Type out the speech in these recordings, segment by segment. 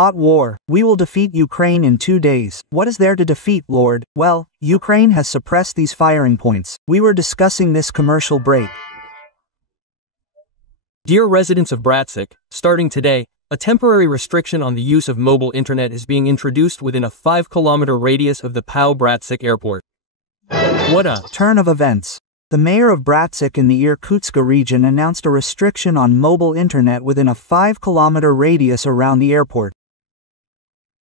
Hot war. We will defeat Ukraine in 2 days. What is there to defeat, Lord? Well, Ukraine has suppressed these firing points. We were discussing this commercial break. Dear residents of Bratsk, starting today, a temporary restriction on the use of mobile internet is being introduced within a 5-kilometer radius of the POW Bratsk airport. What a turn of events. The mayor of Bratsk in the Irkutsk region announced a restriction on mobile internet within a 5-kilometer radius around the airport.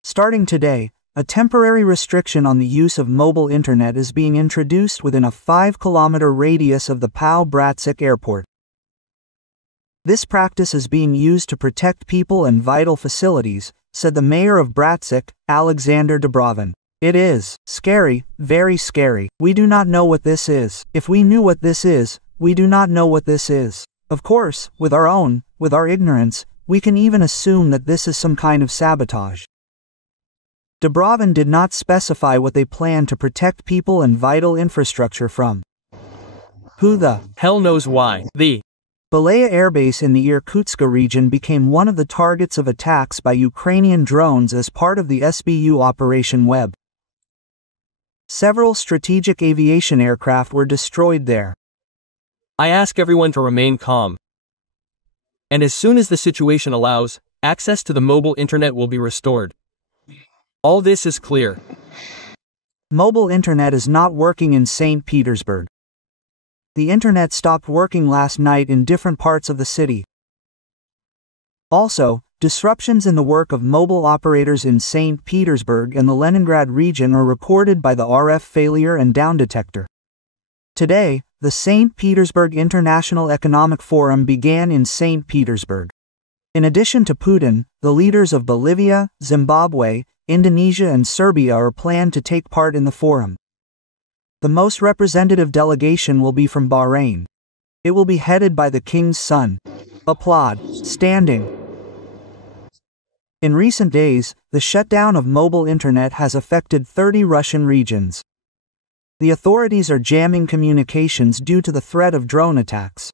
Starting today, a temporary restriction on the use of mobile internet is being introduced within a 5-kilometer radius of the POW Bratsk airport. This practice is being used to protect people and vital facilities, said the mayor of Bratsk, Alexander Dubrovin. It is scary, very scary. We do not know what this is. If we knew what this is, we do not know what this is. Of course, with our ignorance, we can even assume that this is some kind of sabotage. Dubrovin did not specify what they plan to protect people and vital infrastructure from. Who the hell knows why? The Belaya airbase in the Irkutsk region became one of the targets of attacks by Ukrainian drones as part of the SBU Operation Web. Several strategic aviation aircraft were destroyed there. I ask everyone to remain calm. And as soon as the situation allows, access to the mobile internet will be restored. All this is clear. Mobile internet is not working in St. Petersburg. The internet stopped working last night in different parts of the city. Also, disruptions in the work of mobile operators in St. Petersburg and the Leningrad region are reported by the RF failure and down detector. Today, the St. Petersburg International Economic Forum began in St. Petersburg. In addition to Putin, the leaders of Bolivia, Zimbabwe, Indonesia and Serbia are planned to take part in the forum. The most representative delegation will be from Bahrain. It will be headed by the king's son. Applaud. Standing. In recent days, the shutdown of mobile internet has affected 30 Russian regions. The authorities are jamming communications due to the threat of drone attacks.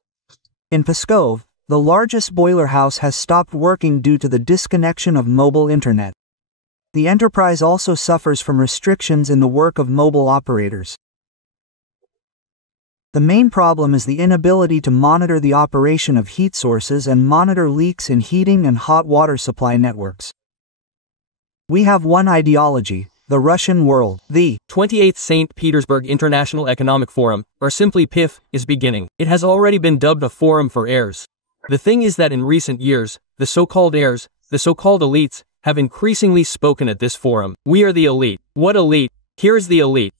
In Pskov, the largest boiler house has stopped working due to the disconnection of mobile internet. The enterprise also suffers from restrictions in the work of mobile operators. The main problem is the inability to monitor the operation of heat sources and monitor leaks in heating and hot water supply networks. We have one ideology, the Russian world. The 28th St. Petersburg International Economic Forum, or simply PIF, is beginning. It has already been dubbed a forum for heirs. The thing is that in recent years, the so-called heirs, the so-called elites, have increasingly spoken at this forum. We are the elite. What elite? Here's the elite.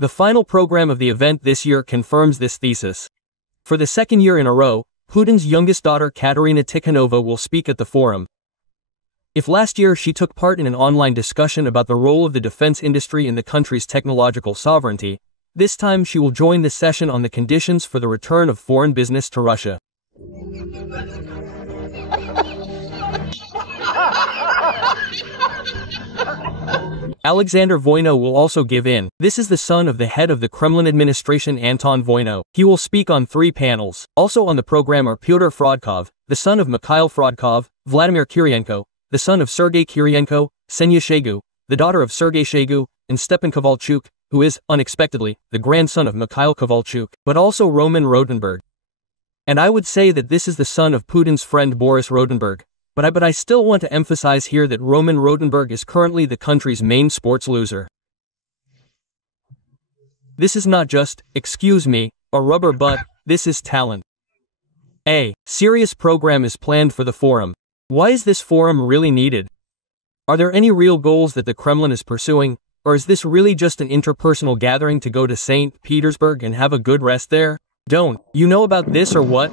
The final program of the event this year confirms this thesis. For the second year in a row, Putin's youngest daughter Katerina Tikhanova will speak at the forum. If last year she took part in an online discussion about the role of the defense industry in the country's technological sovereignty, this time she will join the session on the conditions for the return of foreign business to Russia. Alexander Voyno will also give in. This is the son of the head of the Kremlin administration Anton Voyno. He will speak on 3 panels. Also on the program are Pyotr Frodkov, the son of Mikhail Frodkov, Vladimir Kirienko, the son of Sergei Kirienko, Ksenia Shegu, the daughter of Sergei Shegu, and Stepan Kovalchuk, who is, unexpectedly, the grandson of Mikhail Kovalchuk, but also Roman Rodenberg. And I would say that this is the son of Putin's friend Boris Rodenberg. But I still want to emphasize here that Roman Rodenberg is currently the country's main sports loser. This is not just, excuse me, a rubber butt, this is talent. A serious program is planned for the forum. Why is this forum really needed? Are there any real goals that the Kremlin is pursuing, or is this really just an interpersonal gathering to go to St. Petersburg and have a good rest there? Don't you know about this or what?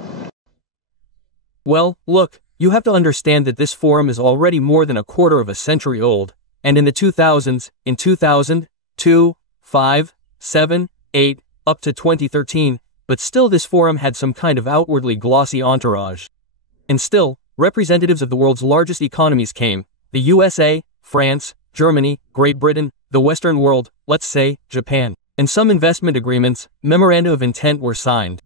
Well, look. You have to understand that this forum is already more than a quarter of a century old, and in the 2000s, in 2000, 2, 5, 7, 8, up to 2013, but still this forum had some kind of outwardly glossy entourage. And still, representatives of the world's largest economies came, the USA, France, Germany, Great Britain, the Western world, let's say, Japan. And some investment agreements, memoranda of intent were signed.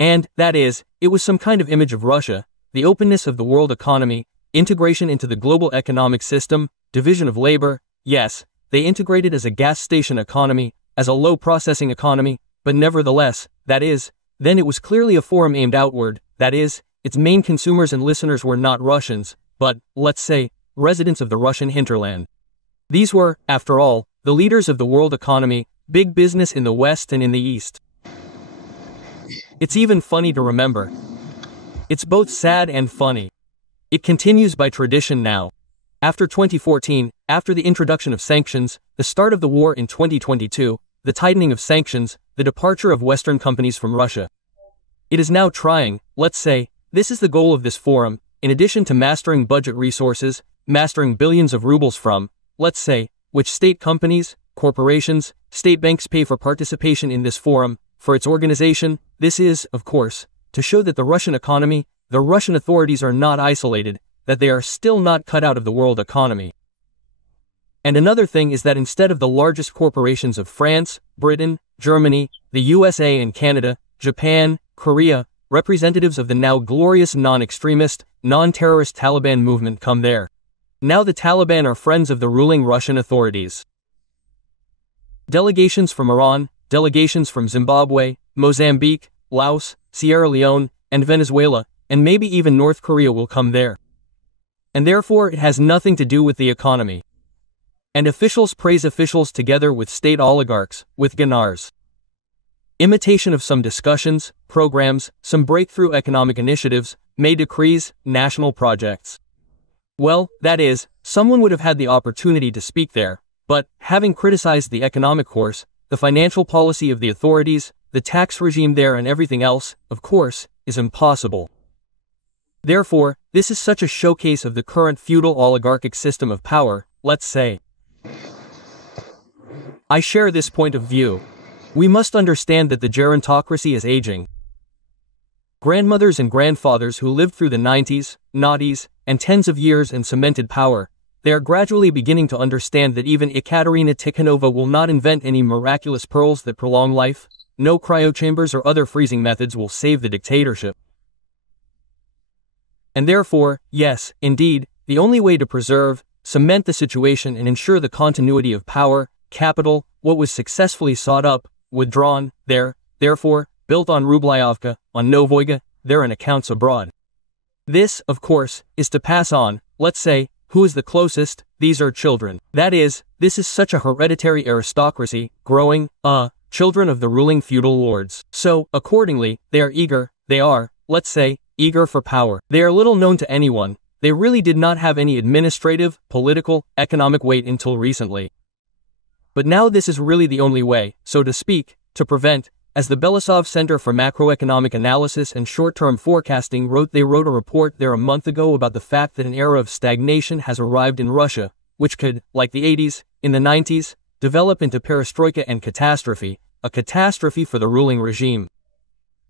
And, that is, it was some kind of image of Russia, the openness of the world economy, integration into the global economic system, division of labor. Yes, they integrated as a gas station economy, as a low-processing economy, but nevertheless, that is, then it was clearly a forum aimed outward, that is, its main consumers and listeners were not Russians, but, let's say, residents of the Russian hinterland. These were, after all, the leaders of the world economy, big business in the West and in the East. It's even funny to remember. It's both sad and funny. It continues by tradition now. After 2014, after the introduction of sanctions, the start of the war in 2022, the tightening of sanctions, the departure of Western companies from Russia. It is now trying, let's say, this is the goal of this forum, in addition to mastering budget resources, mastering billions of rubles from, let's say, which state companies, corporations, state banks pay for participation in this forum, for its organization. This is, of course, to show that the Russian economy, the Russian authorities are not isolated, that they are still not cut out of the world economy. And another thing is that instead of the largest corporations of France, Britain, Germany, the USA and Canada, Japan, Korea, representatives of the now glorious non-extremist, non-terrorist Taliban movement come there. Now the Taliban are friends of the ruling Russian authorities. Delegations from Iran, delegations from Zimbabwe, Mozambique, Laos, Sierra Leone, and Venezuela, and maybe even North Korea will come there. And therefore it has nothing to do with the economy. And officials praise officials together with state oligarchs, with ganars. Imitation of some discussions, programs, some breakthrough economic initiatives, May decrees, national projects. Well, that is, someone would have had the opportunity to speak there, but, having criticized the economic course, the financial policy of the authorities, the tax regime there and everything else, of course, is impossible. Therefore, this is such a showcase of the current feudal oligarchic system of power, let's say. I share this point of view. We must understand that the gerontocracy is aging. Grandmothers and grandfathers who lived through the 90s, noughties, and tens of years and cemented power, they are gradually beginning to understand that even Ekaterina Tikhonova will not invent any miraculous pearls that prolong life, no cryochambers or other freezing methods will save the dictatorship. And therefore, yes, indeed, the only way to preserve, cement the situation and ensure the continuity of power, capital, what was successfully sought up, withdrawn, therefore, built on Rublyovka, on Novoiga, there and accounts abroad. This, of course, is to pass on, let's say, who is the closest, these are children. That is, this is such a hereditary aristocracy, growing, children of the ruling feudal lords. So, accordingly, they are eager, let's say, eager for power. They are little known to anyone, they really did not have any administrative, political, economic weight until recently. But now this is really the only way, so to speak, to prevent, as the Belousov Center for Macroeconomic Analysis and Short-Term Forecasting wrote a report there a month ago about the fact that an era of stagnation has arrived in Russia, which could, like the 80s, in the 90s, develop into perestroika and catastrophe, a catastrophe for the ruling regime.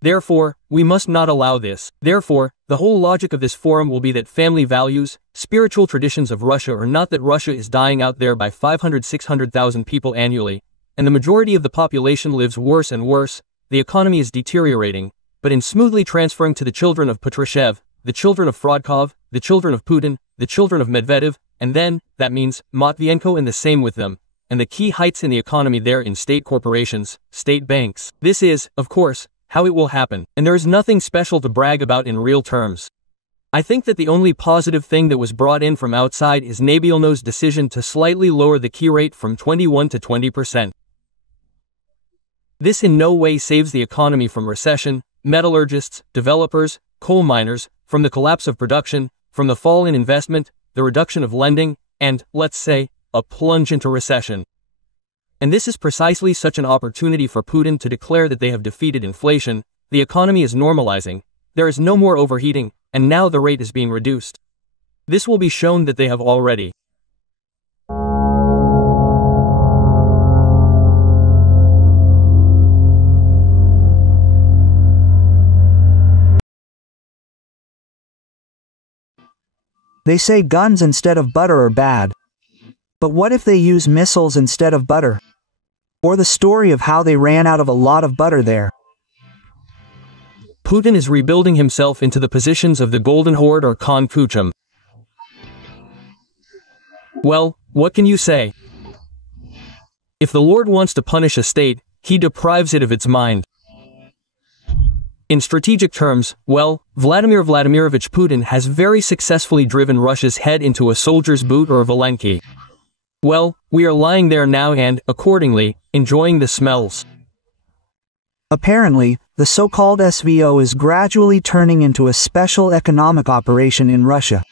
Therefore, we must not allow this. Therefore, the whole logic of this forum will be that family values, spiritual traditions of Russia are not that Russia is dying out there by 500-600,000 people annually, and the majority of the population lives worse and worse, the economy is deteriorating, but in smoothly transferring to the children of Patrushev, the children of Frodkov, the children of Putin, the children of Medvedev, and then, that means, Matvienko and the same with them, and the key heights in the economy there in state corporations, state banks. This is, of course, how it will happen, and there is nothing special to brag about in real terms. I think that the only positive thing that was brought in from outside is Nabielno's decision to slightly lower the key rate from 21 to 20%. This in no way saves the economy from recession, metallurgists, developers, coal miners, from the collapse of production, from the fall in investment, the reduction of lending, and, let's say, a plunge into recession. And this is precisely such an opportunity for Putin to declare that they have defeated inflation, the economy is normalizing, there is no more overheating, and now the rate is being reduced. This will be shown that they have already. They say guns instead of butter are bad. But what if they use missiles instead of butter? Or the story of how they ran out of a lot of butter there. Putin is rebuilding himself into the positions of the Golden Horde or Khan Kuchum. Well, what can you say? If the Lord wants to punish a state, he deprives it of its mind. In strategic terms, well, Vladimir Vladimirovich Putin has very successfully driven Russia's head into a soldier's boot or a Valenki. Well, we are lying there now and, accordingly, enjoying the smells. Apparently, the so-called SVO is gradually turning into a special economic operation in Russia.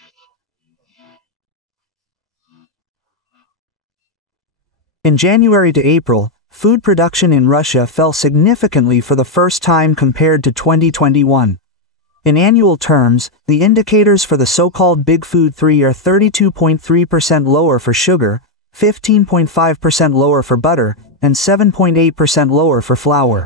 In January to April, food production in Russia fell significantly for the first time compared to 2021. In annual terms, the indicators for the so-called Big Food 3 are 32.3% lower for sugar, 15.5% lower for butter, and 7.8% lower for flour.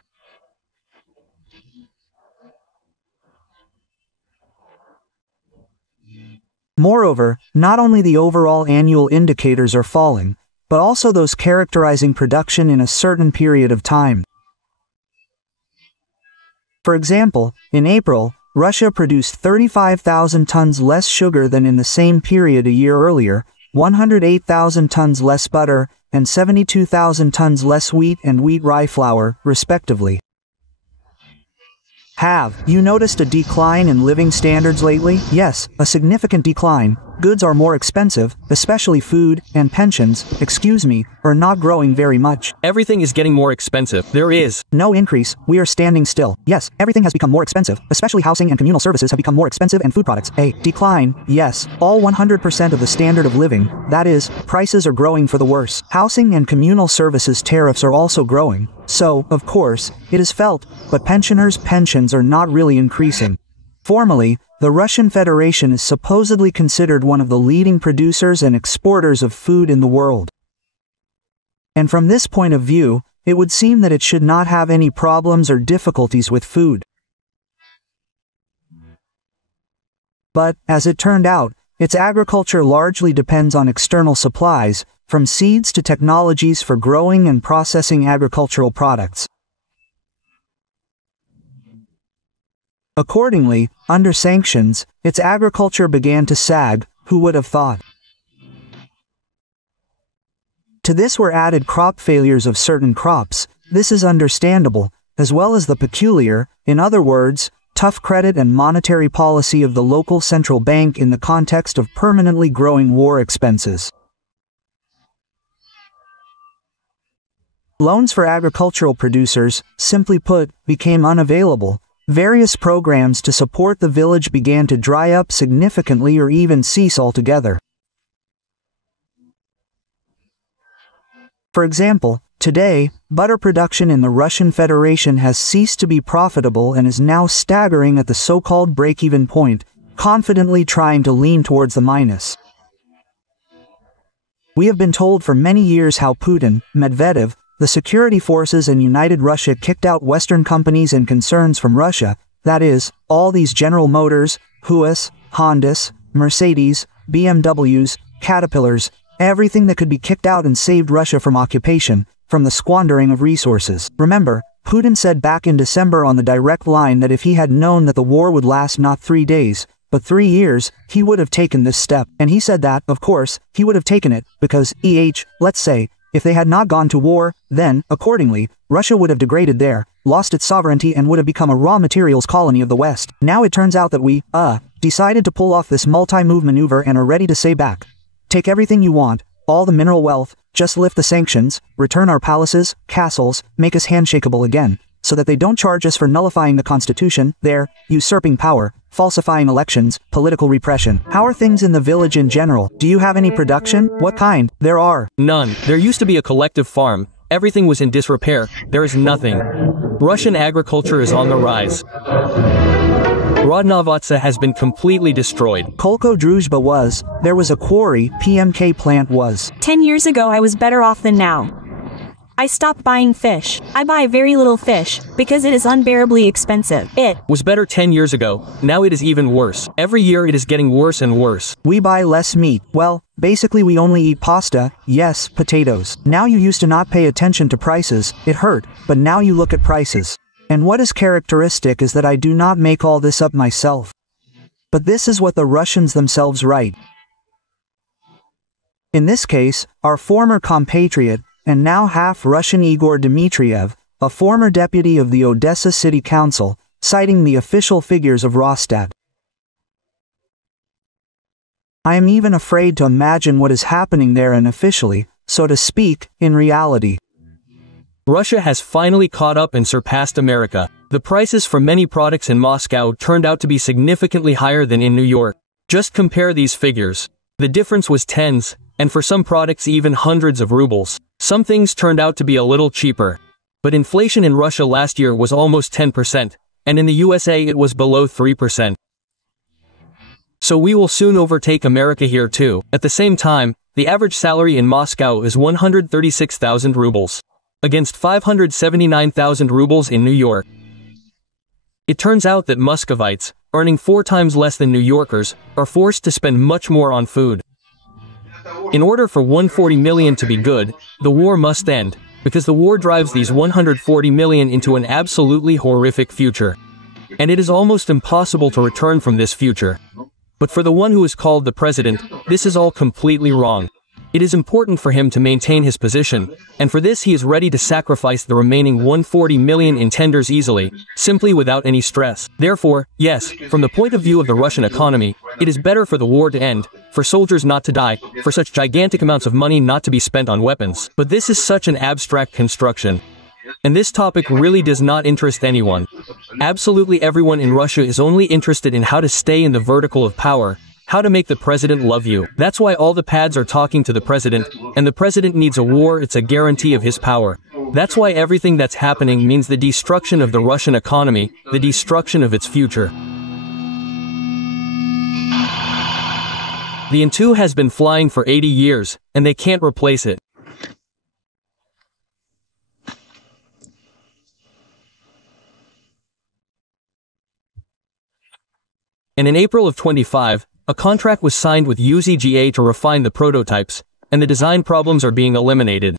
Moreover, not only the overall annual indicators are falling, but also those characterizing production in a certain period of time. For example, in April, Russia produced 35,000 tons less sugar than in the same period a year earlier, 108,000 tons less butter, and 72,000 tons less wheat and wheat rye flour, respectively. Have you noticed a decline in living standards lately? Yes, a significant decline. Goods are more expensive, especially food, and pensions, are not growing very much. Everything is getting more expensive. There is no increase, we are standing still. Yes, everything has become more expensive, especially housing and communal services have become more expensive and food products. A decline, yes, all 100% of the standard of living, that is, prices are growing for the worse. Housing and communal services tariffs are also growing, so, of course, it is felt, but pensioners' pensions are not really increasing. Formally, the Russian Federation is supposedly considered one of the leading producers and exporters of food in the world. And from this point of view, it would seem that it should not have any problems or difficulties with food. But, as it turned out, its agriculture largely depends on external supplies, from seeds to technologies for growing and processing agricultural products. Accordingly, under sanctions, its agriculture began to sag, who would have thought? To this were added crop failures of certain crops. This is understandable, as well as the peculiar, in other words, tough credit and monetary policy of the local central bank in the context of permanently growing war expenses. Loans for agricultural producers, simply put, became unavailable. Various programs to support the village began to dry up significantly or even cease altogether. For example, today, butter production in the Russian Federation has ceased to be profitable and is now staggering at the so-called break-even point, confidently trying to lean towards the minus. We have been told for many years how Putin, Medvedev, the security forces and United Russia kicked out Western companies and concerns from Russia, that is, all these General Motors, Huas, Hondas, Mercedes, BMWs, Caterpillars, everything that could be kicked out and saved Russia from occupation, from the squandering of resources. Remember, Putin said back in December on the direct line that if he had known that the war would last not 3 days, but 3 years, he would have taken this step. And he said that, of course, he would have taken it, because, let's say, if they had not gone to war, then, accordingly, Russia would have degraded there, lost its sovereignty and would have become a raw materials colony of the West. Now it turns out that we, decided to pull off this multi-move maneuver and are ready to say back. Take everything you want, all the mineral wealth, just lift the sanctions, return our palaces, castles, make us handshakeable again, so that they don't charge us for nullifying the Constitution, there, usurping power, falsifying elections, political repression. How are things in the village in general? Do you have any production? What kind? There are none. There used to be a collective farm. Everything was in disrepair. There is nothing. Russian agriculture is on the rise. Rodnovatsa has been completely destroyed. Kolko Druzhba was, there was a quarry, PMK plant was. 10 years ago I was better off than now. I stopped buying fish. I buy very little fish, because it is unbearably expensive. It was better 10 years ago, now it is even worse. Every year it is getting worse and worse. We buy less meat. Well, basically we only eat pasta, yes, potatoes. Now you used to not pay attention to prices, it hurt, but now you look at prices. And what is characteristic is that I do not make all this up myself. But this is what the Russians themselves write. In this case, our former compatriot, and now half Russian Igor Dmitriev, a former deputy of the Odessa City Council, citing the official figures of Rosstat. I am even afraid to imagine what is happening there unofficially, so to speak, in reality. Russia has finally caught up and surpassed America. The prices for many products in Moscow turned out to be significantly higher than in New York. Just compare these figures. The difference was tens, and for some products even hundreds of rubles. Some things turned out to be a little cheaper. But inflation in Russia last year was almost 10%, and in the USA it was below 3%. So we will soon overtake America here too. At the same time, the average salary in Moscow is 136,000 rubles, against 579,000 rubles in New York. It turns out that Muscovites, earning 4 times less than New Yorkers, are forced to spend much more on food. In order for 140 million to be good, the war must end, because the war drives these 140 million into an absolutely horrific future. And it is almost impossible to return from this future. But for the one who is called the president, this is all completely wrong. It is important for him to maintain his position, and for this he is ready to sacrifice the remaining 140 million in tenders easily, simply without any stress. Therefore, yes, from the point of view of the Russian economy, it is better for the war to end, for soldiers not to die, for such gigantic amounts of money not to be spent on weapons. But this is such an abstract construction. And this topic really does not interest anyone. Absolutely everyone in Russia is only interested in how to stay in the vertical of power, how to make the president love you. That's why all the pads are talking to the president, and the president needs a war. It's a guarantee of his power. That's why everything that's happening means the destruction of the Russian economy, the destruction of its future. The An-2 has been flying for 80 years, and they can't replace it. And in April of 25, a contract was signed with UZGA to refine the prototypes, and the design problems are being eliminated.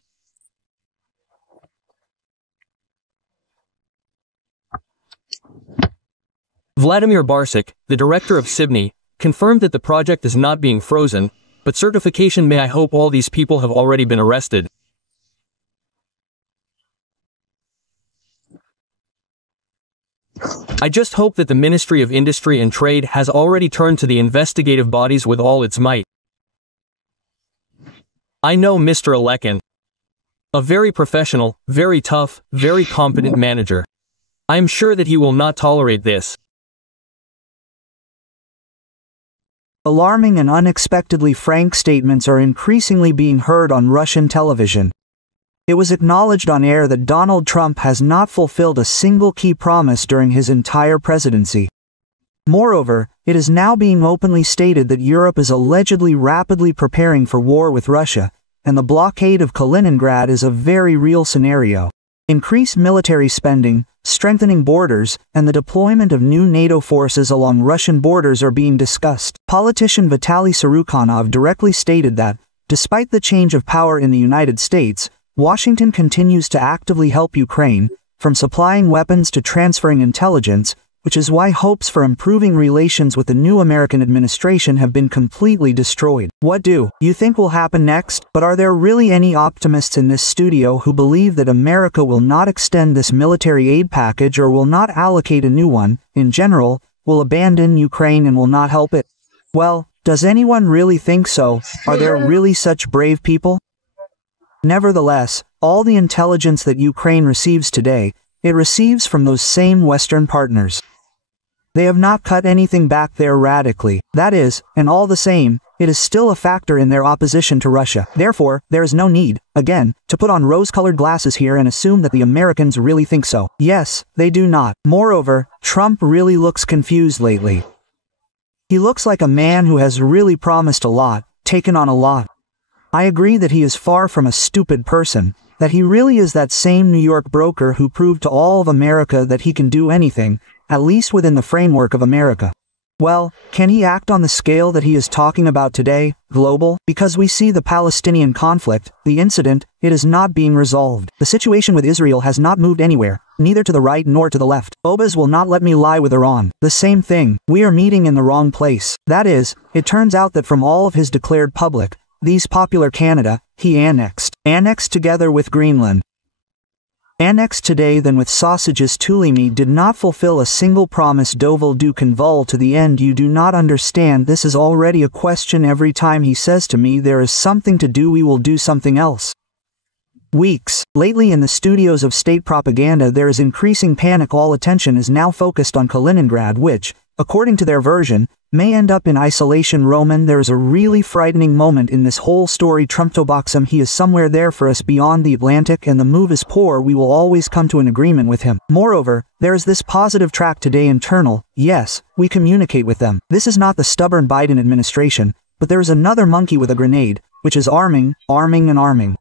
Vladimir Barsik, the director of Sibny, confirmed that the project is not being frozen, but certification may. I hope all these people have already been arrested. I just hope that the Ministry of Industry and Trade has already turned to the investigative bodies with all its might. I know Mr. Alekin. A very professional, very tough, very competent manager. I am sure that he will not tolerate this. Alarming and unexpectedly frank statements are increasingly being heard on Russian television. It was acknowledged on air that Donald Trump has not fulfilled a single key promise during his entire presidency. Moreover, it is now being openly stated that Europe is allegedly rapidly preparing for war with Russia, and the blockade of Kaliningrad is a very real scenario. Increased military spending, strengthening borders, and the deployment of new NATO forces along Russian borders are being discussed. Politician Vitaly Sarukhanov directly stated that, despite the change of power in the United States, Washington continues to actively help Ukraine, from supplying weapons to transferring intelligence, which is why hopes for improving relations with the new American administration have been completely destroyed. What do you think will happen next? But are there really any optimists in this studio who believe that America will not extend this military aid package or will not allocate a new one, in general, will abandon Ukraine and will not help it? Well, does anyone really think so? Are there really such brave people? Nevertheless, all the intelligence that Ukraine receives today, it receives from those same Western partners. They have not cut anything back there radically. That is, and all the same, it is still a factor in their opposition to Russia. Therefore, there is no need, again, to put on rose-colored glasses here and assume that the Americans really think so. Yes, they do not. Moreover, Trump really looks confused lately. He looks like a man who has really promised a lot, taken on a lot. I agree that he is far from a stupid person, that he really is that same New York broker who proved to all of America that he can do anything, at least within the framework of America. Well, can he act on the scale that he is talking about today, global? Because we see the Palestinian conflict, the incident, it is not being resolved. The situation with Israel has not moved anywhere, neither to the right nor to the left. Bobas will not let me lie with Iran. The same thing, we are meeting in the wrong place. That is, it turns out that from all of his declared public, these popular Canada, he annexed together with Greenland. Annexed today then with sausages Tulimi did not fulfill a single promise Dovel du convol to the end you do not understand this is already a question every time he says to me there is something to do we will do something else. Weeks. Lately in the studios of state propaganda there is increasing panic all attention is now focused on Kaliningrad which, according to their version, may end up in isolation Roman there is a really frightening moment in this whole story Trumptoboxum he is somewhere there for us beyond the Atlantic and the move is poor we will always come to an agreement with him. Moreover, there is this positive track today internal, yes, we communicate with them. This is not the stubborn Biden administration, but there is another monkey with a grenade, which is arming.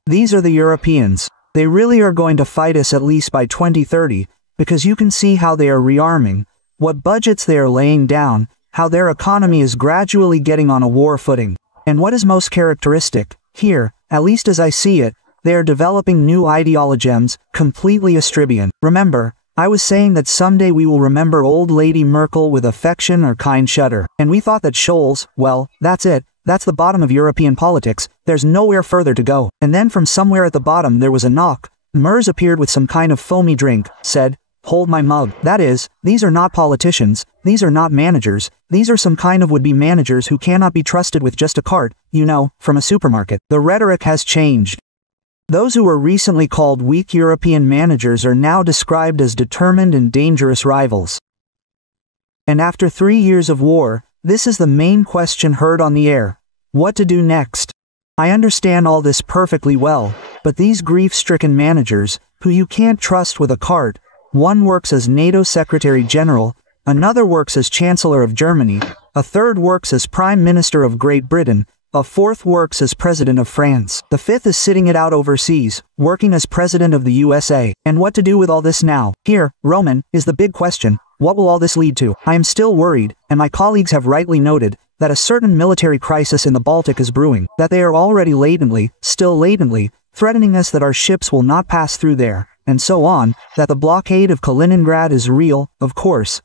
These are the Europeans. They really are going to fight us at least by 2030, because you can see how they are rearming, what budgets they are laying down, how their economy is gradually getting on a war footing. And what is most characteristic, here, at least as I see it, they are developing new ideologems, completely Astribian. Remember, I was saying that someday we will remember old Lady Merkel with affection or kind shudder. And we thought that Scholz, well, that's it, that's the bottom of European politics, there's nowhere further to go. And then from somewhere at the bottom there was a knock, Mers appeared with some kind of foamy drink, said, "Hold my mug." That is, these are not politicians, these are not managers, these are some kind of would-be managers who cannot be trusted with just a cart, you know, from a supermarket. The rhetoric has changed. Those who were recently called weak European managers are now described as determined and dangerous rivals. And after 3 years of war, this is the main question heard on the air. What to do next? I understand all this perfectly well, but these grief-stricken managers, who you can't trust with a cart, one works as NATO Secretary General, another works as Chancellor of Germany, a third works as Prime Minister of Great Britain, a fourth works as President of France, the fifth is sitting it out overseas, working as President of the USA. And what to do with all this now? Here, Roman, is the big question. What will all this lead to? I am still worried, and my colleagues have rightly noted, that a certain military crisis in the Baltic is brewing, that they are already still latently, threatening us that our ships will not pass through there, and so on, that the blockade of Kaliningrad is real, of course,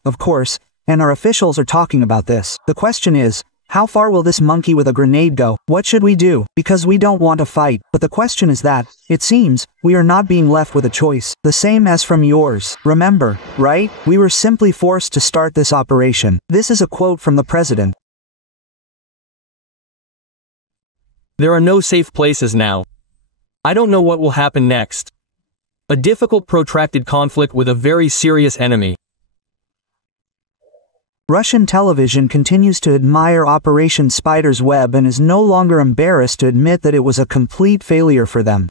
and our officials are talking about this. The question is, how far will this monkey with a grenade go? What should we do? Because we don't want to fight, but the question is that, it seems, we are not being left with a choice. The same as from yours. Remember, right? We were simply forced to start this operation. This is a quote from the president. There are no safe places now. I don't know what will happen next. A difficult protracted conflict with a very serious enemy. Russian television continues to admire Operation Spider's Web and is no longer embarrassed to admit that it was a complete failure for them.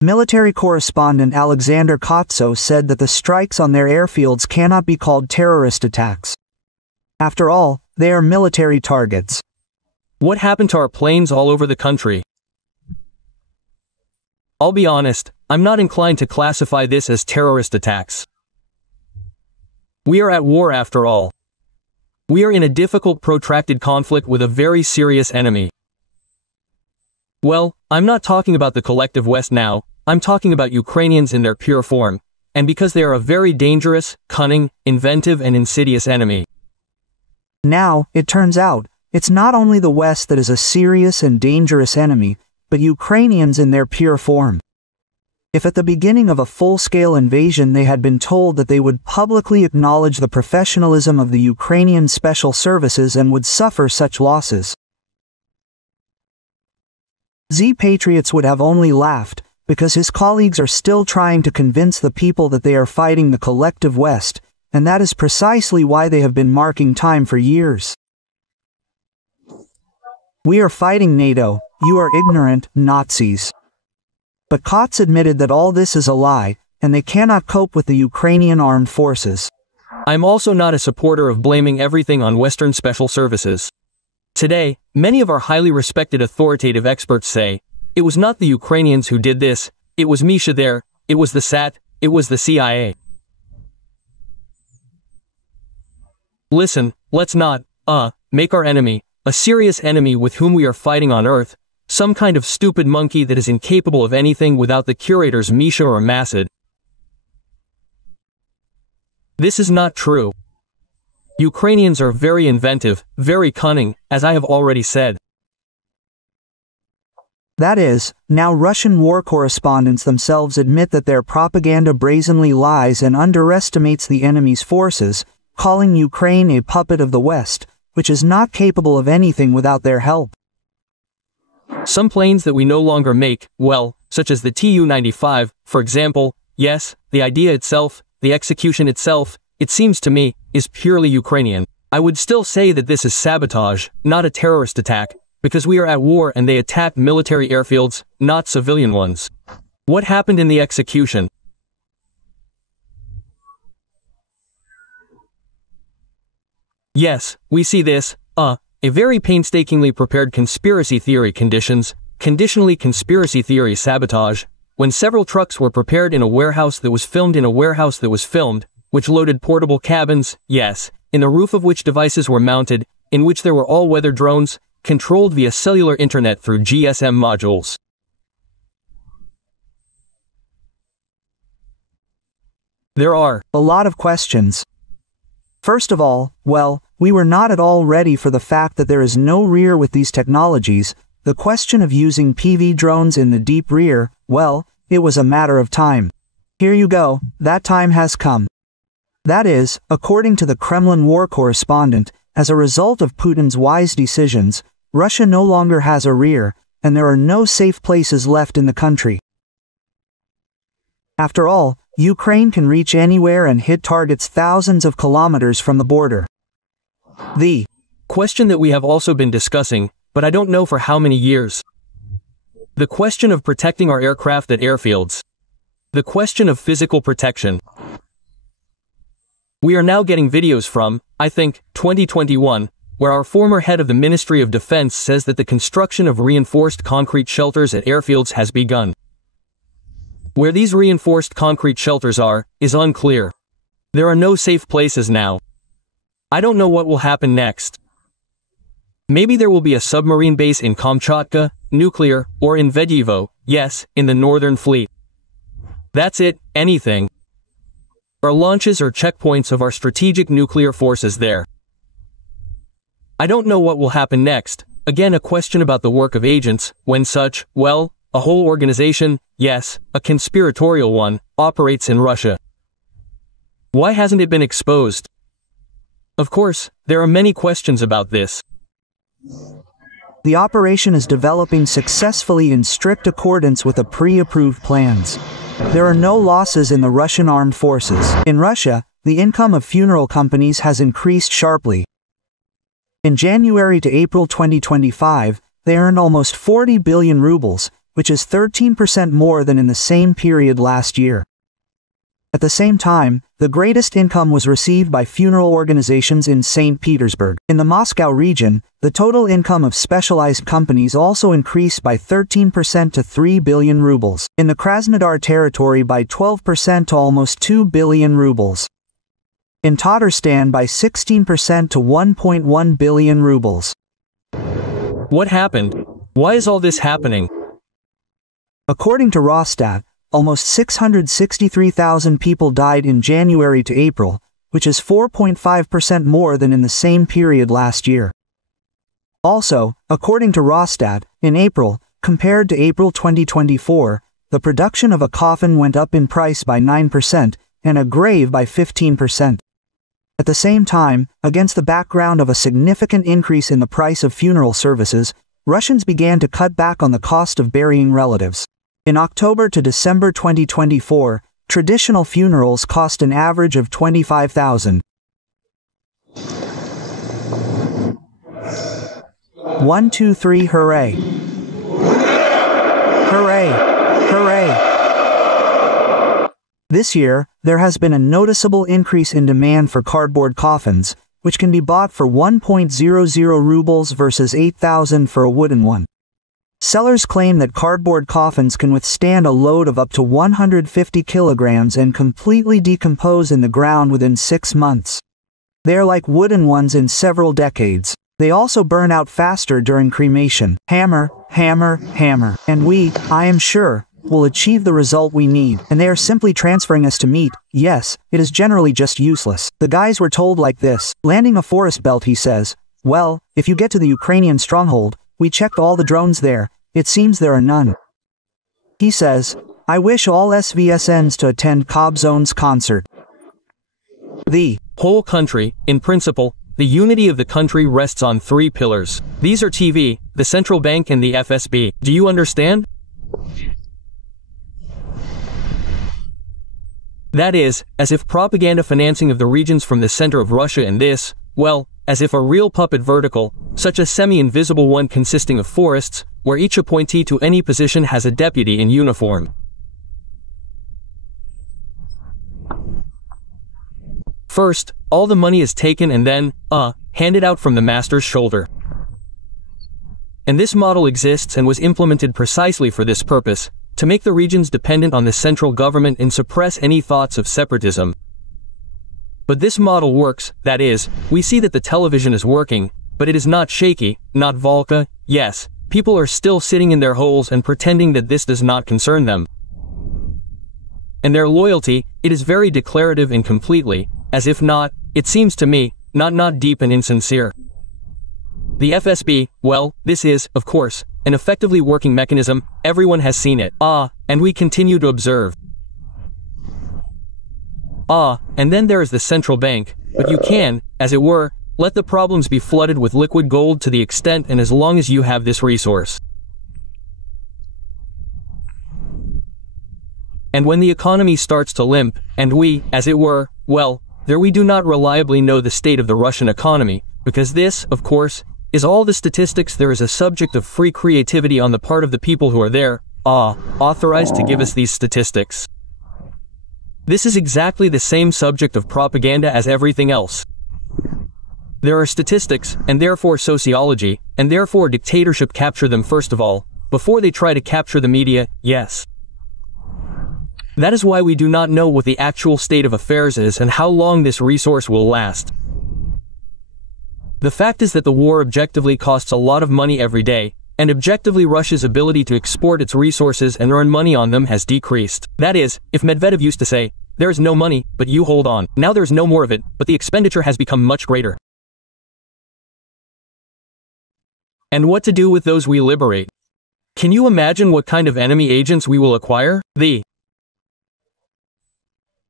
Military correspondent Alexander Kotso said that the strikes on their airfields cannot be called terrorist attacks. After all, they are military targets. What happened to our planes all over the country? I'll be honest, I'm not inclined to classify this as terrorist attacks. We are at war after all. We are in a difficult protracted conflict with a very serious enemy. Well, I'm not talking about the collective West now, I'm talking about Ukrainians in their pure form, and because they are a very dangerous, cunning, inventive and insidious enemy. Now, it turns out, it's not only the West that is a serious and dangerous enemy, but Ukrainians in their pure form. If at the beginning of a full-scale invasion they had been told that they would publicly acknowledge the professionalism of the Ukrainian special services and would suffer such losses, Z-Patriots would have only laughed, because his colleagues are still trying to convince the people that they are fighting the collective West, and that is precisely why they have been marking time for years. We are fighting NATO, you are ignorant, Nazis. But Kotz admitted that all this is a lie, and they cannot cope with the Ukrainian armed forces. I'm also not a supporter of blaming everything on Western special services. Today, many of our highly respected authoritative experts say, it was not the Ukrainians who did this, it was Misha there, it was the SAT, it was the CIA. Listen, let's not, make our enemy, a serious enemy with whom we are fighting on Earth, some kind of stupid monkey that is incapable of anything without the curators Misha or Masad. This is not true. Ukrainians are very inventive, very cunning, as I have already said. That is, now Russian war correspondents themselves admit that their propaganda brazenly lies and underestimates the enemy's forces, calling Ukraine a puppet of the West, which is not capable of anything without their help. Some planes that we no longer make, well, such as the Tu-95, for example, yes, the idea itself, the execution itself, it seems to me, is purely Ukrainian. I would still say that this is sabotage, not a terrorist attack, because we are at war and they attacked military airfields, not civilian ones. What happened in the execution? Yes, we see this, a very painstakingly prepared conspiracy theory conditionally conspiracy theory sabotage, when several trucks were prepared in a warehouse that was filmed, which loaded portable cabins, yes, in the roof of which devices were mounted, in which there were all-weather drones, controlled via cellular internet through GSM modules. There are a lot of questions. First of all, well, we were not at all ready for the fact that there is no rear with these technologies. The question of using PV drones in the deep rear, well, it was a matter of time. Here you go, that time has come. That is, according to the Kremlin war correspondent, as a result of Putin's wise decisions, Russia no longer has a rear, and there are no safe places left in the country. After all, Ukraine can reach anywhere and hit targets thousands of kilometers from the border. The question that we have also been discussing, but I don't know for how many years. The question of protecting our aircraft at airfields. The question of physical protection. We are now getting videos from, I think, 2021, where our former head of the Ministry of Defense says that the construction of reinforced concrete shelters at airfields has begun. Where these reinforced concrete shelters are, is unclear. There are no safe places now. I don't know what will happen next. Maybe there will be a submarine base in Kamchatka, nuclear, or in Vedyevo, yes, in the Northern Fleet. That's it, anything. Or launches or checkpoints of our strategic nuclear forces there. I don't know what will happen next, again a question about the work of agents, when such, well, a whole organization, yes, a conspiratorial one, operates in Russia. Why hasn't it been exposed? Of course, there are many questions about this. The operation is developing successfully in strict accordance with the pre-approved plans. There are no losses in the Russian armed forces. In Russia, the income of funeral companies has increased sharply. In January to April 2025, they earned almost 40 billion rubles, which is 13% more than in the same period last year. At the same time, the greatest income was received by funeral organizations in St. Petersburg. In the Moscow region, the total income of specialized companies also increased by 13% to 3 billion rubles. In the Krasnodar territory by 12% to almost 2 billion rubles. In Tatarstan by 16% to 1.1 billion rubles. What happened? Why is all this happening? According to Rosstat, almost 663,000 people died in January to April, which is 4.5% more than in the same period last year. Also, according to Rosstat, in April, compared to April 2024, the production of a coffin went up in price by 9%, and a grave by 15%. At the same time, against the background of a significant increase in the price of funeral services, Russians began to cut back on the cost of burying relatives. In October to December 2024, traditional funerals cost an average of 25,000. 1, 2, 3, hooray! Hooray! Hooray! This year, there has been a noticeable increase in demand for cardboard coffins, which can be bought for 1.00 rubles versus 8,000 for a wooden one. Sellers claim that cardboard coffins can withstand a load of up to 150 kilograms and completely decompose in the ground within 6 months. They are like wooden ones in several decades. They also burn out faster during cremation. Hammer, hammer, hammer. And we, I am sure, will achieve the result we need. And they are simply transferring us to meat. Yes, it is generally just useless. The guys were told like this. Landing a forest belt, he says. Well, if you get to the Ukrainian stronghold, we checked all the drones there. it seems there are none. He says, I wish all SVSNs to attend Kobzone's concert. The whole country, in principle, the unity of the country rests on three pillars. These are TV, the central bank and the FSB. Do you understand? That is, as if propaganda financing of the regions from the center of Russia and this, well, as if a real puppet vertical, such a semi-invisible one consisting of forests, where each appointee to any position has a deputy in uniform. First, all the money is taken and then, handed out from the master's shoulder. And this model exists and was implemented precisely for this purpose, to make the regions dependent on the central government and suppress any thoughts of separatism. But this model works, that is, we see that the television is working, but it is not shaky, not Volca, yes, people are still sitting in their holes and pretending that this does not concern them. And their loyalty, it is very declarative and completely, as if not, it seems to me, not deep and insincere. The FSB, well, this is, of course, an effectively working mechanism, everyone has seen it. And we continue to observe. And then there is the central bank, but you can, as it were, let the problems be flooded with liquid gold to the extent and as long as you have this resource. And when the economy starts to limp, and we, as it were, well, there we do not reliably know the state of the Russian economy, because this, of course, is all the statistics. There is a subject of free creativity on the part of the people who are there, authorized to give us these statistics. This is exactly the same subject of propaganda as everything else. There are statistics, and therefore sociology, and therefore dictatorship capture them first of all, before they try to capture the media, yes. That is why we do not know what the actual state of affairs is and how long this resource will last. The fact is that the war objectively costs a lot of money every day, and objectively Russia's ability to export its resources and earn money on them has decreased. That is, if Medvedev used to say, there is no money, but you hold on. Now there is no more of it, but the expenditure has become much greater. And what to do with those we liberate? Can you imagine what kind of enemy agents we will acquire? The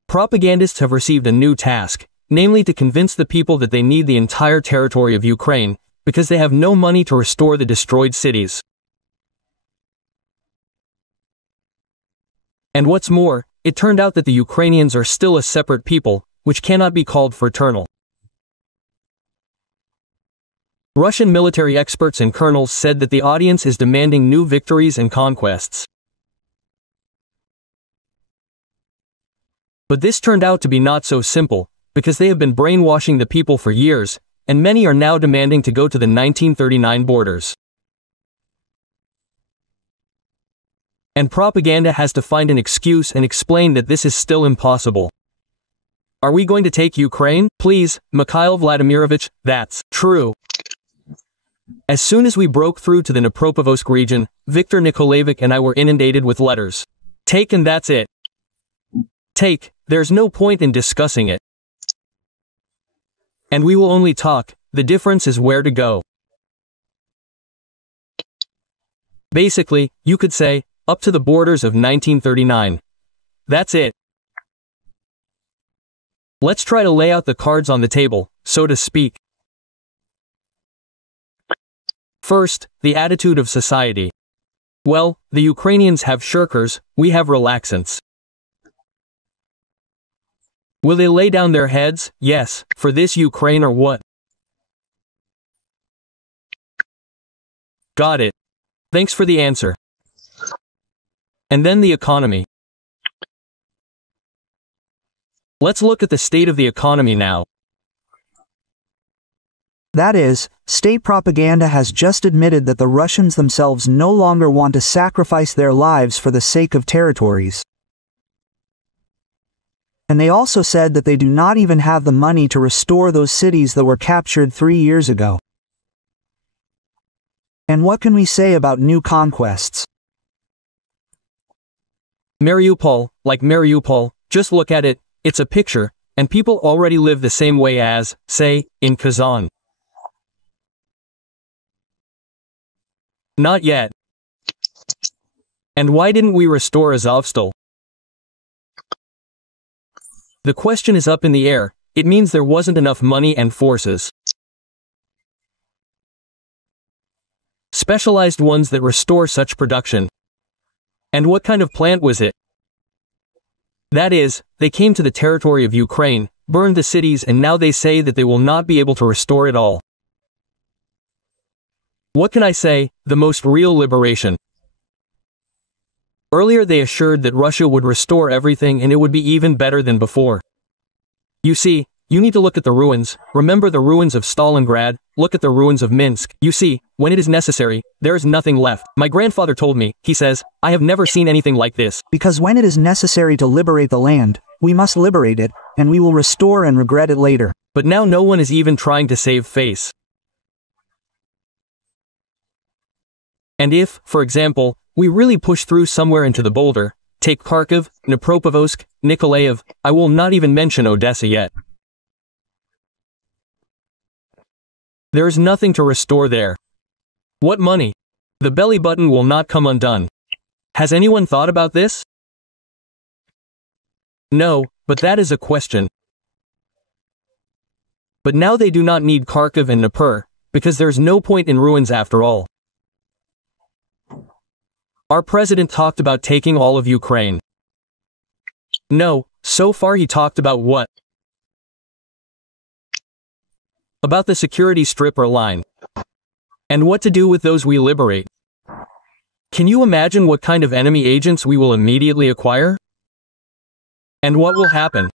propagandists have received a new task, namely to convince the people that they need the entire territory of Ukraine, because they have no money to restore the destroyed cities. And what's more, it turned out that the Ukrainians are still a separate people, which cannot be called fraternal. Russian military experts and colonels said that the audience is demanding new victories and conquests. But this turned out to be not so simple, because they have been brainwashing the people for years, and many are now demanding to go to the 1939 borders. And propaganda has to find an excuse and explain that this is still impossible. Are we going to take Ukraine? Please, Mikhail Vladimirovich, that's true. As soon as we broke through to the Dnipropetrovsk region, Viktor Nikolaevich and I were inundated with letters. Take, and that's it. Take, there's no point in discussing it. And we will only talk, the difference is where to go. Basically, you could say, up to the borders of 1939. That's it. Let's try to lay out the cards on the table, so to speak. First, the attitude of society. Well, the Ukrainians have shirkers, we have relaxants. Will they lay down their heads, yes, for this Ukraine or what? Got it. Thanks for the answer. And then the economy. Let's look at the state of the economy now. That is, state propaganda has just admitted that the Russians themselves no longer want to sacrifice their lives for the sake of territories. And they also said that they do not even have the money to restore those cities that were captured 3 years ago. And what can we say about new conquests? Mariupol, like Mariupol, just look at it, it's a picture, and people already live the same way as, say, in Kazan. Not yet. And why didn't we restore Azovstal? The question is up in the air. It means there wasn't enough money and forces. Specialized ones that restore such production. And what kind of plant was it? That is, they came to the territory of Ukraine, burned the cities, and now they say that they will not be able to restore it all. What can I say? The most real liberation. Earlier they assured that Russia would restore everything and it would be even better than before. You see, you need to look at the ruins. Remember the ruins of Stalingrad, look at the ruins of Minsk. You see, when it is necessary, there is nothing left. My grandfather told me, he says, I have never seen anything like this. Because when it is necessary to liberate the land, we must liberate it, and we will restore and regret it later. But now no one is even trying to save face. And if, for example, we really push through somewhere into the boulder, take Kharkiv, Dnipropetrovsk, Nikolaev, I will not even mention Odessa yet. There is nothing to restore there. What money? The belly button will not come undone. Has anyone thought about this? No, but that is a question. But now they do not need Kharkiv and Dnipro, because there's no point in ruins after all. Our president talked about taking all of Ukraine. No, so far he talked about what? About the security strip or line. And what to do with those we liberate. Can you imagine what kind of enemy agents we will immediately acquire? And what will happen?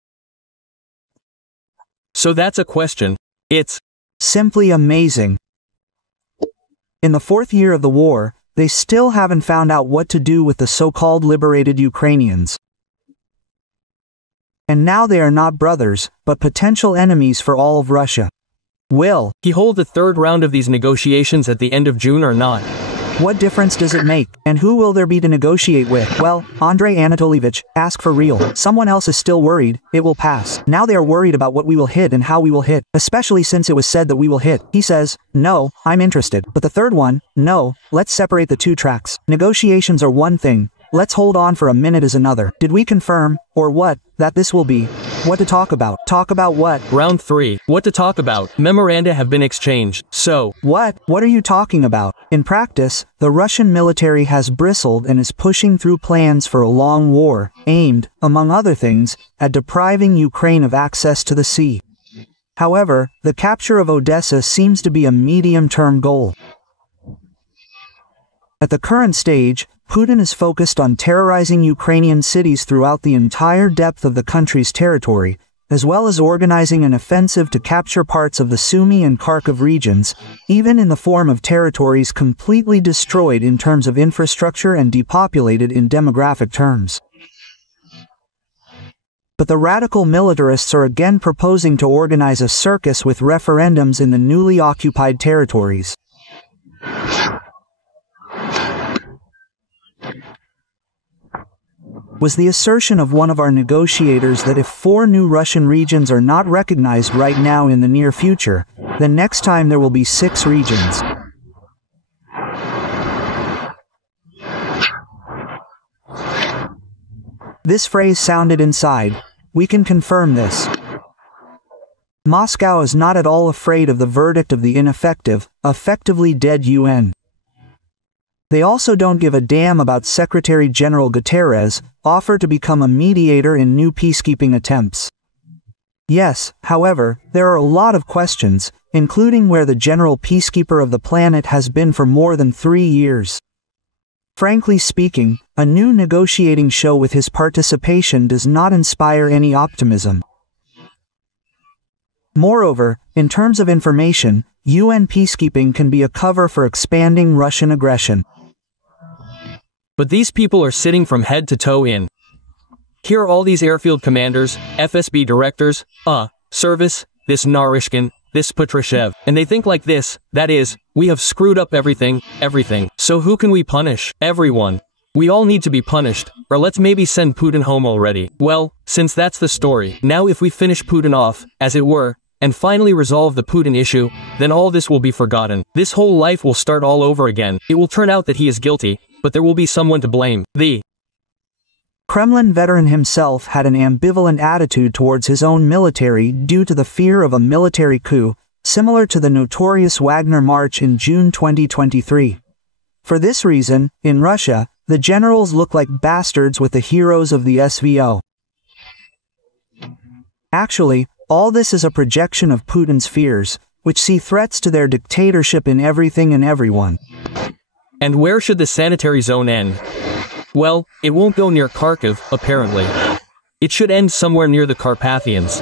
So that's a question. It's simply amazing. In the 4th year of the war, they still haven't found out what to do with the so-called liberated Ukrainians. And now they are not brothers, but potential enemies for all of Russia. Will he hold the 3rd round of these negotiations at the end of June or not? What difference does it make? And who will there be to negotiate with? Well, Andrei Anatolievich, ask for real. Someone else is still worried, it will pass. Now they are worried about what we will hit and how we will hit, especially since it was said that we will hit. He says, no, I'm interested. But the third one, no, let's separate the 2 tracks. Negotiations are one thing, let's hold on for a minute is another. Did we confirm, or what, that this will be? What to talk about? Talk about what? Round 3. What to talk about? Memoranda have been exchanged. So, what? What are you talking about? In practice, the Russian military has bristled and is pushing through plans for a long war, aimed, among other things, at depriving Ukraine of access to the sea. However, the capture of Odessa seems to be a medium-term goal. At the current stage, Putin is focused on terrorizing Ukrainian cities throughout the entire depth of the country's territory, as well as organizing an offensive to capture parts of the Sumy and Kharkiv regions, even in the form of territories completely destroyed in terms of infrastructure and depopulated in demographic terms. But the radical militarists are again proposing to organize a circus with referendums in the newly occupied territories. Was the assertion of one of our negotiators that if 4 new Russian regions are not recognized right now in the near future, then next time there will be 6 regions. This phrase sounded inside. We can confirm this. Moscow is not at all afraid of the verdict of the ineffective, effectively dead UN. They also don't give a damn about Secretary General Guterres' offer to become a mediator in new peacekeeping attempts. Yes, however, there are a lot of questions, including where the general peacekeeper of the planet has been for more than 3 years. Frankly speaking, a new negotiating show with his participation does not inspire any optimism. Moreover, in terms of information, UN peacekeeping can be a cover for expanding Russian aggression. But these people are sitting from head to toe in. Here are all these airfield commanders, FSB directors, service, this Narishkin, this Patrushev, and they think like this, that is, we have screwed up everything. So who can we punish? Everyone. We all need to be punished, or let's maybe send Putin home already. Well, since that's the story, now if we finish Putin off, as it were, and finally resolve the Putin issue, then all this will be forgotten. This whole life will start all over again. It will turn out that he is guilty, but there will be someone to blame. The Kremlin veteran himself had an ambivalent attitude towards his own military due to the fear of a military coup, similar to the notorious Wagner March in June 2023. For this reason, in Russia, the generals look like bastards with the heroes of the SVO. Actually, all this is a projection of Putin's fears, which see threats to their dictatorship in everything and everyone. And where should the sanitary zone end? Well, it won't go near Kharkiv, apparently. It should end somewhere near the Carpathians.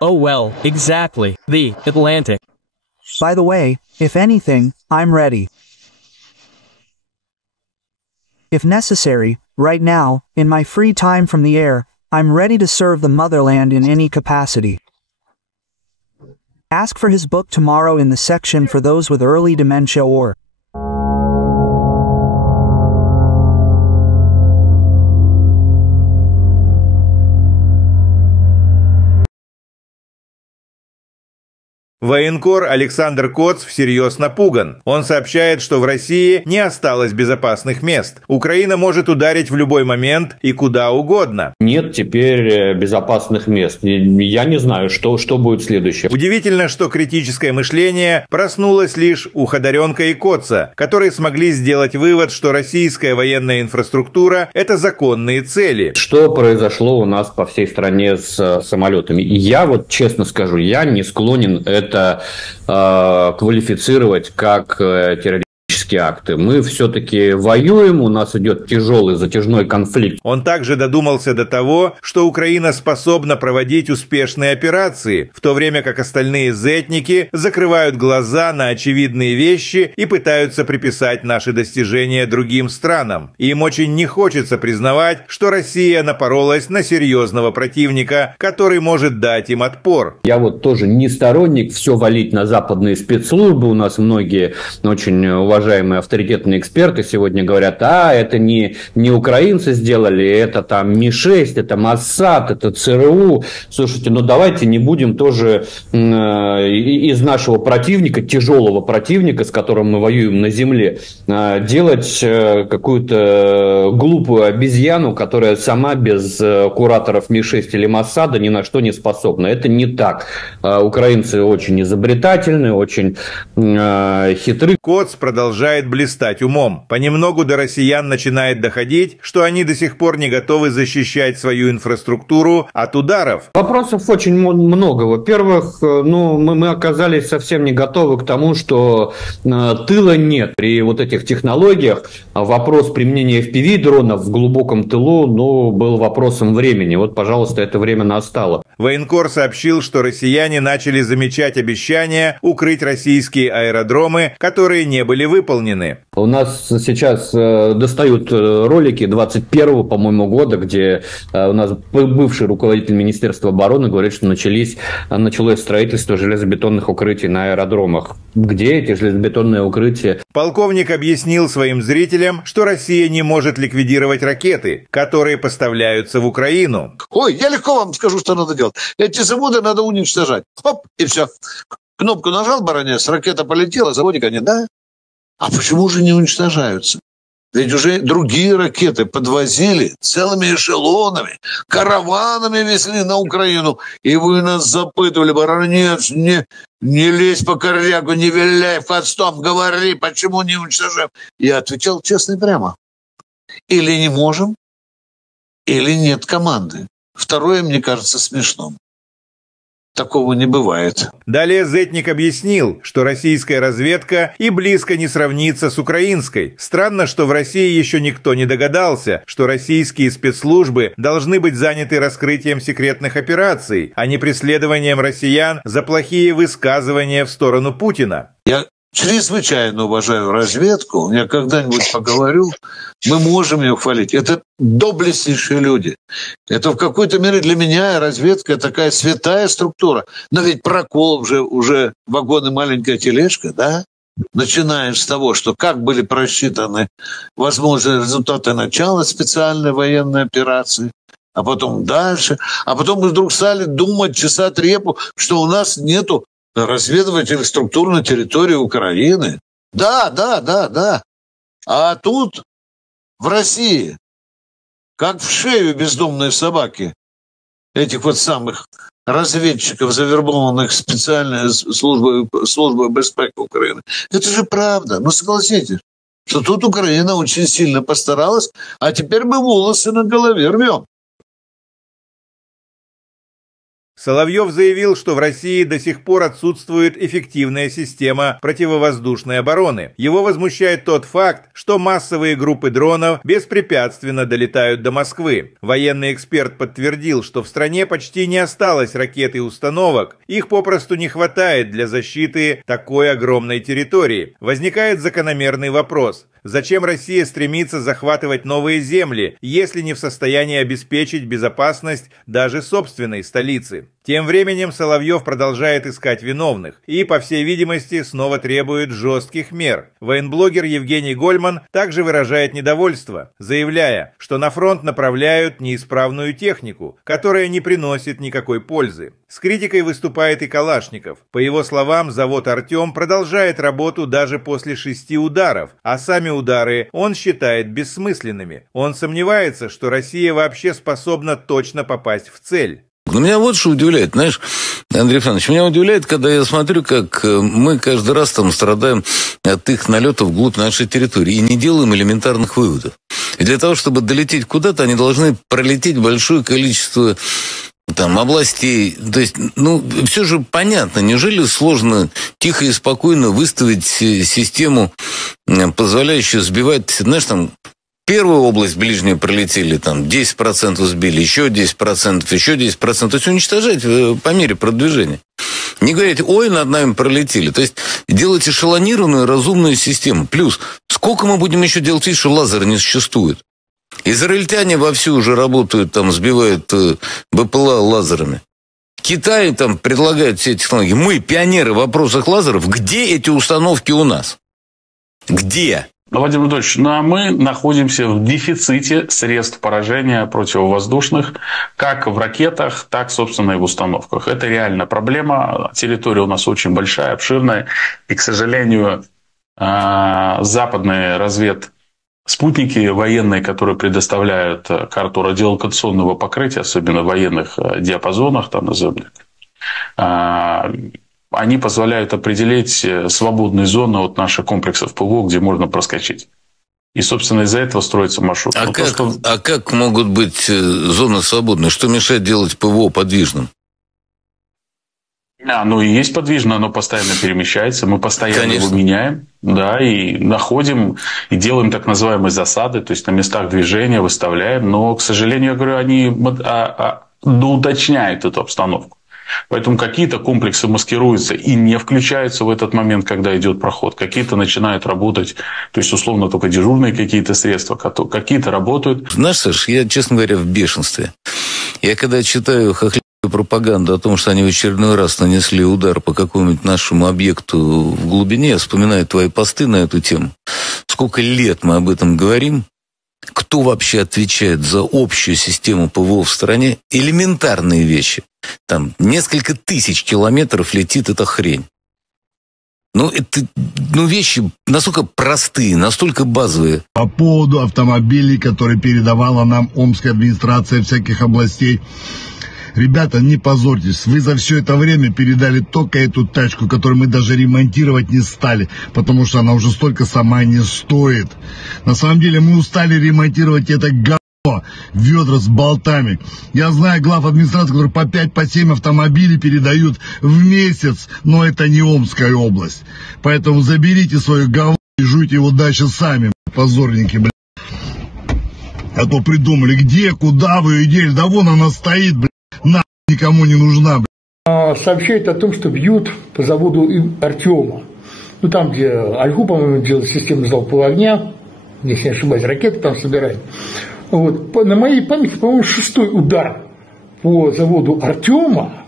Oh well, exactly, the Atlantic. By the way, if anything, I'm ready. If necessary, right now, in my free time from the air, I'm ready to serve the motherland in any capacity. Ask for his book tomorrow in the section for those with early dementia or Военкор Александр Коц всерьез напуган. Он сообщает, что в России не осталось безопасных мест. Украина может ударить в любой момент и куда угодно. Нет теперь безопасных мест. Я не знаю, что будет следующее. Удивительно, что критическое мышление проснулось лишь у Ходоренка и Коца, которые смогли сделать вывод, что российская военная инфраструктура – это законные цели. Что произошло у нас по всей стране с самолетами? Я вот честно скажу, я не склонен это квалифицировать как террористические акты. Мы все-таки воюем, у нас идет тяжелый затяжной конфликт. Он также додумался до того, что Украина способна проводить успешные операции, в то время как остальные зетники закрывают глаза на очевидные вещи и пытаются приписать наши достижения другим странам. Им очень не хочется признавать, что Россия напоролась на серьезного противника, который может дать им отпор. Я вот тоже не сторонник все валить на западные спецслужбы. У нас многие очень уважаемые авторитетные эксперты сегодня говорят, это не украинцы сделали, это там Ми-6, это Моссад, это ЦРУ. Слушайте, давайте не будем тоже из нашего противника, тяжелого противника, с которым мы воюем на земле, делать какую-то глупую обезьяну, которая сама без кураторов Ми-6 или Моссада ни на что не способна. Это не так. Украинцы очень изобретательны, очень хитры. Коц продолжает блистать умом. Понемногу до россиян начинает доходить, что они до сих пор не готовы защищать свою инфраструктуру от ударов. Вопросов очень много. Во-первых, мы оказались совсем не готовы к тому, что тыла нет. При вот этих технологиях вопрос применения FPV-дронов в глубоком тылу был вопросом времени. Вот, пожалуйста, это время настало. Военкор сообщил, что россияне начали замечать обещания укрыть российские аэродромы, которые не были выполнены. У нас сейчас достают ролики 21-го, по-моему, года, где у нас бывший руководитель Министерства обороны говорит, что началось строительство железобетонных укрытий на аэродромах. Где эти железобетонные укрытия? Полковник объяснил своим зрителям, что Россия не может ликвидировать ракеты, которые поставляются в Украину. Ой, я легко вам скажу, что надо делать. Эти заводы надо уничтожать. Хоп, и все. Кнопку нажал, баронец, ракета полетела, заводика нет, да? А почему же не уничтожаются? Ведь уже другие ракеты подвозили целыми эшелонами, караванами везли на Украину. И вы нас запытывали, баронец, не лезь по корягу, не виляй хвостом, говори, почему не уничтожаем. Я отвечал честно и прямо. Или не можем, или нет команды. Второе, мне кажется, смешным. Такого не бывает. Далее зетник объяснил, что российская разведка и близко не сравнится с украинской. Странно, что в России еще никто не догадался, что российские спецслужбы должны быть заняты раскрытием секретных операций, а не преследованием россиян за плохие высказывания в сторону Путина. Я чрезвычайно уважаю разведку. Я когда-нибудь поговорю, мы можем ее хвалить. Это доблестнейшие люди. Это в какой-то мере для меня разведка такая святая структура. Но ведь прокол уже вагон и маленькая тележка, да? Начинаешь с того, что как были просчитаны возможные результаты начала специальной военной операции, а потом дальше. А потом мы вдруг стали думать, чесать репу, что у нас нету разведывательных структур на территории Украины. Да. А тут в России, как в шею бездомные собаки этих вот самых разведчиков, завербованных специальной службой безпеки Украины. Это же правда. Ну, согласитесь, что тут Украина очень сильно постаралась, а теперь мы волосы на голове рвем. Соловьев заявил, что в России до сих пор отсутствует эффективная система противовоздушной обороны. Его возмущает тот факт, что массовые группы дронов беспрепятственно долетают до Москвы. Военный эксперт подтвердил, что в стране почти не осталось ракет и установок, их попросту не хватает для защиты такой огромной территории. Возникает закономерный вопрос. Зачем Россия стремится захватывать новые земли, если не в состоянии обеспечить безопасность даже собственной столицы? Тем временем Соловьев продолжает искать виновных и, по всей видимости, снова требует жестких мер. Военблогер Евгений Гольман также выражает недовольство, заявляя, что на фронт направляют неисправную технику, которая не приносит никакой пользы. С критикой выступает и Калашников. По его словам, завод «Артем» продолжает работу даже после 6 ударов, а сами удары он считает бессмысленными. Он сомневается, что Россия вообще способна точно попасть в цель. Но меня вот что удивляет, знаешь, Андрей Иванович, меня удивляет, когда я смотрю, как мы каждый раз там страдаем от их налетов вглубь нашей территории и не делаем элементарных выводов. И для того, чтобы долететь куда-то, они должны пролететь большое количество там областей. То есть, ну, все же понятно. Неужели сложно тихо и спокойно выставить систему, позволяющую сбивать, знаешь, там, первую область ближнюю пролетели, там, 10% сбили, еще 10%, еще 10%. То есть, уничтожать по мере продвижения. Не говорите, ой, над нами пролетели. То есть, делать эшелонированную, разумную систему. Плюс, сколько мы будем еще делать вид, что лазера не существует? Израильтяне вовсю уже работают, там, сбивают БПЛА лазерами. Китай там предлагает все технологии. Мы, пионеры в вопросах лазеров, где эти установки у нас? Где? Владимир Владимирович, ну а мы находимся в дефиците средств поражения противовоздушных, как в ракетах, так, собственно, и в установках. Это реальная проблема. Территория у нас очень большая, обширная. И, к сожалению, западные спутники военные, которые предоставляют карту радиолокационного покрытия, особенно в военных диапазонах, там назовем, они позволяют определить свободные зоны от наших комплексов ПВО, где можно проскочить. И, собственно, из-за этого строится маршрут. А как могут быть зоны свободные? Что мешает делать ПВО подвижным? Ну и есть подвижно, оно постоянно перемещается, мы постоянно его меняем, да, и находим, и делаем так называемые засады, то есть на местах движения выставляем, но, к сожалению, я говорю, они доуточняют эту обстановку. Поэтому какие-то комплексы маскируются и не включаются в этот момент, когда идет проход. Какие-то начинают работать, то есть, условно, только дежурные какие-то средства, какие-то работают. Знаешь, Саш, я, честно говоря, в бешенстве. Я когда читаю пропаганду о том, что они в очередной раз нанесли удар по какому-нибудь нашему объекту в глубине, я вспоминаю твои посты на эту тему. Сколько лет мы об этом говорим? Кто вообще отвечает за общую систему ПВО в стране? Элементарные вещи. Там несколько тысяч километров летит эта хрень. Это вещи настолько простые, настолько базовые. По поводу автомобилей, которые передавала нам Омская администрация всяких областей. Ребята, не позорьтесь, вы за все это время передали только эту тачку, которую мы даже ремонтировать не стали, потому что она уже столько сама не стоит. На самом деле мы устали ремонтировать это говно, ведра с болтами. Я знаю глав администрации, которые по 5-7 автомобилей передают в месяц, но это не Омская область. Поэтому заберите свое говно и жуйте его дальше сами, позорники, блядь. А то придумали, где, куда вы ее дели, да вон она стоит, блядь. Никому не нужна. Сообщает о том, что бьют по заводу Артема. Там, где Альгу, по-моему, делает систему залпового огня, если не ошибаюсь, ракеты там собирают. На моей памяти, по-моему, 6-й удар по заводу Артема.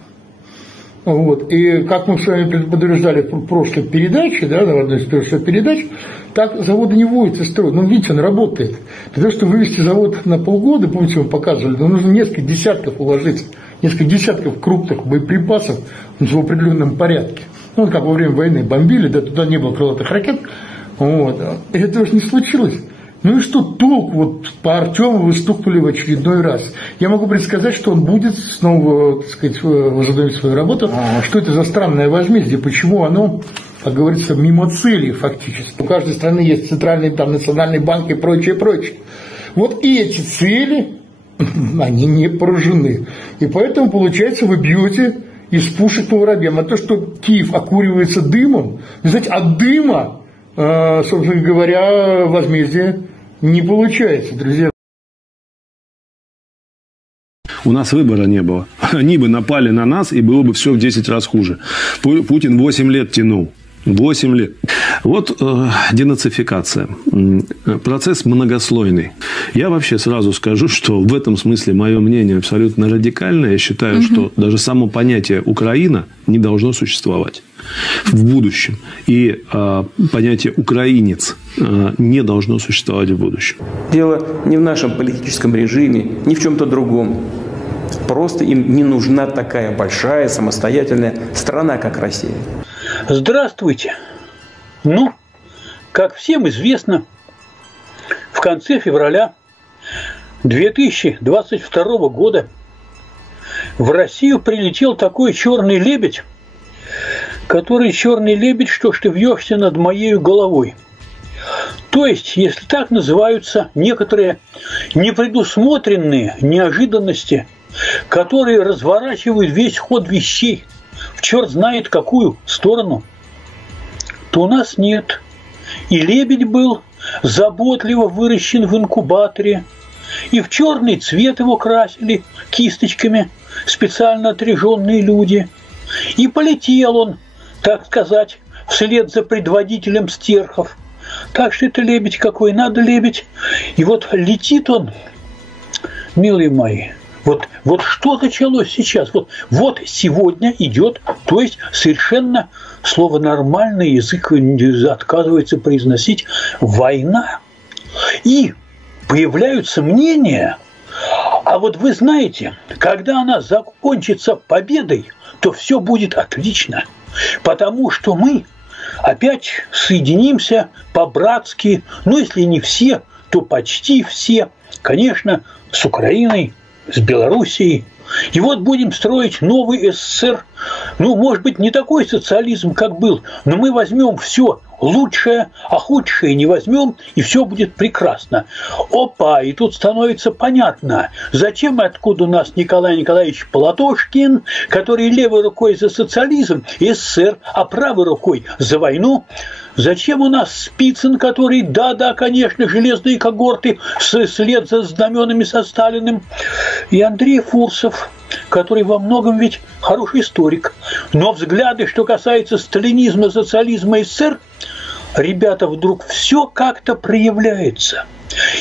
И как мы с вами предупреждали в прошлой передаче, да, в одной из прошлых передач, так заводы не вводятся в строй. Видите, он работает. Для того, чтобы вывести завод на полгода, помните, мы показывали, нужно несколько десятков уложить, несколько десятков крупных боеприпасов в определенном порядке. Как во время войны бомбили, да, туда не было крылатых ракет. И это уже не случилось. Ну и что толк? Вот по Артему вы стукнули в очередной раз. Я могу предсказать, что он будет снова, так сказать, возобновить свою работу. Что это за странное возмездие? Почему оно, как говорится, мимо цели фактически? У каждой страны есть центральный, там, национальный банк и прочее, прочее. Вот эти цели, они не поражены. И поэтому, получается, вы бьете из пушек по воробьям. А то, что Киев окуривается дымом, знаете, от дыма, собственно говоря, возмездие не получается, друзья. У нас выбора не было. Они бы напали на нас, и было бы все в 10 раз хуже. Путин 8 лет тянул. 8 лет. Вот денацификация. Процесс многослойный. Я вообще сразу скажу, что в этом смысле мое мнение абсолютно радикальное. Я считаю, что даже само понятие «Украина» не должно существовать в будущем. И понятие «украинец» не должно существовать в будущем. Дело не в нашем политическом режиме, ни в чем-то другом. Просто им не нужна такая большая самостоятельная страна, как Россия. Здравствуйте. Ну, как всем известно, в конце февраля 2022 года в Россию прилетел такой черный лебедь, который черный лебедь, что ж ты вьешься над моей головой. То есть, если так называются некоторые непредусмотренные неожиданности, которые разворачивают весь ход вещей в черт знает какую сторону, то у нас нет. И лебедь был заботливо выращен в инкубаторе, и в черный цвет его красили кисточками специально отряженные люди. И полетел он, так сказать, вслед за предводителем стерхов. Так что это лебедь какой надо, лебедь. И вот летит он, милые мои. Вот что началось сейчас? Вот сегодня идет, то есть совершенно слово «нормальный» язык отказывается произносить «война». И появляются мнения, а вот вы знаете, когда она закончится победой, то все будет отлично, потому что мы опять соединимся по-братски, ну если не все, то почти все, конечно, с Украиной, с Белоруссией. И вот будем строить новый СССР. Ну, может быть, не такой социализм, как был, но мы возьмем все лучшее, а худшее не возьмем, и все будет прекрасно. Опа, и тут становится понятно, зачем и откуда у нас Николай Николаевич Платошкин, который левой рукой за социализм и СССР, а правой рукой за войну. Зачем у нас Спицын, который, да, конечно, железные когорты вслед за знаменами со Сталиным, и Андрей Фурсов, который во многом ведь хороший историк, но взгляды, что касается сталинизма, социализма и СССР, ребята, вдруг все как-то проявляется.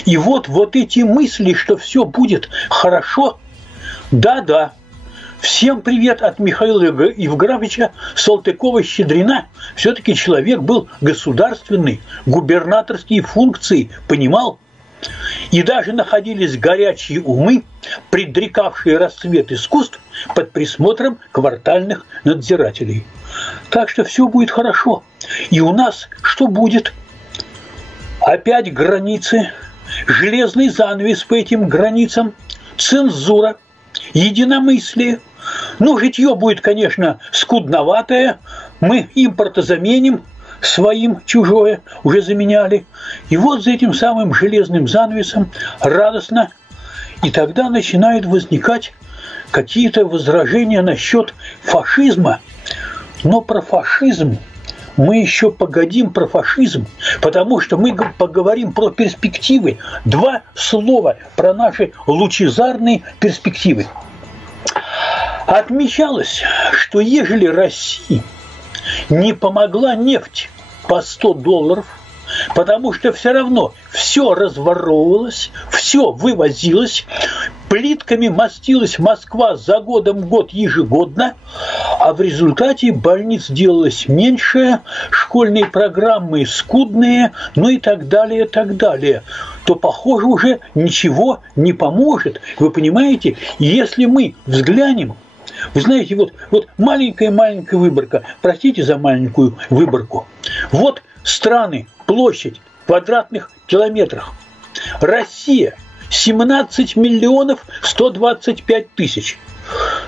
И вот эти мысли, что все будет хорошо, да. Всем привет от Михаила Евграфовича Салтыкова-Щедрина. Все-таки человек был государственный, губернаторские функции понимал. И даже находились горячие умы, предрекавшие расцвет искусств под присмотром квартальных надзирателей. Так что все будет хорошо. И у нас что будет? Опять границы, железный занавес по этим границам, цензура, единомыслие. Ну, житье будет, конечно, скудноватое. Мы импортозаменим, своим чужое уже заменяли. И вот за этим самым железным занавесом радостно. И тогда начинают возникать какие-то возражения насчет фашизма. Но про фашизм мы еще погодим, про фашизм, потому что мы поговорим про перспективы. 2 слова про наши лучезарные перспективы. Отмечалось, что ежели России не помогла нефть по $100, потому что все равно все разворовывалось, все вывозилось, плитками мастилась Москва за годом год ежегодно, а в результате больниц делалось меньше, школьные программы скудные, ну и так далее, то, похоже, уже ничего не поможет. Вы понимаете, если мы взглянем, вы знаете, вот маленькая выборка, простите за маленькую выборку, вот страны, площадь в квадратных километрах, Россия 17 миллионов 125 тысяч.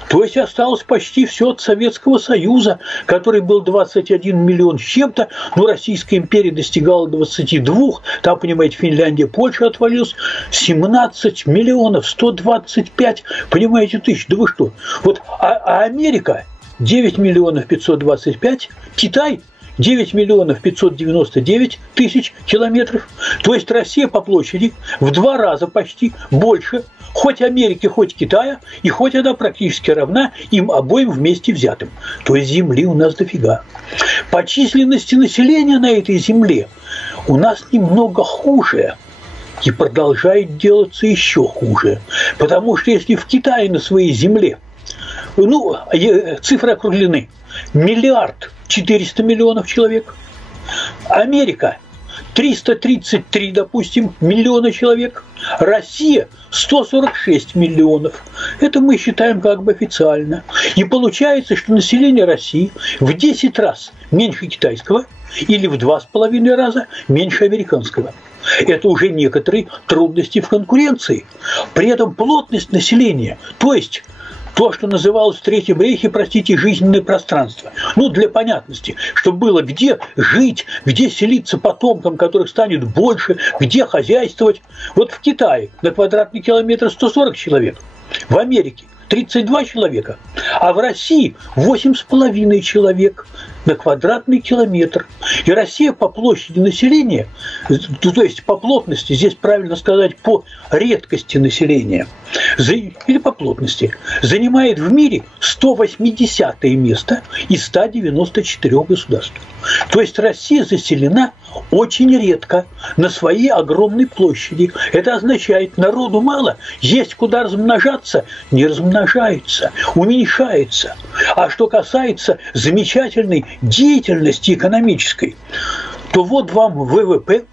То есть осталось почти все от Советского Союза, который был 21 миллион с чем-то, но Российская империя достигала 22, там, понимаете, Финляндия, Польша отвалилась, 17 миллионов 125, понимаете, тысяч, да вы что? Вот, а Америка 9 миллионов 525, Китай 9 миллионов 599 тысяч километров. То есть Россия по площади в 2 раза почти больше хоть Америки, хоть Китая, и хоть она практически равна им обоим вместе взятым. То есть земли у нас дофига. По численности населения на этой земле у нас немного хуже. И продолжает делаться еще хуже. Потому что если в Китае на своей земле, ну, цифры округлены, 1 400 миллионов человек, Америка 333, допустим, миллиона человек, Россия 146 миллионов. Это мы считаем как бы официально. И получается, что население России в 10 раз меньше китайского или в 2,5 раза меньше американского. Это уже некоторые трудности в конкуренции. При этом плотность населения, то есть то, что называлось в Третьем рейхе, простите, жизненное пространство. Ну, для понятности, чтобы было где жить, где селиться потомкам, которых станет больше, где хозяйствовать. Вот в Китае на квадратный километр 140 человек, в Америке 32 человека, а в России 8,5 человек на квадратный километр. И Россия по площади населения, то есть по плотности, здесь правильно сказать, по редкости населения, или по плотности, занимает в мире 180-е место из 194 государств. То есть Россия заселена очень редко на своей огромной площади. Это означает, народу мало, есть куда размножаться, не размножается, уменьшается. А что касается замечательной деятельности экономической, то вот вам ВВП.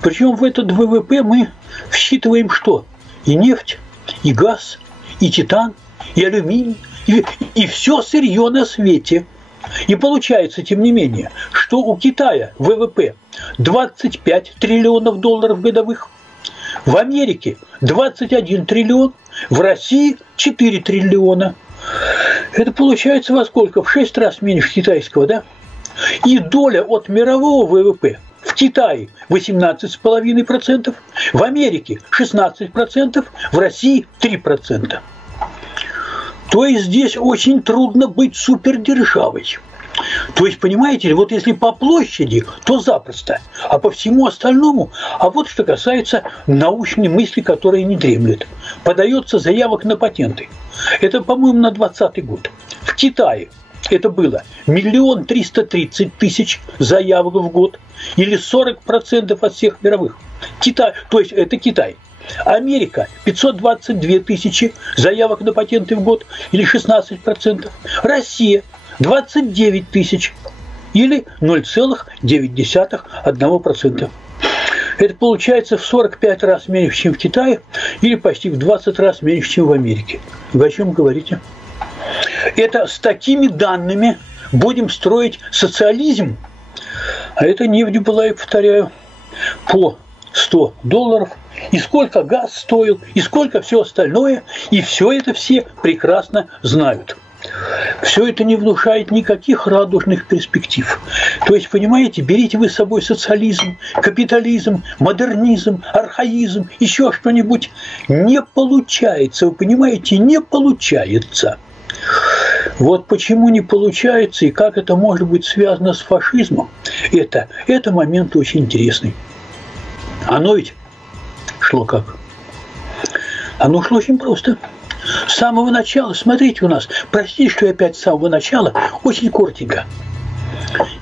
Причем в этот ВВП мы всчитываем что? И нефть, и газ, и титан, и алюминий, и все сырье на свете. И получается, тем не менее, что у Китая ВВП 25 триллионов долларов годовых, в Америке 21 триллион, в России 4 триллиона. Это получается во сколько? В 6 раз меньше китайского, да? И доля от мирового ВВП в Китае 18,5%, в Америке 16%, в России 3%. То есть здесь очень трудно быть супердержавой. То есть, понимаете, вот если по площади, то запросто, а по всему остальному, а вот что касается научной мысли, которая не дремлет. Подается заявок на патенты. Это, по-моему, на 2020 год. В Китае это было 1 330 000 заявок в год, или 40% от всех мировых. Китай, то есть это Китай. Америка 522 000 заявок на патенты в год, или 16%. Россия 29 000, или 0,9%. Это получается в 45 раз меньше, чем в Китае, или почти в 20 раз меньше, чем в Америке. Вы о чем говорите? Это с такими данными будем строить социализм. А это нефть была, я повторяю, по $100. И сколько газ стоил, и сколько все остальное. И все это все прекрасно знают. Все это не внушает никаких радужных перспектив. То есть, понимаете, берите вы с собой социализм, капитализм, модернизм, архаизм, еще что-нибудь. Не получается, вы понимаете, не получается. Вот почему не получается и как это может быть связано с фашизмом, это момент очень интересный. Оно ведь шло как? Оно шло очень просто. С самого начала, смотрите у нас, простите, что я опять с самого начала, очень коротенько.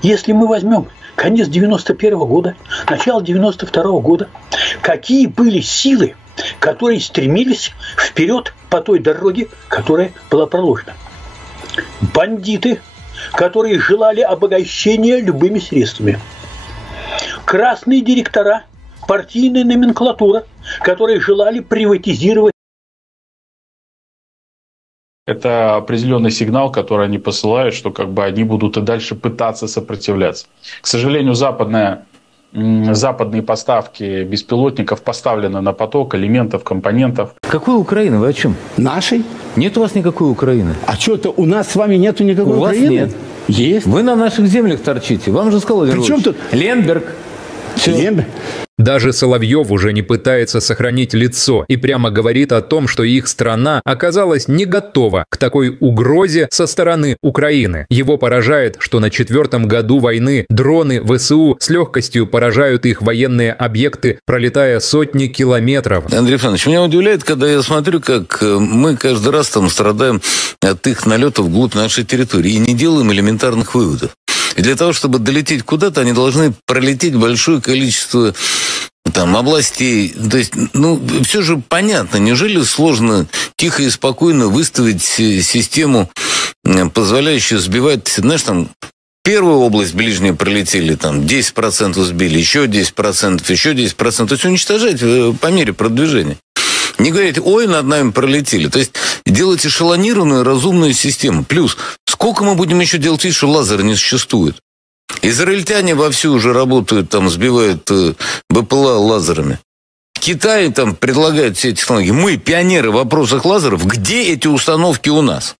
Если мы возьмем конец 91 года, начало 92 года, какие были силы, которые стремились вперед по той дороге, которая была проложена? Бандиты, которые желали обогащения любыми средствами. Красные директора, партийная номенклатура, которые желали приватизировать. Это определенный сигнал, который они посылают, что как бы они будут и дальше пытаться сопротивляться. К сожалению, западная западные поставки беспилотников поставлены на поток элементов, компонентов. Какой Украины? Вы о чем? Нашей? Нет у вас никакой Украины. А что это у нас с вами нету никакой Украины? У вас нет. Есть. Вы на наших землях торчите. Вам же сказал При чем тут? Ленберг. Ленберг. Даже Соловьев уже не пытается сохранить лицо и прямо говорит о том, что их страна оказалась не готова к такой угрозе со стороны Украины. Его поражает, что на 4-м году войны дроны ВСУ с легкостью поражают их военные объекты, пролетая сотни километров. Андрей Иванович, меня удивляет, когда я смотрю, как мы каждый раз там страдаем от их налетов вглубь нашей территории и не делаем элементарных выводов. И для того, чтобы долететь куда-то, они должны пролететь большое количество там областей. То есть, все же понятно. Неужели сложно тихо и спокойно выставить систему, позволяющую сбивать, знаешь, там, первую область ближнюю пролетели, там, 10% сбили, еще 10%, еще 10%. То есть, уничтожать по мере продвижения. Не говорите, ой, над нами пролетели. То есть, делать эшелонированную, разумную систему. Плюс, сколько мы будем еще делать вид, что лазер не существует? Израильтяне вовсю уже работают, там, сбивают БПЛА лазерами. Китай там предлагает все эти технологии. Мы, пионеры в вопросах лазеров, где эти установки у нас?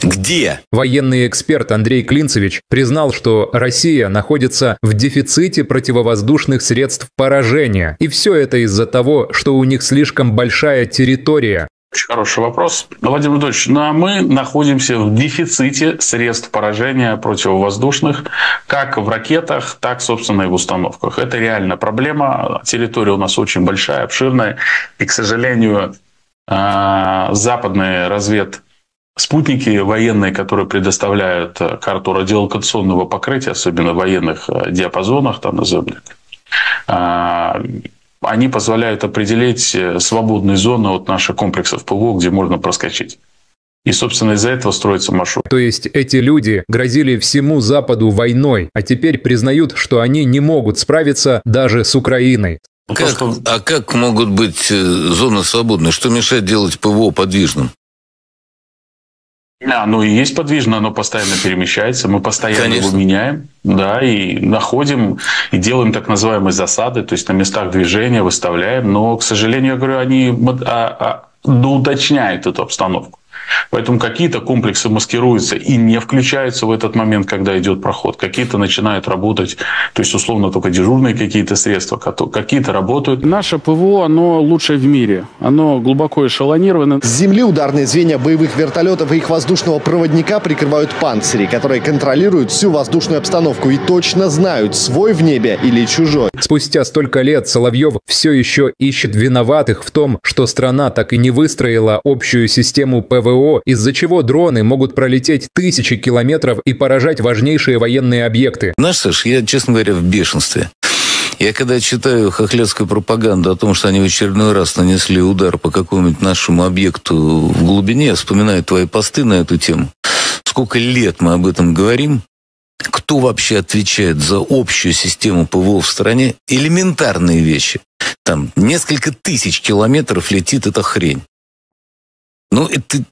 Где? Военный эксперт Андрей Клинцевич признал, что Россия находится в дефиците противовоздушных средств поражения. И все это из-за того, что у них слишком большая территория. Очень хороший вопрос. Владимир Владимирович, а мы находимся в дефиците средств поражения противовоздушных, как в ракетах, так, собственно, и в установках. Это реально проблема. Территория у нас очень большая, обширная. И, к сожалению, западные спутники военные, которые предоставляют карту радиолокационного покрытия, особенно в военных диапазонах, там назовем, они позволяют определить свободные зоны от наших комплексов ПВО, где можно проскочить. И, собственно, из-за этого строится маршрут. То есть эти люди грозили всему Западу войной, а теперь признают, что они не могут справиться даже с Украиной. А как могут быть зоны свободные? Что мешает делать ПВО подвижным? Оно и есть подвижно, оно постоянно перемещается, мы постоянно его меняем, да, и находим, и делаем так называемые засады, то есть на местах движения выставляем, но, к сожалению, я говорю, они доуточняют эту обстановку. Поэтому какие-то комплексы маскируются и не включаются в этот момент, когда идет проход. Какие-то начинают работать, то есть условно только дежурные какие-то средства, какие-то работают. Наше ПВО, оно лучшее в мире. Оно глубоко эшелонировано. С земли ударные звенья боевых вертолетов и их воздушного проводника прикрывают панцири, которые контролируют всю воздушную обстановку и точно знают, свой в небе или чужой. Спустя столько лет Соловьев все еще ищет виноватых в том, что страна так и не выстроила общую систему ПВО, из-за чего дроны могут пролететь тысячи километров и поражать важнейшие военные объекты. Знаешь, Саш, я, честно говоря, в бешенстве. Я когда читаю хохлядскую пропаганду о том, что они в очередной раз нанесли удар по какому-нибудь нашему объекту в глубине, я вспоминаю твои посты на эту тему. Сколько лет мы об этом говорим? Кто вообще отвечает за общую систему ПВО в стране? Элементарные вещи. Там несколько тысяч километров летит эта хрень. Это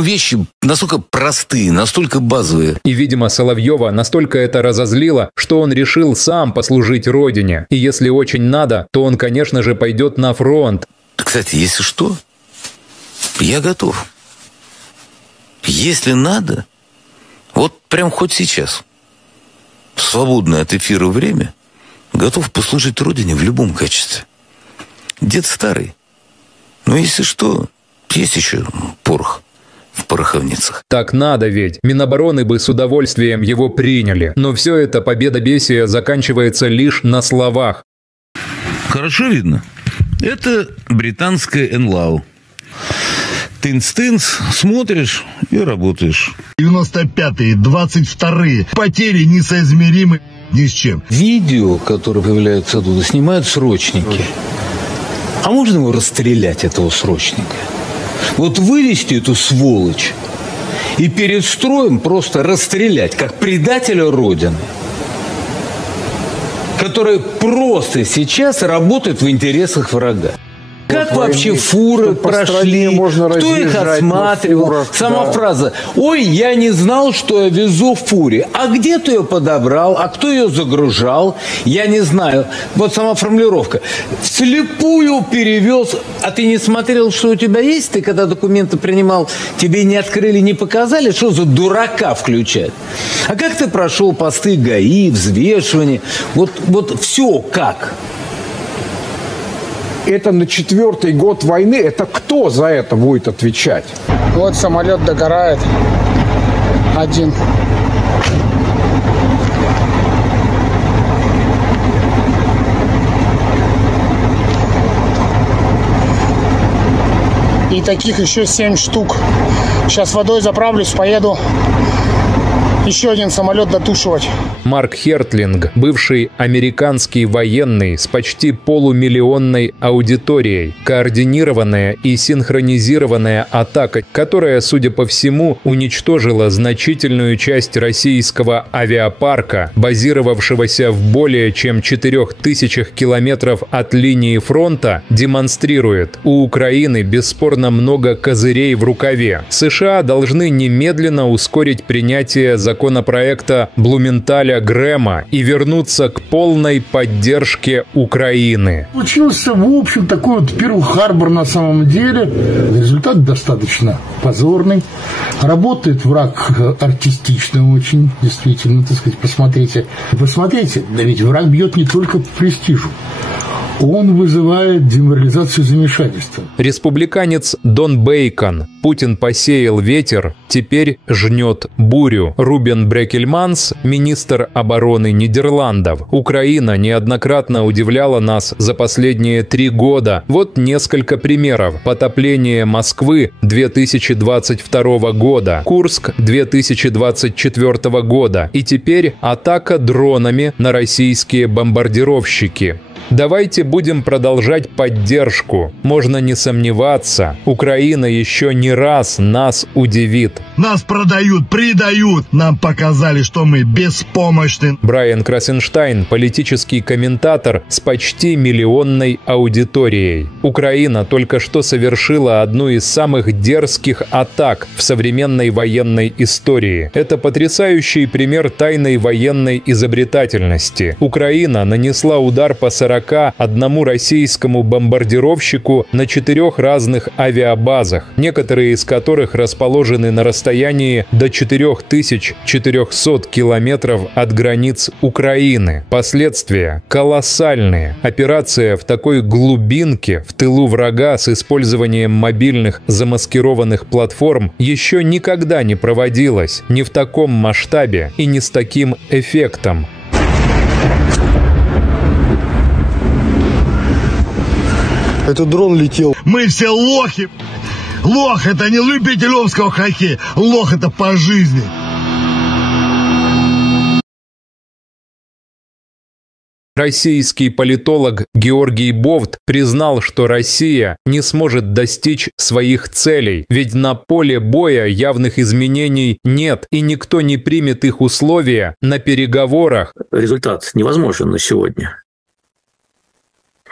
вещи настолько простые, настолько базовые. И, видимо, Соловьева настолько это разозлило, что он решил сам послужить родине. И если очень надо, то он, конечно же, пойдет на фронт. Кстати, если что, я готов. Если надо, вот прям хоть сейчас, в свободное от эфира время, готов послужить родине в любом качестве. Дед старый. Но если что... Есть еще порох в пороховницах. Так надо ведь. Минобороны бы с удовольствием его приняли. Но все это победобесие заканчивается лишь на словах. Хорошо видно? Это британская НЛАУ. Тынц-тынц, смотришь и работаешь. 95-е, 22-е. Потери несоизмеримы ни с чем. Видео, которое появляется оттуда, снимают срочники. А можно его расстрелять, этого срочника? Вот вывести эту сволочь и перед строем просто расстрелять, как предателя Родины, который просто сейчас работает в интересах врага. Как вообще фуры прошли, кто их осматривал? Сама фраза «Ой, я не знал, что я везу в фуре». А где ты ее подобрал? А кто ее загружал? Я не знаю. Вот сама формулировка. Вслепую перевез. А ты не смотрел, что у тебя есть? Ты когда документы принимал, тебе не открыли, не показали? Что за дурака включать? А как ты прошел посты ГАИ, взвешивание? Вот все как? Это на 4-й год войны. Это кто за это будет отвечать? Вот самолет догорает. Один. И таких еще 7 штук. Сейчас водой заправлюсь, поеду еще один самолет дотушивать. Марк Хертлинг, бывший американский военный с почти полумиллионной аудиторией. Координированная и синхронизированная атака, которая, судя по всему, уничтожила значительную часть российского авиапарка, базировавшегося в более чем 4000 километров от линии фронта, демонстрирует: у Украины бесспорно много козырей в рукаве. США должны немедленно ускорить принятие законопроекта Блументаля Грэма и вернуться к полной поддержке Украины. Случился, в общем, такой вот Перл-Харбор на самом деле. Результат достаточно позорный. Работает враг артистично очень, действительно, так сказать, посмотрите. Посмотрите, да ведь враг бьет не только по престижу. Он вызывает деморализацию, замешательства. Республиканец Дон Бейкон. Путин посеял ветер, теперь жнет бурю. Рубен Брекельманс, министр обороны Нидерландов. Украина неоднократно удивляла нас за последние 3 года. Вот несколько примеров. Потопление Москвы 2022 года, Курск 2024 года и теперь атака дронами на российские бомбардировщики. Давайте будем продолжать поддержку. Можно не сомневаться, Украина еще не раз нас удивит. Нас продают, предают. Нам показали, что мы беспомощны. Брайан Красенштайн, политический комментатор с почти миллионной аудиторией. Украина только что совершила одну из самых дерзких атак в современной военной истории. Это потрясающий пример тайной военной изобретательности. Украина нанесла удар по 41 российскому бомбардировщику на 4 разных авиабазах, некоторые из которых расположены на расстоянии до 4400 километров от границ Украины. Последствия колоссальные. Операция в такой глубинке в тылу врага с использованием мобильных замаскированных платформ еще никогда не проводилась, не в таком масштабе и не с таким эффектом. Этот дрон летел. Мы все лохи. Лох — это не любитель омского хоккея. Лох — это по жизни. Российский политолог Георгий Бовт признал, что Россия не сможет достичь своих целей, ведь на поле боя явных изменений нет, и никто не примет их условия на переговорах. Результат невозможен на сегодня.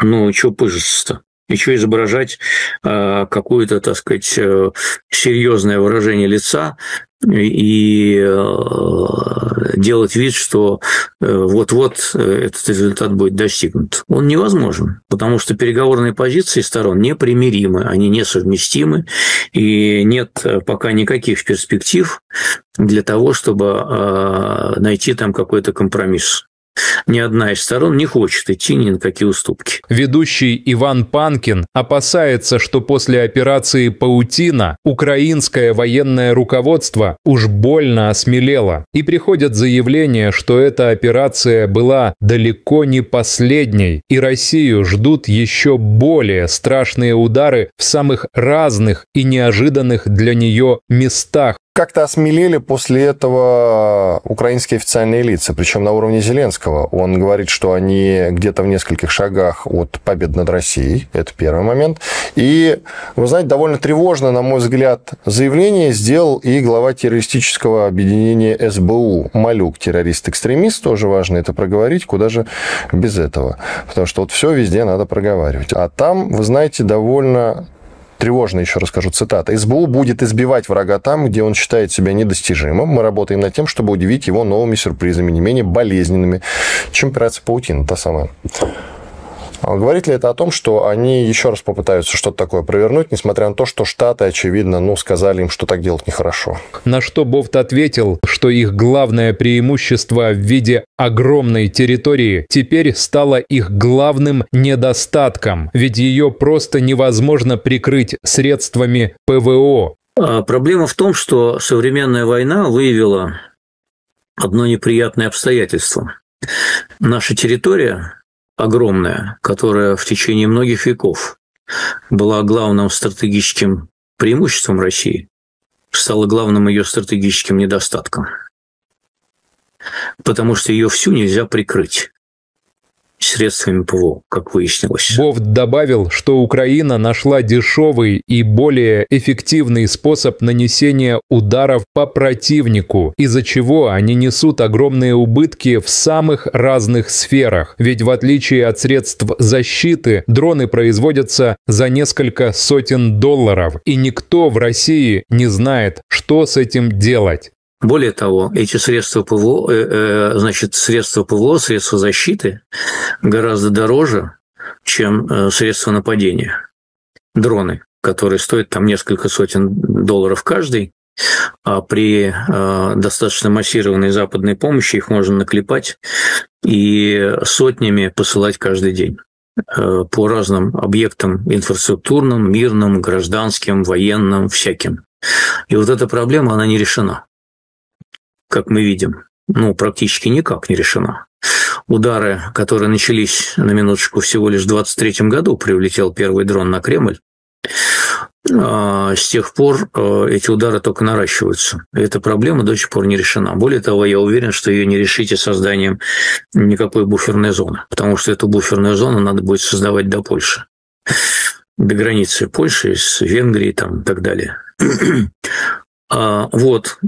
Ну, что пыжиться-то? И что изображать какое-то, так сказать, серьезное выражение лица и делать вид, что вот-вот этот результат будет достигнут. Он невозможен, потому что переговорные позиции сторон непримиримы, они несовместимы, и нет пока никаких перспектив для того, чтобы найти там какой-то компромисс. Ни одна из сторон не хочет идти ни на какие уступки. Ведущий Иван Панкин опасается, что после операции «Паутина» украинское военное руководство уж больно осмелело. И приходят заявления, что эта операция была далеко не последней, и Россию ждут еще более страшные удары в самых разных и неожиданных для нее местах. Как-то осмелели после этого украинские официальные лица, причем на уровне Зеленского. Он говорит, что они где-то в нескольких шагах от победы над Россией. Это первый момент. И, вы знаете, довольно тревожно, на мой взгляд, заявление сделал и глава террористического объединения СБУ. Малюк, террорист-экстремист, тоже важно это проговорить, куда же без этого. Потому что вот все везде надо проговаривать. А там, вы знаете, довольно... Тревожно, еще расскажу, цитата. «СБУ будет избивать врага там, где он считает себя недостижимым. Мы работаем над тем, чтобы удивить его новыми сюрпризами, не менее болезненными, чем операция «Паутина», та самая». Говорит ли это о том, что они еще раз попытаются что-то такое провернуть, несмотря на то, что Штаты, очевидно, сказали им, что так делать нехорошо? На что Бофт ответил, что их главное преимущество в виде огромной территории теперь стало их главным недостатком, ведь ее просто невозможно прикрыть средствами ПВО. Проблема в том, что современная война выявила одно неприятное обстоятельство. Наша территория огромная, которая в течение многих веков была главным стратегическим преимуществом России, стала главным ее стратегическим недостатком. Потому что ее всю нельзя прикрыть средствами ПВО, как выяснилось. Бофт добавил, что Украина нашла дешевый и более эффективный способ нанесения ударов по противнику, из-за чего они несут огромные убытки в самых разных сферах. Ведь в отличие от средств защиты, дроны производятся за несколько сотен долларов, и никто в России не знает, что с этим делать. Более того, эти средства ПВО, средства защиты гораздо дороже, чем средства нападения. Дроны, которые стоят там несколько сотен долларов каждый, а при достаточно массированной западной помощи их можно наклепать и сотнями посылать каждый день по разным объектам инфраструктурным, мирным, гражданским, военным, всяким. И вот эта проблема, она не решена. Как мы видим, практически никак не решена. Удары, которые начались, на минуточку, всего лишь в 23-м году, прилетел первый дрон на Кремль, с тех пор эти удары только наращиваются. И эта проблема до сих пор не решена. Более того, я уверен, что ее не решите созданием никакой буферной зоны, потому что эту буферную зону надо будет создавать до Польши, до границы Польши с Венгрией там, и так далее.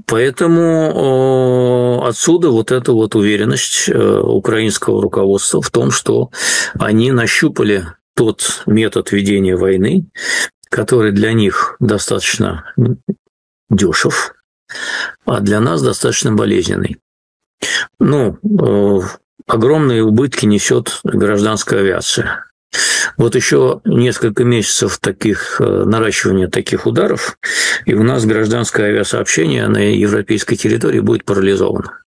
Поэтому отсюда вот эта вот уверенность украинского руководства в том, что они нащупали тот метод ведения войны, который для них достаточно дешев, а для нас достаточно болезненный. Огромные убытки несет гражданская авиация. Вот еще несколько месяцев наращивания таких ударов, и у нас гражданское авиасообщение на европейской территории будет парализовано.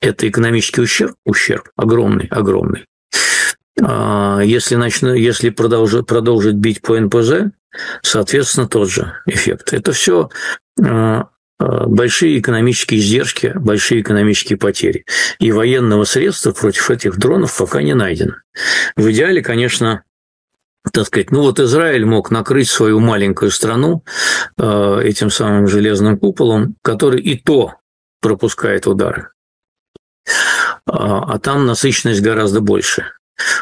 Это экономический ущерб огромный. Если продолжить бить по НПЗ, соответственно, тот же эффект. Это все большие экономические издержки, большие экономические потери. И военного средства против этих дронов пока не найдено. В идеале, конечно, Израиль мог накрыть свою маленькую страну этим самым железным куполом, который и то пропускает удары. А там насыщенность гораздо больше.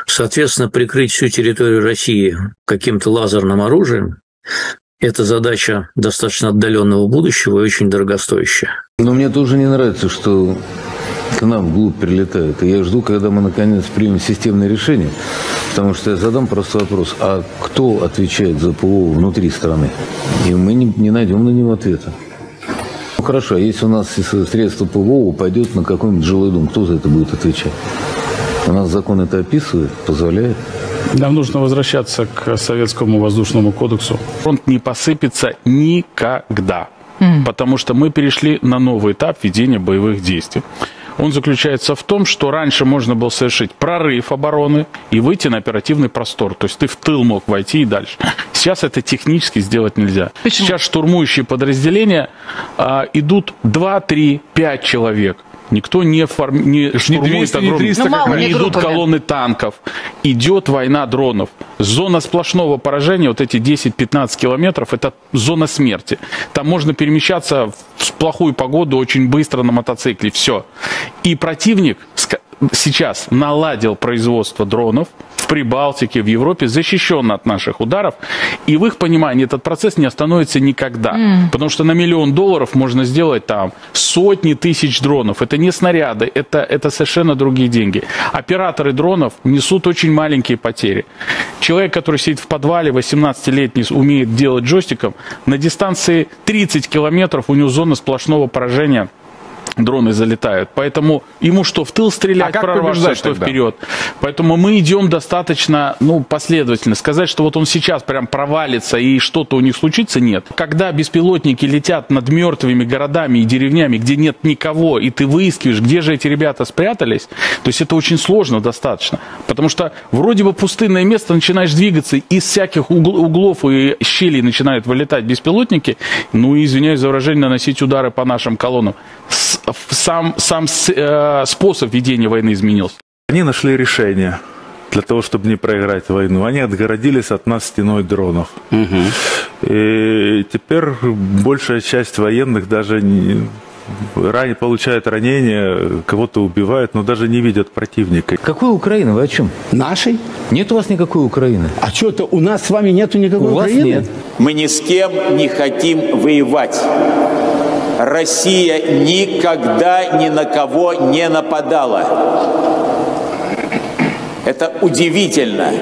Соответственно, прикрыть всю территорию России каким-то лазерным оружием – это задача достаточно отдаленного будущего и очень дорогостоящая. Но мне тоже не нравится, что к нам вглубь прилетают. И я жду, когда мы наконец примем системное решение. Потому что я задам простой вопрос. А кто отвечает за ПВО внутри страны? И мы не найдем на него ответа. Хорошо, а если у нас средство ПВО упадет на какой-нибудь жилой дом, кто за это будет отвечать? У нас закон это описывает, позволяет. Нам нужно возвращаться к Советскому воздушному кодексу. Фронт не посыпется никогда, потому что мы перешли на новый этап ведения боевых действий. Он заключается в том, что раньше можно было совершить прорыв обороны и выйти на оперативный простор. То есть ты в тыл мог войти и дальше. Сейчас это технически сделать нельзя. Почему? Сейчас штурмующие подразделения идут 2, 3, 5 человек. Никто не штурмует огромные, не идут колонны танков. Идет война дронов. Зона сплошного поражения, вот эти 10-15 километров, это зона смерти. Там можно перемещаться в плохую погоду очень быстро на мотоцикле. Все. И противник сейчас наладил производство дронов в Прибалтике, в Европе, защищен от наших ударов. И в их понимании этот процесс не остановится никогда. Потому что на $1 миллион можно сделать там сотни тысяч дронов. Это не снаряды, это совершенно другие деньги. Операторы дронов несут очень маленькие потери. Человек, который сидит в подвале, 18-летний, умеет делать джойстиком, на дистанции 30 километров у него зона сплошного поражения. Дроны залетают. Поэтому ему что, в тыл стрелять, прорваться, что тогда вперед. Поэтому мы идем достаточно последовательно. Сказать, что вот он сейчас прям провалится и что-то у них случится, нет. Когда беспилотники летят над мертвыми городами и деревнями, где нет никого, и ты выискиваешь, где же эти ребята спрятались, то есть это очень сложно достаточно. Потому что вроде бы пустынное место, начинаешь двигаться, из всяких углов и щелей начинают вылетать беспилотники, и, извиняюсь за выражение, наносить удары по нашим колоннам. Сам способ ведения войны изменился. Они нашли решение для того, чтобы не проиграть войну. Они отгородились от нас стеной дронов. И теперь большая часть военных даже получают ранения, кого-то убивают, но даже не видят противника. Какой Украины? Вы о чем? Нашей? Нет у вас никакой Украины. А что-то у нас с вами нету никакой Украины? У вас нет. Мы ни с кем не хотим воевать. Россия никогда ни на кого не нападала. Это удивительно,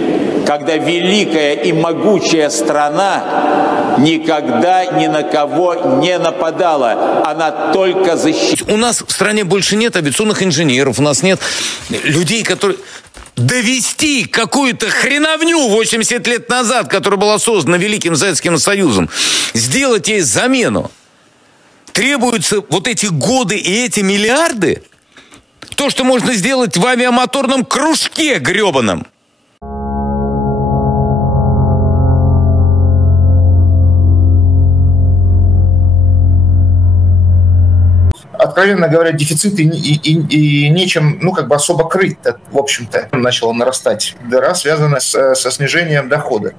когда великая и могучая страна никогда ни на кого не нападала. Она только защищала. У нас в стране больше нет авиационных инженеров, у нас нет людей, которые... Довести какую-то хреновню 80 лет назад, которая была создана Великим Советским Союзом, сделать ей замену. Требуются вот эти годы и эти миллиарды? То, что можно сделать в авиамоторном кружке гребаном. Откровенно говоря, дефицит и нечем, особо крыть, в общем-то. Начала нарастать дыра, связанная со снижением дохода.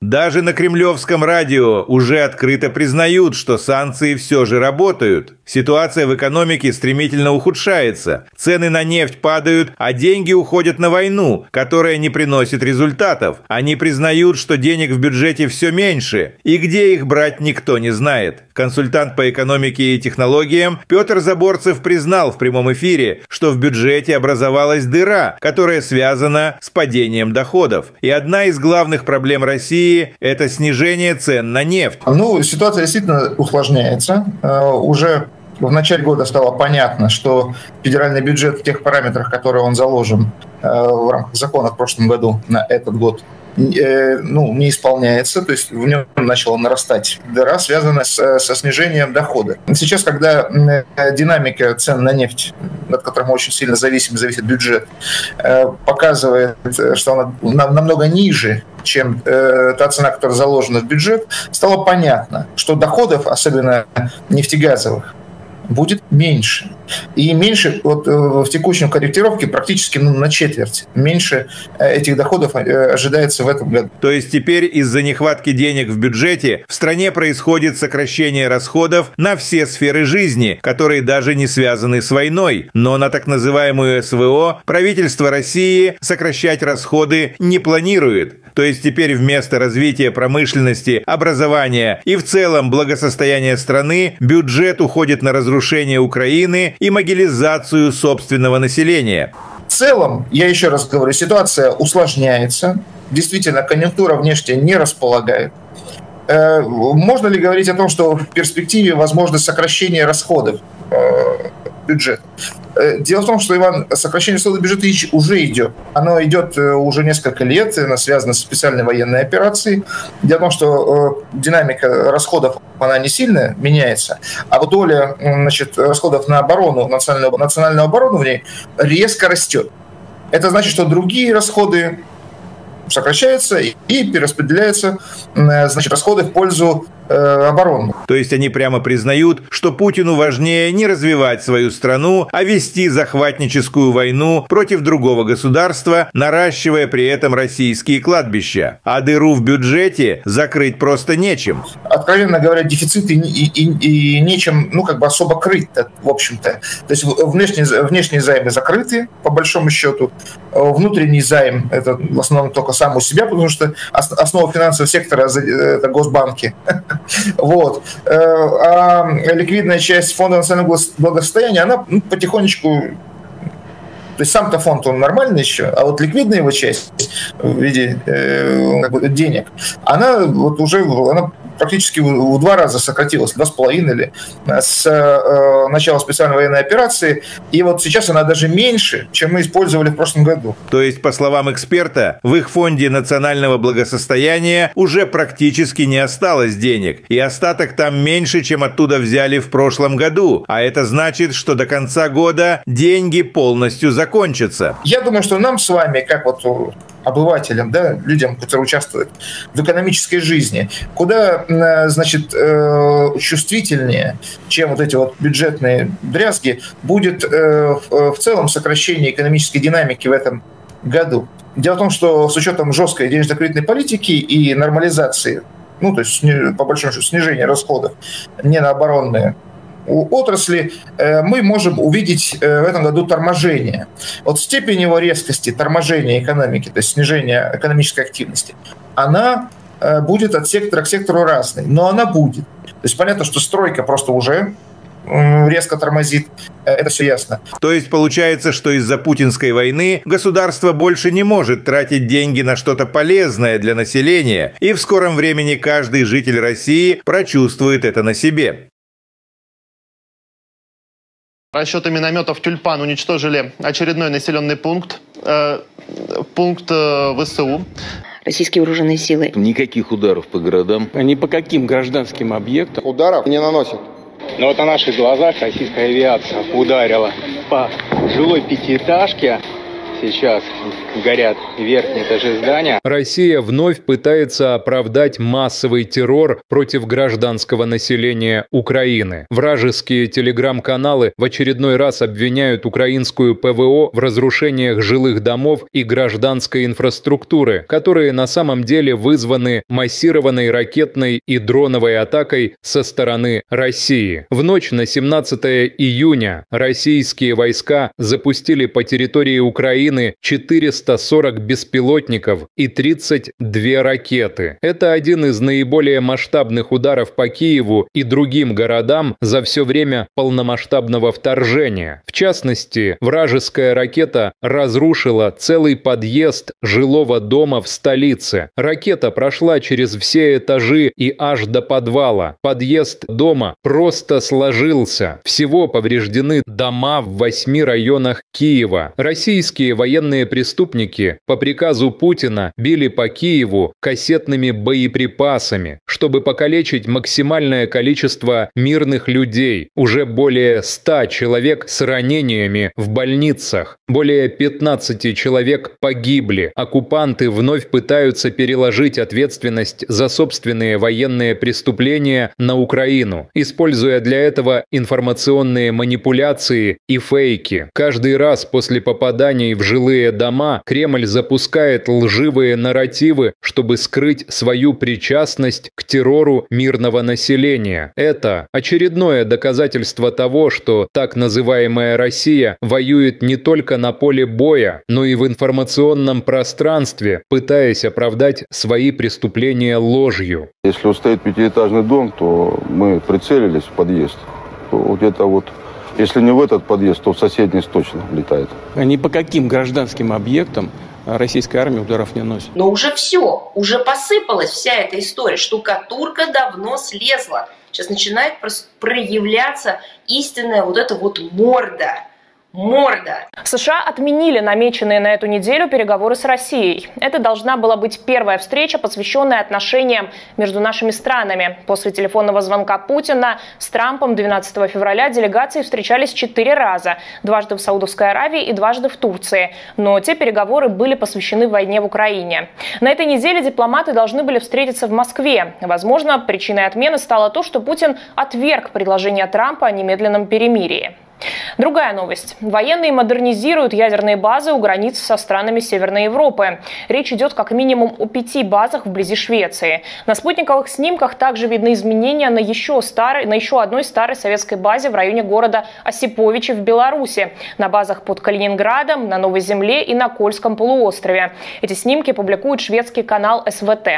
Даже на кремлевском радио уже открыто признают, что санкции все же работают. Ситуация в экономике стремительно ухудшается. Цены на нефть падают, а деньги уходят на войну, которая не приносит результатов. Они признают, что денег в бюджете все меньше, и где их брать никто не знает. Консультант по экономике и технологиям Петр Заборцев признал в прямом эфире, что в бюджете образовалась дыра, которая связана с падением доходов. И одна из главных проблем России – это снижение цен на нефть. Ситуация действительно усложняется. Уже в начале года стало понятно, что федеральный бюджет в тех параметрах, которые он заложен в рамках закона в прошлом году на этот год, не исполняется, то есть в нем начала нарастать дыра, связанная со снижением дохода. Сейчас, когда динамика цен на нефть, от которых очень сильно зависит бюджет, показывает, что она намного ниже, чем та цена, которая заложена в бюджет, стало понятно, что доходов, особенно нефтегазовых, будет меньше. И меньше в текущем корректировке практически на четверть. Меньше этих доходов ожидается в этом году. То есть теперь из-за нехватки денег в бюджете в стране происходит сокращение расходов на все сферы жизни, которые даже не связаны с войной. Но на так называемую СВО правительство России сокращать расходы не планирует. То есть теперь вместо развития промышленности, образования и в целом благосостояния страны бюджет уходит на разрушение Украины и могилизацию собственного населения. В целом, я еще раз говорю, ситуация усложняется. Действительно, конъюнктура внешне не располагает. Можно ли говорить о том, что в перспективе возможно сокращение расходов бюджета? Дело в том, что, Иван, сокращение расходов бюджета уже идет. Оно идет уже несколько лет, оно связано с специальной военной операцией. Дело в том, что динамика расходов, она не сильно меняется, а вот доля, расходов на оборону, национальную оборону в ней резко растет. Это значит, что другие расходы сокращаются и перераспределяются, расходы в пользу оборонных. То есть они прямо признают, что Путину важнее не развивать свою страну, а вести захватническую войну против другого государства, наращивая при этом российские кладбища. А дыру в бюджете закрыть просто нечем. Откровенно говоря, дефицит и нечем, особо крыть, в общем-то. То есть внешние займы закрыты, по большому счету. Внутренний займ – это в основном только сам у себя, потому что основа финансового сектора – это госбанки. Вот. А ликвидная часть фонда национального благосостояния, она потихонечку... То есть сам-то фонд, он нормальный еще, а вот ликвидная его часть в виде денег, она уже практически в 2 раза сократилась, 2,5 или с начала специальной военной операции, и вот сейчас она даже меньше, чем мы использовали в прошлом году. То есть, по словам эксперта, в их фонде национального благосостояния уже практически не осталось денег, и остаток там меньше, чем оттуда взяли в прошлом году, а это значит, что до конца года деньги полностью закончатся. Я думаю, что нам с вами, как обывателям, людям, которые участвуют в экономической жизни, куда, чувствительнее, чем эти бюджетные дрязги, будет в целом сокращение экономической динамики в этом году. Дело в том, что с учетом жесткой денежно-кредитной политики и нормализации, то есть по большому счету снижения расходов не на оборонные отрасли, мы можем увидеть в этом году торможение. Вот степень его резкости, торможения экономики, то есть снижения экономической активности, она будет от сектора к сектору разной, но она будет. То есть понятно, что стройка просто уже резко тормозит, это все ясно. То есть получается, что из-за путинской войны государство больше не может тратить деньги на что-то полезное для населения, и в скором времени каждый житель России прочувствует это на себе. Расчеты минометов «Тюльпан» уничтожили очередной населенный пункт, ВСУ. Российские вооруженные силы. Никаких ударов по городам. Ни по каким гражданским объектам. Ударов не наносят. Но вот на наших глазах российская авиация ударила по жилой пятиэтажке. Сейчас горят верхние этажи здания. Россия вновь пытается оправдать массовый террор против гражданского населения Украины. Вражеские телеграм-каналы в очередной раз обвиняют украинскую ПВО в разрушениях жилых домов и гражданской инфраструктуры, которые на самом деле вызваны массированной ракетной и дроновой атакой со стороны России. В ночь на 17 июня российские войска запустили по территории Украины 440 беспилотников и 32 ракеты. Это один из наиболее масштабных ударов по Киеву и другим городам за все время полномасштабного вторжения. В частности, вражеская ракета разрушила целый подъезд жилого дома в столице. Ракета прошла через все этажи и аж до подвала. Подъезд дома просто сложился. Всего повреждены дома в 8 районах Киева. Российские военные преступники по приказу Путина били по Киеву кассетными боеприпасами, чтобы покалечить максимальное количество мирных людей. Уже более 100 человек с ранениями в больницах. Более 15 человек погибли. Оккупанты вновь пытаются переложить ответственность за собственные военные преступления на Украину, используя для этого информационные манипуляции и фейки. Каждый раз после попаданий в жилые дома Кремль запускает лживые нарративы, чтобы скрыть свою причастность к террору мирного населения. Это очередное доказательство того, что так называемая Россия воюет не только на поле боя, но и в информационном пространстве, пытаясь оправдать свои преступления ложью. Если стоит 5-этажный дом, то мы прицелились в подъезд. Где-то если не в этот подъезд, то в соседний точно летает. Ни по каким гражданским объектам российская армия ударов не носит. Но уже все, уже посыпалась вся эта история. Штукатурка давно слезла. Сейчас начинает проявляться истинная эта морда морда. США отменили намеченные на эту неделю переговоры с Россией. Это должна была быть первая встреча, посвященная отношениям между нашими странами. После телефонного звонка Путина с Трампом 12 февраля делегации встречались 4 раза. Дважды в Саудовской Аравии и дважды в Турции. Но те переговоры были посвящены войне в Украине. На этой неделе дипломаты должны были встретиться в Москве. Возможно, причиной отмены стало то, что Путин отверг предложение Трампа о немедленном перемирии. Другая новость. Военные модернизируют ядерные базы у границ со странами Северной Европы. Речь идет как минимум о 5 базах вблизи Швеции. На спутниковых снимках также видны изменения на еще одной старой советской базе в районе города Осиповичи в Беларуси. На базах под Калининградом, на Новой Земле и на Кольском полуострове. Эти снимки публикует шведский канал СВТ.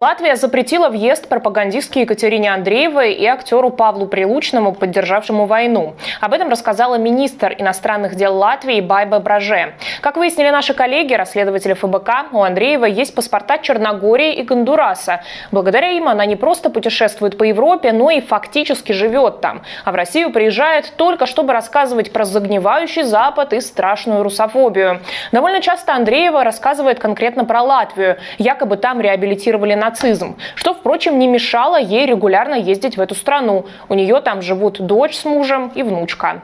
Латвия запретила въезд пропагандистке Екатерине Андреевой и актеру Павлу Прилучному, поддержавшему войну. Об этом рассказала министр иностранных дел Латвии Байба Браже. Как выяснили наши коллеги, расследователи ФБК, у Андреевой есть паспорта Черногории и Гондураса. Благодаря им она не просто путешествует по Европе, но и фактически живет там. А в Россию приезжает только чтобы рассказывать про загнивающий Запад и страшную русофобию. Довольно часто Андреева рассказывает конкретно про Латвию. Якобы там реабилитировали нацизм. Что, впрочем, не мешало ей регулярно ездить в эту страну. У нее там живут дочь с мужем и внучка.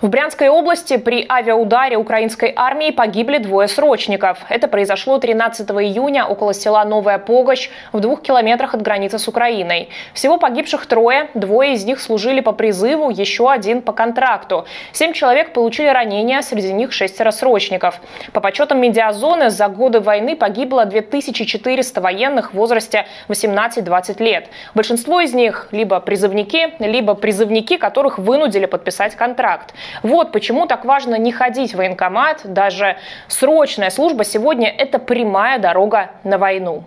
В Брянской области при авиаударе украинской армии погибли 2 срочников. Это произошло 13 июня около села Новая Погощ в 2 километрах от границы с Украиной. Всего погибших 3, 2 из них служили по призыву, еще 1 по контракту. 7 человек получили ранения, среди них 6 срочников. По подсчетам медиазоны, за годы войны погибло 2400 военных в возрасте 18-20 лет. Большинство из них либо призывники, которых вынудили подписать контракт. Вот почему так важно не ходить в военкомат. Даже срочная служба сегодня – это прямая дорога на войну.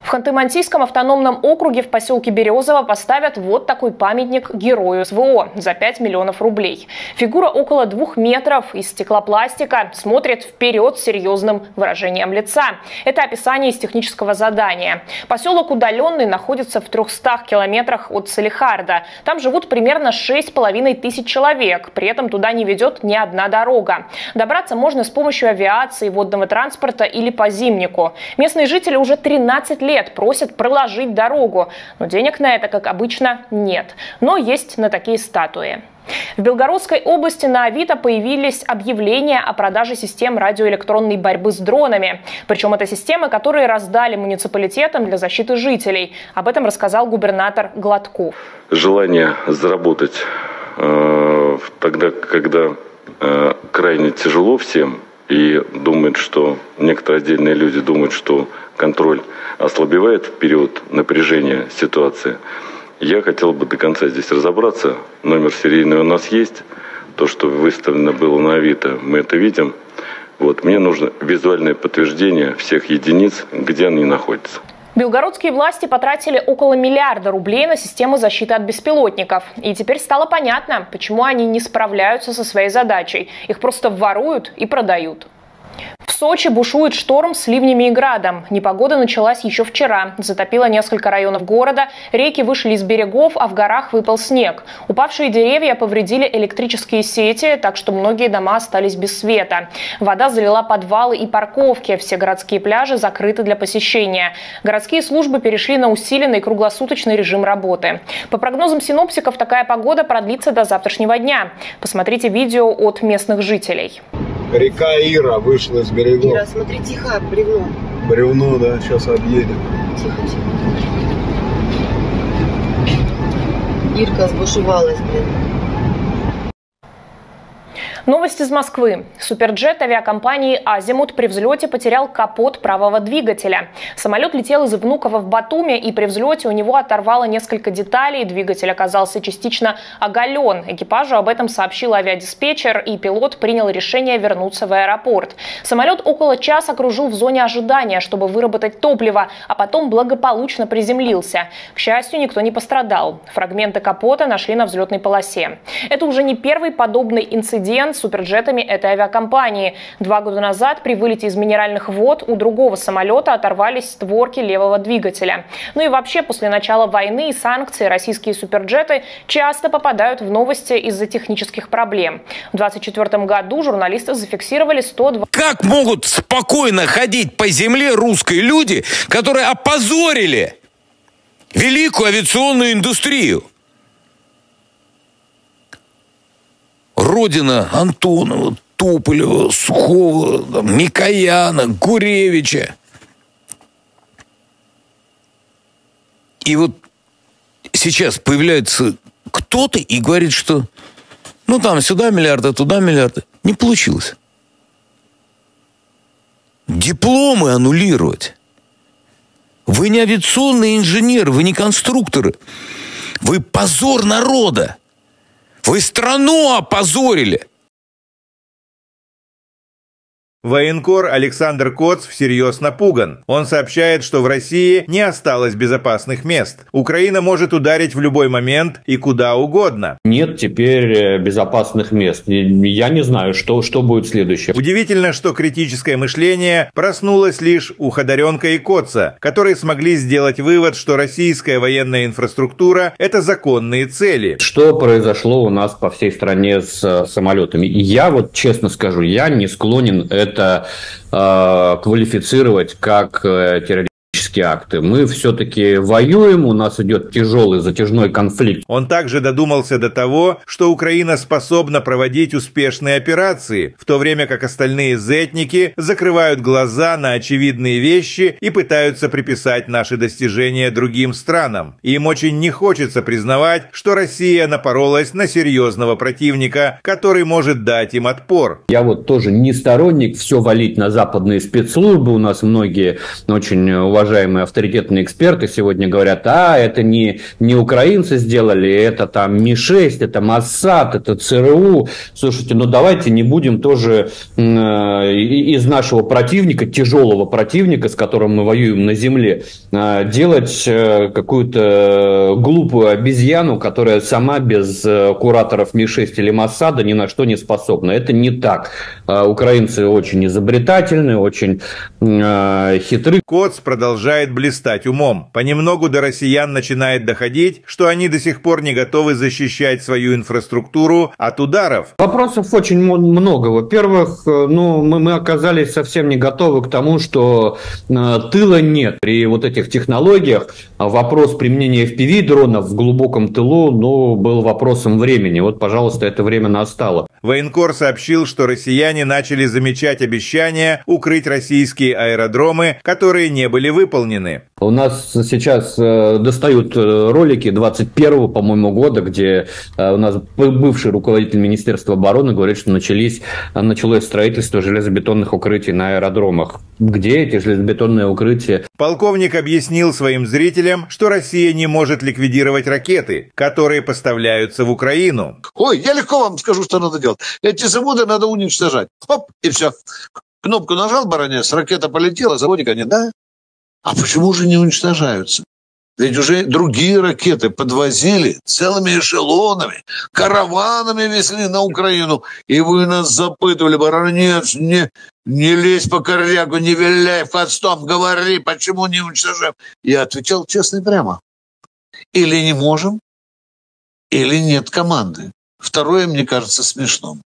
В Ханты-Мансийском автономном округе в поселке Березово поставят вот такой памятник герою СВО за 5 миллионов рублей. Фигура около 2 метров из стеклопластика смотрит вперед с серьезным выражением лица. Это описание из технического задания. Поселок удаленный находится в 300 километрах от Салихарда. Там живут примерно 6500 человек. При этом туда не ведет ни одна дорога. Добраться можно с помощью авиации, водного транспорта или по зимнику. Местные жители уже 13 лет просят проложить дорогу, но денег на это, как обычно, нет. Но есть на такие статуи. В Белгородской области на Авито появились объявления о продаже систем радиоэлектронной борьбы с дронами. Причем это системы, которые раздали муниципалитетам для защиты жителей. Об этом рассказал губернатор Гладков. Желание заработать тогда, когда крайне тяжело всем, и думают, что некоторые отдельные люди думают, что контроль ослабевает в период напряжения ситуации. Я хотел бы до конца здесь разобраться. Номер серийный у нас есть. То, что выставлено было на Авито, мы это видим. Вот, мне нужно визуальное подтверждение всех единиц, где они находятся. Белгородские власти потратили около 1 миллиарда рублей на систему защиты от беспилотников. И теперь стало понятно, почему они не справляются со своей задачей. Их просто воруют и продают. В Сочи бушует шторм с ливнями и градом. Непогода началась еще вчера. Затопило несколько районов города, реки вышли из берегов, а в горах выпал снег. Упавшие деревья повредили электрические сети, так что многие дома остались без света. Вода залила подвалы и парковки. Все городские пляжи закрыты для посещения. Городские службы перешли на усиленный круглосуточный режим работы. По прогнозам синоптиков, такая погода продлится до завтрашнего дня. Посмотрите видео от местных жителей. Река Ира вышла из берегов. Ира, смотри, тихо, бревно. Бревно, да, сейчас объедем. Тихо, тихо. Ирка сбушевалась, блин. Новость из Москвы. Суперджет авиакомпании «Азимут» при взлете потерял капот правого двигателя. Самолет летел из Внуково в Батуми, и при взлете у него оторвало несколько деталей. Двигатель оказался частично оголен. Экипажу об этом сообщил авиадиспетчер, и пилот принял решение вернуться в аэропорт. Самолет около часа кружил в зоне ожидания, чтобы выработать топливо, а потом благополучно приземлился. К счастью, никто не пострадал. Фрагменты капота нашли на взлетной полосе. Это уже не первый подобный инцидент. с суперджетами этой авиакомпании. 2 года назад при вылете из Минеральных вод у другого самолета оторвались створки левого двигателя. Ну и вообще, после начала войны и санкций российские суперджеты часто попадают в новости из-за технических проблем. В 2024 году журналисты зафиксировали 102... Как могут спокойно ходить по земле русские люди, которые опозорили великую авиационную индустрию? Родина Антонова, Туполева, Сухого, Микояна, Гуревича. И вот сейчас появляется кто-то и говорит, что ну там сюда миллиарды, туда миллиарды. Не получилось. Дипломы аннулировать. Вы не авиационные инженеры, вы не конструкторы. Вы позор народа. Вы страну опозорили. Военкор Александр Коц всерьез напуган. Он сообщает, что в России не осталось безопасных мест. Украина может ударить в любой момент и куда угодно. Нет теперь безопасных мест. Я не знаю, что будет следующее. Удивительно, что критическое мышление проснулось лишь у Ходоренка и Коца, которые смогли сделать вывод, что российская военная инфраструктура – это законные цели. Что произошло у нас по всей стране с самолетами? Я вот честно скажу, я не склонен это квалифицировать как террористические акты. Мы все-таки воюем, у нас идет тяжелый затяжной конфликт. Он также додумался до того, что Украина способна проводить успешные операции, в то время как остальные зетники закрывают глаза на очевидные вещи и пытаются приписать наши достижения другим странам. Им очень не хочется признавать, что Россия напоролась на серьезного противника, который может дать им отпор. Я вот тоже не сторонник все валить на западные спецслужбы. У нас многие очень уважаемые авторитетные эксперты сегодня говорят, это не украинцы сделали, это там Ми-6, это Моссад, это ЦРУ. Слушайте, ну давайте не будем тоже из нашего противника, тяжелого противника, с которым мы воюем на земле, делать какую-то глупую обезьяну, которая сама без кураторов Ми-6 или Моссада ни на что не способна. Это не так. Украинцы очень изобретательны, очень хитры. Коц продолжает блистать умом. Понемногу до россиян начинает доходить, что они до сих пор не готовы защищать свою инфраструктуру от ударов. Вопросов очень много. Во-первых, мы оказались совсем не готовы к тому, что тыла нет. При вот этих технологиях вопрос применения FPV-дронов в глубоком тылу был вопросом времени. Вот, пожалуйста, это время настало. Военкор сообщил, что россияне начали замечать обещания укрыть российские аэродромы, которые не были выполнены. У нас сейчас достают ролики 21-го, по-моему, года, где у нас бывший руководитель Министерства обороны говорит, что началось строительство железобетонных укрытий на аэродромах. Где эти железобетонные укрытия? Полковник объяснил своим зрителям, что Россия не может ликвидировать ракеты, которые поставляются в Украину. Ой, я легко вам скажу, что надо делать. Эти заводы надо уничтожать. Хоп, и все. Кнопку нажал, баронец, ракета полетела, заводика нет, да? А почему же не уничтожаются? Ведь уже другие ракеты подвозили целыми эшелонами, караванами везли на Украину. И вы нас запытывали, баронец, не лезь по корягу, не виляй хвостом, говори, почему не уничтожаем. Я отвечал честно и прямо. Или не можем, или нет команды. Второе, мне кажется, смешным.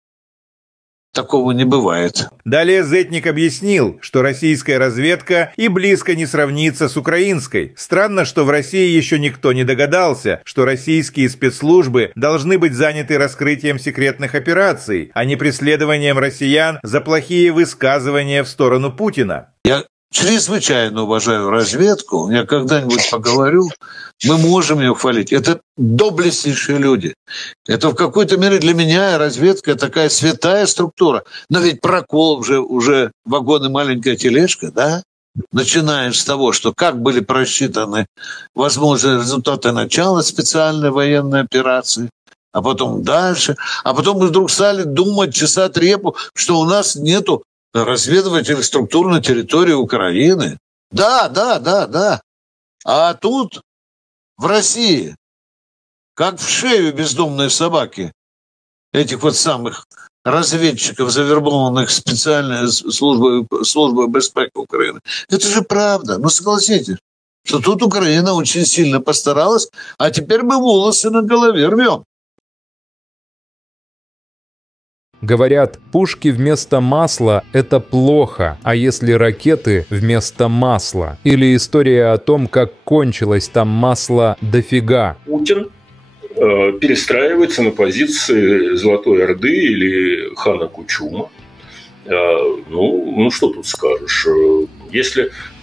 Такого не бывает. Далее зетник объяснил, что российская разведка и близко не сравнится с украинской. Странно, что в России еще никто не догадался, что российские спецслужбы должны быть заняты раскрытием секретных операций, а не преследованием россиян за плохие высказывания в сторону Путина. Я чрезвычайно уважаю разведку. Я когда-нибудь поговорю, мы можем ее хвалить. Это доблестнейшие люди. Это в какой-то мере для меня разведка такая святая структура. Но ведь прокол уже вагон и маленькая тележка, да? Начинаешь с того, что как были просчитаны возможные результаты начала специальной военной операции, а потом дальше. А потом мы вдруг стали думать, чесать репу, что у нас нету разведывательных структур на территории Украины. Да. А тут, в России, как в шею бездомной собаки, этих вот самых разведчиков, завербованных специальной службой безпеки Украины. Это же правда. Ну, согласитесь, что тут Украина очень сильно постаралась, а теперь мы волосы на голове рвем. Говорят, пушки вместо масла – это плохо, а если ракеты вместо масла? Или история о том, как кончилось там масло дофига? Путин перестраивается на позиции Золотой Орды или хана Кучума. Ну, что тут скажешь?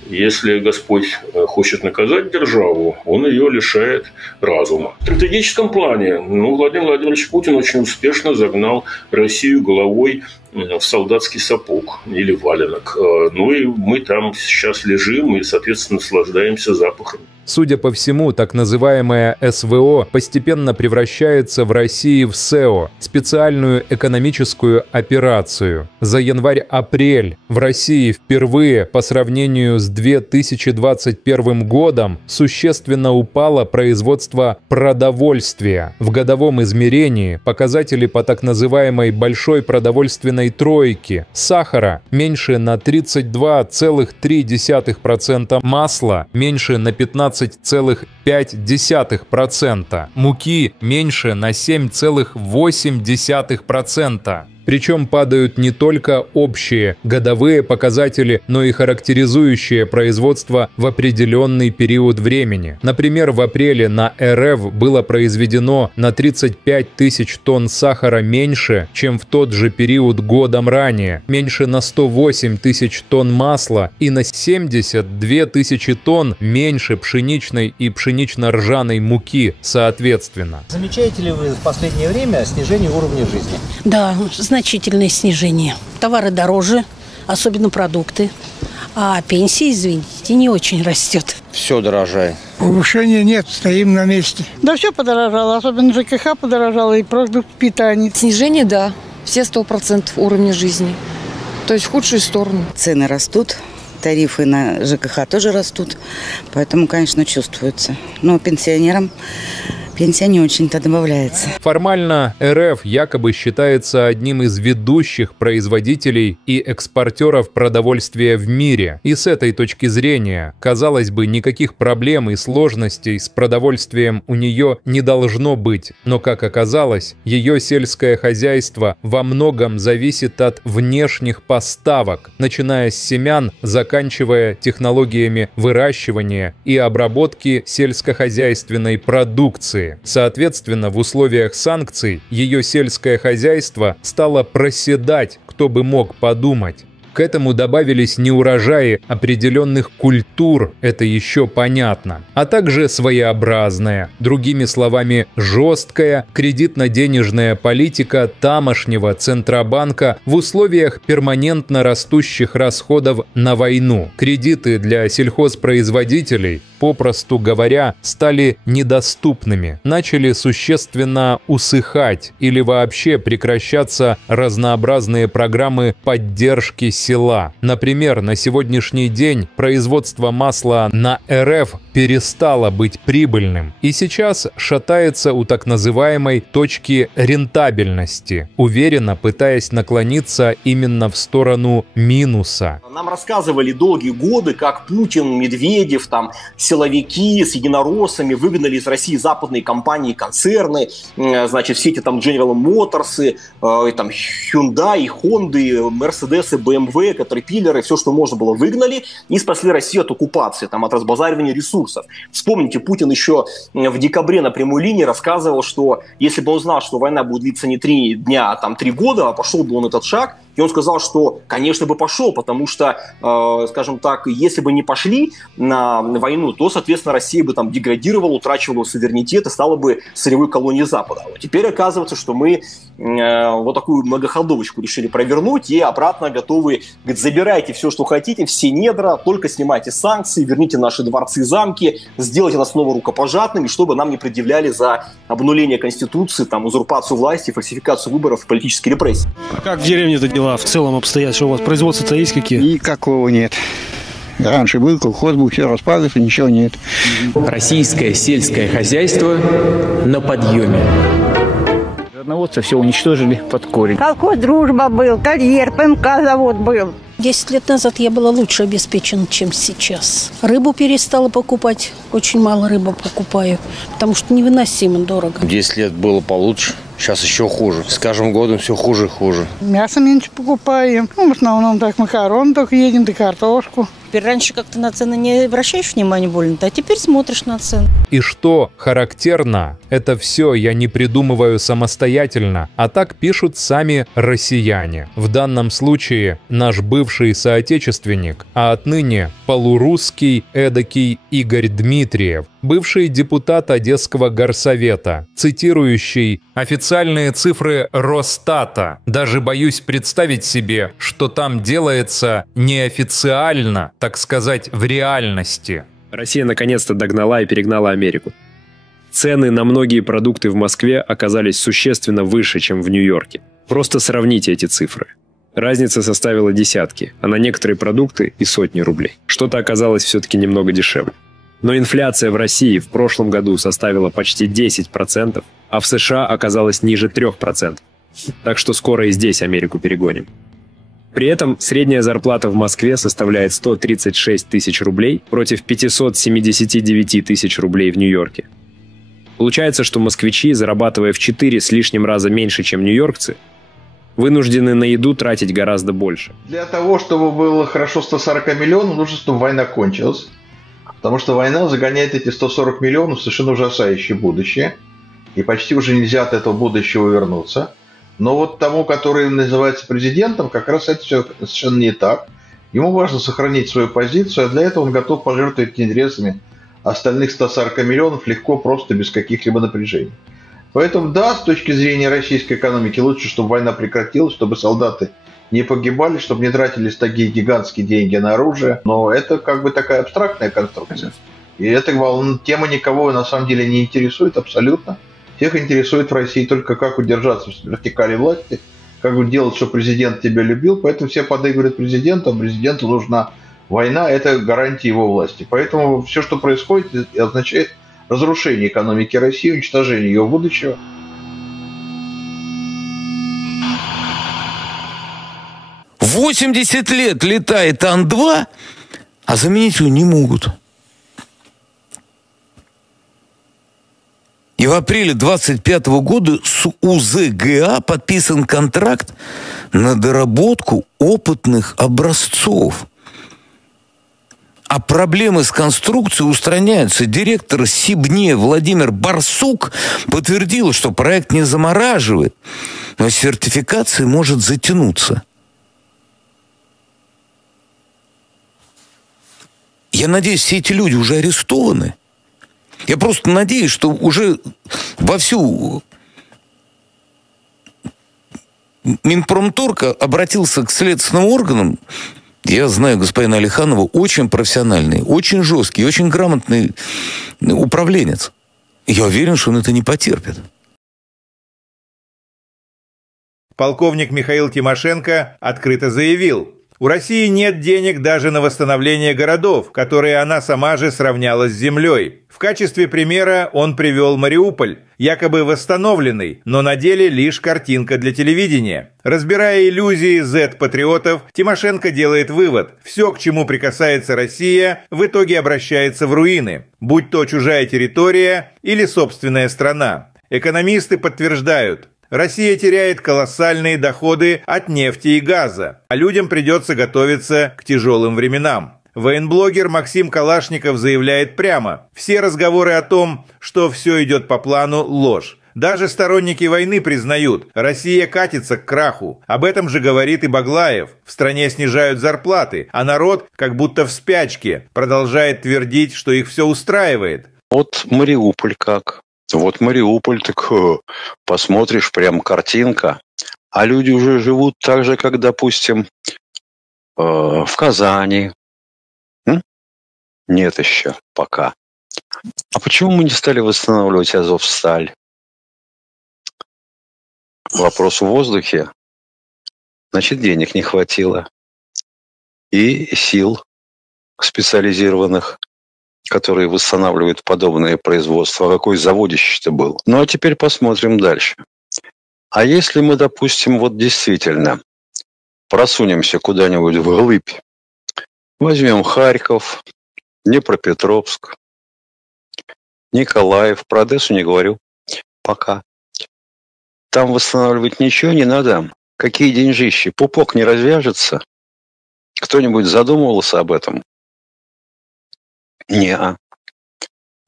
Если Господь хочет наказать державу, он ее лишает разума. В стратегическом плане Владимир Владимирович Путин очень успешно загнал Россию головой в солдатский сапог или валенок. Ну и мы там сейчас лежим и, соответственно, наслаждаемся запахом. Судя по всему, так называемое СВО постепенно превращается в России в СЭО – специальную экономическую операцию. За январь-апрель в России впервые по сравнению с 2021 годом существенно упало производство продовольствия. В годовом измерении показатели по так называемой большой продовольственной тройке: сахара меньше на 32,3%, масла меньше на 15,5%, муки меньше на 7,8%. Причем падают не только общие годовые показатели, но и характеризующие производство в определенный период времени. Например, в апреле на РФ было произведено на 35 тысяч тонн сахара меньше, чем в тот же период годом ранее, меньше на 108 тысяч тонн масла и на 72 тысячи тонн меньше пшеничной и пшенично-ржаной муки, соответственно. Замечаете ли вы в последнее время снижение уровня жизни? Да, значительное снижение. Товары дороже, особенно продукты. А пенсия, извините, не очень растет. Все дорожает. Повышения нет, стоим на месте. Да все подорожало, особенно ЖКХ подорожало и продукт питания. Снижение, да, все 100% уровня жизни. То есть в худшую сторону. Цены растут, тарифы на ЖКХ тоже растут, поэтому, конечно, чувствуется. Но пенсионерам пенсия не очень-то добавляется. Формально РФ якобы считается одним из ведущих производителей и экспортеров продовольствия в мире. И с этой точки зрения, казалось бы, никаких проблем и сложностей с продовольствием у нее не должно быть. Но, как оказалось, ее сельское хозяйство во многом зависит от внешних поставок, начиная с семян, заканчивая технологиями выращивания и обработки сельскохозяйственной продукции. Соответственно, в условиях санкций ее сельское хозяйство стало проседать, кто бы мог подумать. К этому добавились неурожаи определенных культур, это еще понятно, а также своеобразная, другими словами, жесткая кредитно-денежная политика тамошнего Центробанка в условиях перманентно растущих расходов на войну. Кредиты для сельхозпроизводителей, попросту говоря, стали недоступными, начали существенно усыхать или вообще прекращаться разнообразные программы поддержки села. Например, на сегодняшний день производство масла на РФ перестало быть прибыльным и сейчас шатается у так называемой точки рентабельности, уверенно пытаясь наклониться именно в сторону минуса. Нам рассказывали долгие годы, как Путин, Медведев, там, силовики с единороссами выгнали из России западные компании, концерны, значит, все эти там General Motors, там Hyundai, Honda, Mercedes, BMW, Caterpillar, все, что можно было, выгнали и спасли Россию от оккупации, там, от разбазаривания ресурсов. Вспомните, Путин еще в декабре на прямой линии рассказывал, что если бы он знал, что война будет длиться не 3 дня, а там 3 года, а пошел бы он этот шаг, и он сказал, что, конечно, бы пошел, потому что, скажем так, если бы не пошли на войну, то, соответственно, Россия бы там деградировала, утрачивала суверенитет и стала бы сырьевой колонией Запада. Вот теперь оказывается, что мы вот такую многоходовочку решили провернуть и обратно готовы, говорит, забирайте все, что хотите, все недра, только снимайте санкции, верните наши дворцы и замки, сделайте нас снова рукопожатными, чтобы нам не предъявляли за обнуление Конституции, там, узурпацию власти, фальсификацию выборов, политические репрессии. Как в деревне это дела в целом обстоят? Что у вас производство-то есть какие? Никакого нет. Раньше был колхоз, был, все распадался, ничего нет. Российское сельское хозяйство на подъеме. Зерноводство все уничтожили под корень. Колхоз «Дружба» был, карьер, ПМК завод был. 10 лет назад я была лучше обеспечена, чем сейчас. Рыбу перестала покупать. Очень мало рыбы покупаю, потому что невыносимо дорого. 10 лет было получше, сейчас еще хуже. С каждым годом все хуже и хуже. Мясо меньше покупаем. В основном так макарон только едим, да картошку. Раньше как-то на цены не обращаешь внимания больно, а теперь смотришь на цены. И что характерно, это все я не придумываю самостоятельно, а так пишут сами россияне. В данном случае наш бывший соотечественник, а отныне полурусский эдакий Игорь Дмитриев, бывший депутат Одесского горсовета, цитирующий официальные цифры Росстата. Даже боюсь представить себе, что там делается неофициально, так сказать, в реальности. Россия наконец-то догнала и перегнала Америку. Цены на многие продукты в Москве оказались существенно выше, чем в Нью-Йорке. Просто сравните эти цифры. Разница составила десятки, а на некоторые продукты и сотни рублей. Что-то оказалось все-таки немного дешевле. Но инфляция в России в прошлом году составила почти 10%, а в США оказалась ниже 3%. Так что скоро и здесь Америку перегоним. При этом средняя зарплата в Москве составляет 136 тысяч рублей против 579 тысяч рублей в Нью-Йорке. Получается, что москвичи, зарабатывая в 4 с лишним раза меньше, чем нью-йоркцы, вынуждены на еду тратить гораздо больше. Для того, чтобы было хорошо 140 миллионов, нужно, чтобы война кончилась. Потому что война загоняет эти 140 миллионов в совершенно ужасающее будущее. И почти уже нельзя от этого будущего вернуться. Но вот тому, который называется президентом, как раз это все совершенно не так. Ему важно сохранить свою позицию, а для этого он готов пожертвовать интересами остальных 140 миллионов легко, просто без каких-либо напряжений. Поэтому да, с точки зрения российской экономики лучше, чтобы война прекратилась, чтобы солдаты не погибали, чтобы не тратились такие гигантские деньги на оружие. Но это как бы такая абстрактная конструкция. И эта тема никого на самом деле не интересует абсолютно. Всех интересует в России только как удержаться в вертикали власти, как делать, чтобы президент тебя любил. Поэтому все подыгрывают президенту, а президенту нужна война, это гарантия его власти. Поэтому все, что происходит, означает разрушение экономики России, уничтожение ее будущего. В 80 лет летает Ан-2, а заменить его не могут. И в апреле 25 года с УЗГА подписан контракт на доработку опытных образцов. А проблемы с конструкцией устраняются. Директор Сибне Владимир Барсук подтвердил, что проект не замораживает, но сертификация может затянуться. Я надеюсь, все эти люди уже арестованы. Я просто надеюсь, что уже вовсю Минпромторг обратился к следственным органам. Я знаю господина Алиханова, очень профессиональный, очень жесткий, очень грамотный управленец. Я уверен, что он это не потерпит. Полковник Михаил Тимошенко открыто заявил: у России нет денег даже на восстановление городов, которые она сама же сравняла с землей. В качестве примера он привел Мариуполь, якобы восстановленный, но на деле лишь картинка для телевидения. Разбирая иллюзии Z-патриотов, Тимошенко делает вывод: все, к чему прикасается Россия, в итоге обращается в руины, будь то чужая территория или собственная страна. Экономисты подтверждают: Россия теряет колоссальные доходы от нефти и газа, а людям придется готовиться к тяжелым временам. Военблогер Максим Калашников заявляет прямо: все разговоры о том, что все идет по плану, ложь. Даже сторонники войны признают, Россия катится к краху. Об этом же говорит и Баглаев. В стране снижают зарплаты, а народ, как будто в спячке, продолжает твердить, что их все устраивает. Вот Мариуполь как. Вот Мариуполь, так посмотришь, прям картинка. А люди уже живут так же, как, допустим, в Казани. Нет еще пока. А почему мы не стали восстанавливать Азовсталь? Вопрос в воздухе. Значит, денег не хватило. И сил специализированных, которые восстанавливают подобное производство. А какой заводище-то был? Ну, а теперь посмотрим дальше. А если мы, допустим, вот действительно просунемся куда-нибудь вглубь, возьмем Харьков, Днепропетровск, Николаев, про Одессу не говорю, пока. Там восстанавливать ничего не надо. Какие деньжищи? Пупок не развяжется? Кто-нибудь задумывался об этом? Не-а.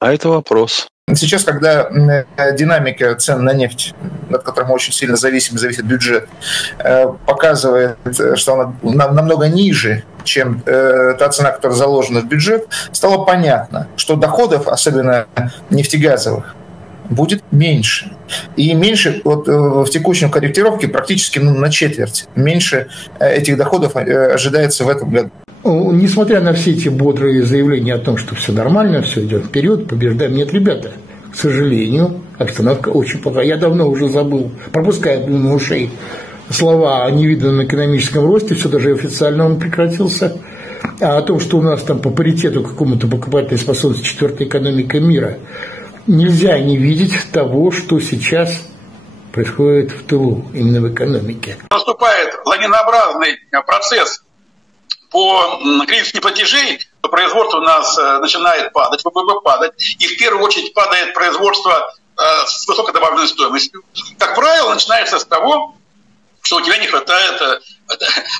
А это вопрос. Сейчас, когда динамика цен на нефть, от которой мы очень сильно зависит бюджет, показывает, что она намного ниже, чем та цена, которая заложена в бюджет, стало понятно, что доходов, особенно нефтегазовых, будет меньше. И меньше вот в текущем корректировке практически на четверть. Меньше этих доходов ожидается в этом году. Несмотря на все эти бодрые заявления о том, что все нормально, все идет вперед, побеждаем, нет, ребята, к сожалению, обстановка очень плохая. Я давно уже забыл, пропуская мимо ушей слова о невиданном экономическом росте, все даже официально он прекратился, а о том, что у нас там по паритету какому-то покупательной способности четвертая экономика мира, нельзя не видеть того, что сейчас происходит в тылу, именно в экономике. Наступает лавинообразный процесс по кризису платежей, то производство у нас начинает падать, ВВП падать, и в первую очередь падает производство с высокой добавленной стоимостью. Как правило, начинается с того, что у тебя не хватает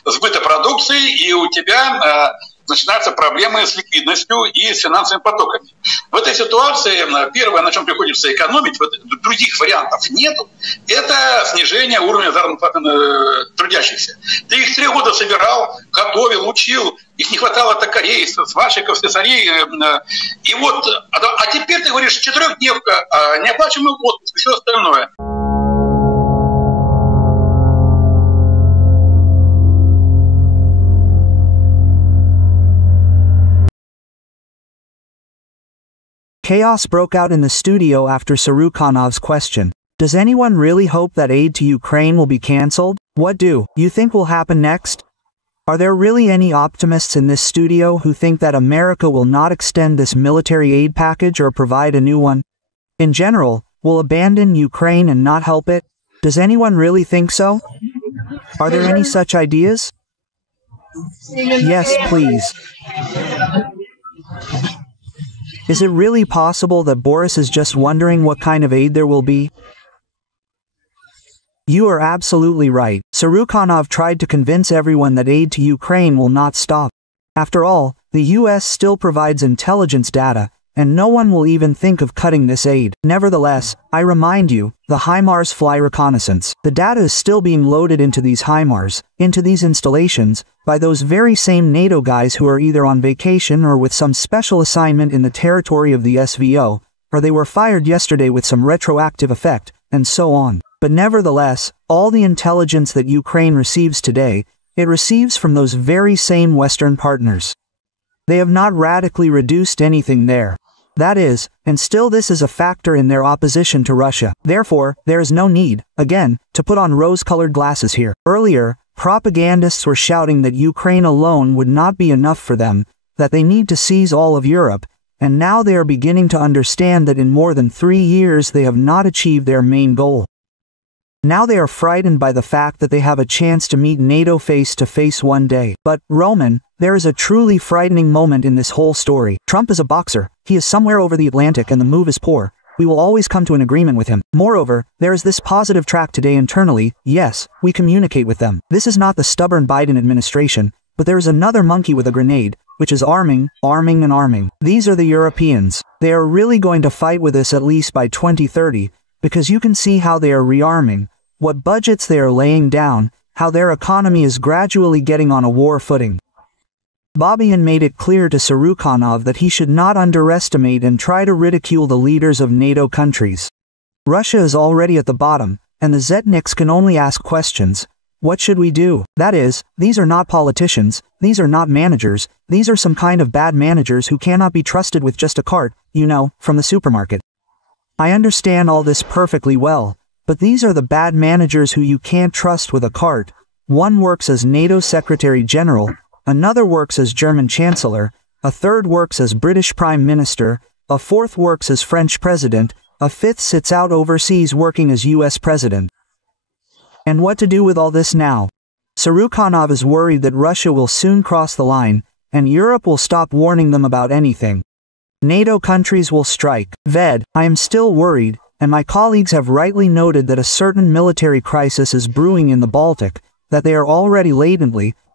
сбыта продукции, и у тебя начинаются проблемы с ликвидностью и с финансовыми потоками. В этой ситуации первое, на чем приходится экономить, других вариантов нету, это снижение уровня заработной платы трудящихся. Ты их 3 года собирал, готовил, учил, их не хватало токарей, сварщиков, слесарей. И вот, а теперь ты говоришь, 4-дневка, неоплачиваемый отпуск и все остальное. Chaos broke out in the studio after Sarukhanov's question. Does anyone really hope that aid to Ukraine will be cancelled? What do you think will happen next? Are there really any optimists in this studio who think that America will not extend this military aid package or provide a new one? In general, will abandon Ukraine and not help it? Does anyone really think so? Are there any such ideas? Yes, please. Is it really possible that Boris is just wondering what kind of aid there will be? You are absolutely right. Sarukhanov tried to convince everyone that aid to Ukraine will not stop. After all, the US still provides intelligence data, and no one will even think of cutting this aid. Nevertheless, I remind you, the HIMARS fly reconnaissance. The data is still being loaded into these HIMARS, into these installations, by those very same NATO guys who are either on vacation or with some special assignment in the territory of the SVO, or they were fired yesterday with some retroactive effect, and so on. But nevertheless, all the intelligence that Ukraine receives today, it receives from those very same Western partners. They have not radically reduced anything there. That is, and still this is a factor in their opposition to Russia. Therefore, there is no need, again, to put on rose-colored glasses here. Earlier, propagandists were shouting that Ukraine alone would not be enough for them, that they need to seize all of Europe, and now they are beginning to understand that in more than 3 years they have not achieved their main goal. Now they are frightened by the fact that they have a chance to meet NATO face to face one day. But, Roman, there is a truly frightening moment in this whole story. Trump is a boxer, he is somewhere over the Atlantic and the move is poor. We will always come to an agreement with him. Moreover, there is this positive track today internally. Yes, we communicate with them. This is not the stubborn Biden administration, but there is another monkey with a grenade, which is arming, arming and arming. These are the Europeans. They are really going to fight with us at least by 2030, because you can see how they are rearming, what budgets they are laying down, how their economy is gradually getting on a war footing. Bobbian made it clear to Sarukhanov that he should not underestimate and try to ridicule the leaders of NATO countries. Russia is already at the bottom, and the Zetniks can only ask questions. What should we do? That is, these are not politicians, these are not managers, these are some kind of bad managers who cannot be trusted with just a cart, you know, from the supermarket. I understand all this perfectly well, but these are the bad managers who you can't trust with a cart. One works as NATO Secretary General, another works as German Chancellor, a third works as British Prime Minister, a fourth works as French President, a fifth sits out overseas working as US President. And what to do with all this now? Surukhanov is worried that Russia will soon cross the line, and Europe will stop warning them about anything. NATO countries will strike. Ved, I am still worried, and my colleagues have rightly noted that a certain military crisis is brewing in the Baltic, that they are already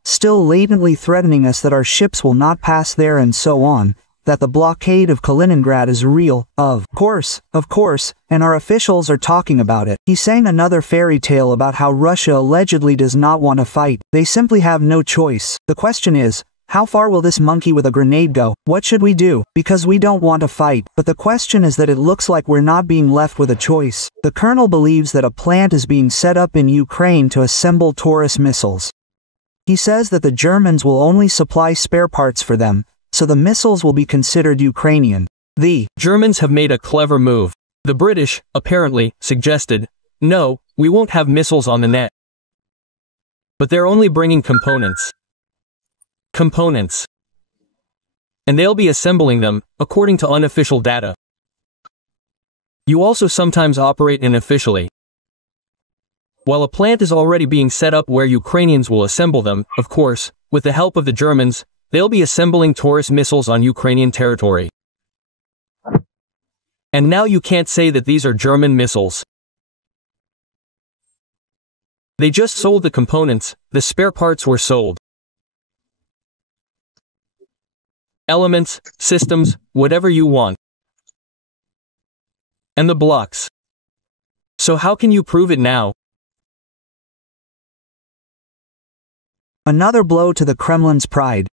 still latently threatening us that our ships will not pass there and so on, that the blockade of Kaliningrad is real, of course, and our officials are talking about it. He sang another fairy tale about how Russia allegedly does not want to fight. They simply have no choice. The question is, how far will this monkey with a grenade go? What should we do? Because we don't want to fight. But the question is that it looks like we're not being left with a choice. The colonel believes that a plant is being set up in Ukraine to assemble Taurus missiles. He says that the Germans will only supply spare parts for them, so the missiles will be considered Ukrainian. The Germans have made a clever move. The British, apparently, suggested, no, we won't have missiles on the net. But they're only bringing components. And they'll be assembling them, according to unofficial data. You also sometimes operate unofficially. While a plant is already being set up where Ukrainians will assemble them, of course, with the help of the Germans, they'll be assembling Taurus missiles on Ukrainian territory. And now you can't say that these are German missiles. They just sold the components, the spare parts were sold. Elements, systems, whatever you want. And the blocks. So how can you prove it now? Another blow to the Kremlin's pride.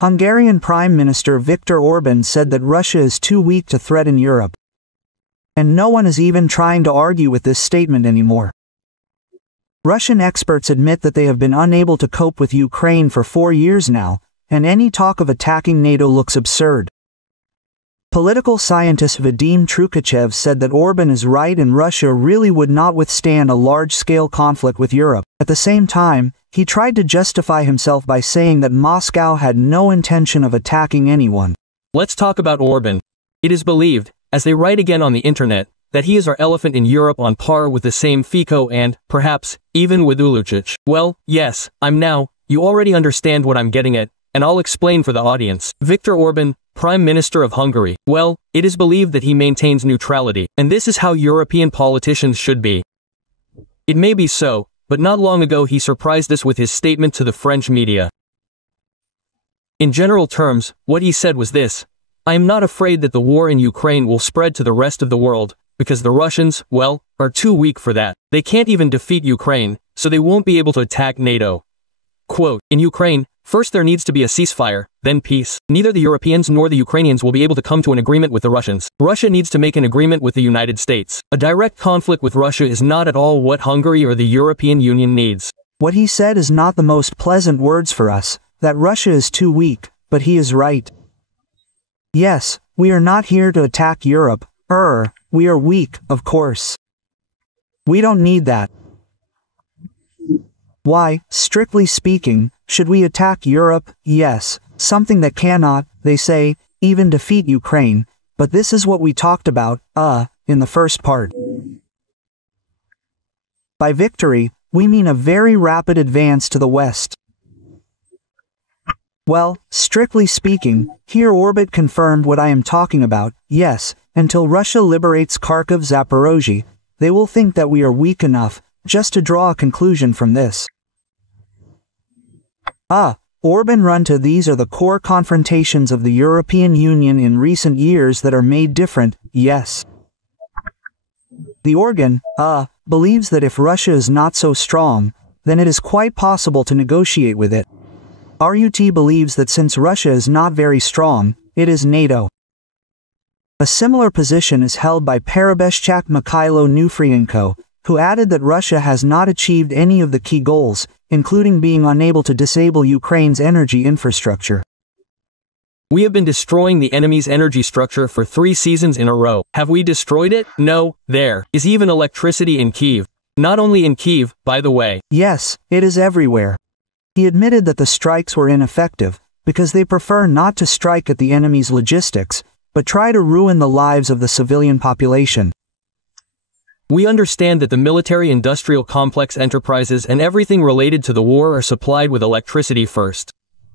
Hungarian Prime Minister Viktor Orban said that Russia is too weak to threaten Europe. And no one is even trying to argue with this statement anymore. Russian experts admit that they have been unable to cope with Ukraine for 4 years now, and any talk of attacking NATO looks absurd. Political scientist Vadim Trukachev said that Orban is right and Russia really would not withstand a large-scale conflict with Europe. At the same time, he tried to justify himself by saying that Moscow had no intention of attacking anyone. Let's talk about Orban. It is believed, as they write again on the internet, that he is our elephant in Europe on par with the same Fico and, perhaps, even with Ulucic. Well, yes, you already understand what I'm getting at, and I'll explain for the audience. Viktor Orban, Prime Minister of Hungary. Well, it is believed that he maintains neutrality, and this is how European politicians should be. It may be so, but not long ago he surprised us with his statement to the French media. In general terms, what he said was this: I am not afraid that the war in Ukraine will spread to the rest of the world, because the Russians, well, are too weak for that. They can't even defeat Ukraine, so they won't be able to attack NATO. Quote, in Ukraine, first there needs to be a ceasefire, then peace. Neither the Europeans nor the Ukrainians will be able to come to an agreement with the Russians. Russia needs to make an agreement with the United States. A direct conflict with Russia is not at all what Hungary or the European Union needs. What he said is not the most pleasant words for us, that Russia is too weak, but he is right. Yes, we are not here to attack Europe, we are weak, of course. We don't need that. Why, strictly speaking, should we attack Europe? Yes, something that cannot, they say, even defeat Ukraine, but this is what we talked about, in the first part. By victory, we mean a very rapid advance to the west. Well, strictly speaking, here Orbit confirmed what I am talking about. Yes, until Russia liberates Kharkiv Zaporozhye, they will think that we are weak enough, just to draw a conclusion from this. Orban run to these are the core confrontations of the European Union in recent years that are made different, yes. The organ, believes that if Russia is not so strong, then it is quite possible to negotiate with it. RUT believes that since Russia is not very strong, it is NATO. A similar position is held by Perebeshchak Mikhailo Nufrienko, who added that Russia has not achieved any of the key goals, including being unable to disable Ukraine's energy infrastructure. We have been destroying the enemy's energy structure for 3 seasons in a row. Have we destroyed it? No, there is even electricity in Kyiv. Not only in Kyiv, by the way. Yes, it is everywhere. He admitted that the strikes were ineffective, because they prefer not to strike at the enemy's logistics, but try to ruin the lives of the civilian population. We understand that the military-industrial complex enterprises and everything related to the war are supplied with electricity first.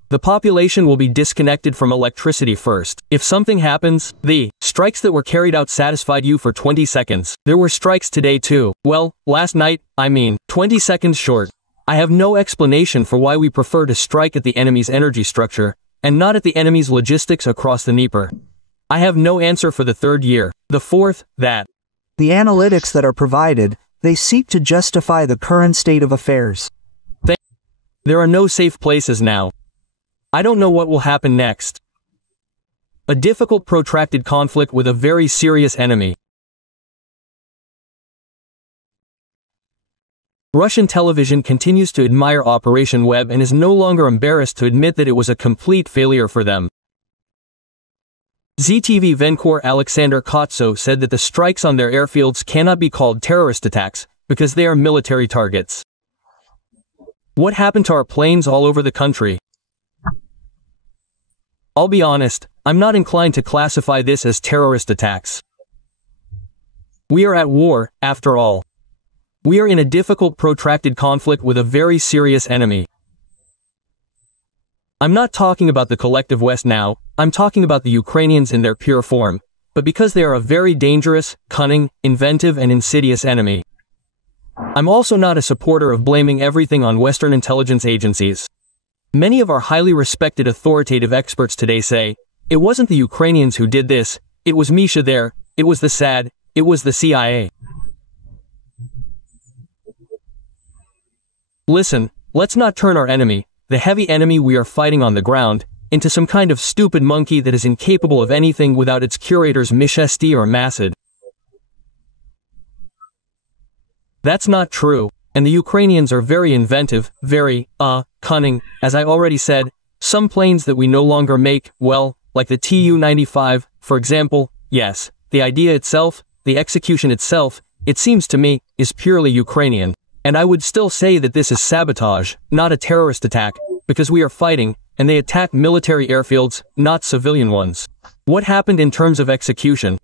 The population will be disconnected from electricity first. If something happens, the strikes that were carried out satisfied you for 20 seconds. There were strikes today too. Well, last night, 20 seconds short. I have no explanation for why we prefer to strike at the enemy's energy structure, and not at the enemy's logistics across the Dnieper. I have no answer for the third year. The fourth, that the analytics that are provided, they seek to justify the current state of affairs. There are no safe places now. I don't know what will happen next. A difficult protracted conflict with a very serious enemy. Russian television continues to admire Operation Web and is no longer embarrassed to admit that it was a complete failure for them. ZTV Venkor Alexander Kotso said that the strikes on their airfields cannot be called terrorist attacks, because they are military targets. What happened to our planes all over the country? I'll be honest, I'm not inclined to classify this as terrorist attacks. We are at war, after all. We are in a difficult protracted conflict with a very serious enemy. I'm not talking about the collective West now, I'm talking about the Ukrainians in their pure form, but because they are a very dangerous, cunning, inventive and insidious enemy. I'm also not a supporter of blaming everything on Western intelligence agencies. Many of our highly respected authoritative experts today say, it wasn't the Ukrainians who did this, it was Misha there, it was the SAD, it was the CIA. Listen, let's not turn our enemy, the heavy enemy we are fighting on the ground, into some kind of stupid monkey that is incapable of anything without its curators Mishesti or Masad. That's not true. And the Ukrainians are very inventive, very, cunning, as I already said. Some planes that we no longer make, well, like the Tu-95, for example, yes, the idea itself, the execution itself, it seems to me, is purely Ukrainian. And I would still say that this is sabotage, not a terrorist attack, because we are fighting, and they attack military airfields, not civilian ones. What happened in terms of execution?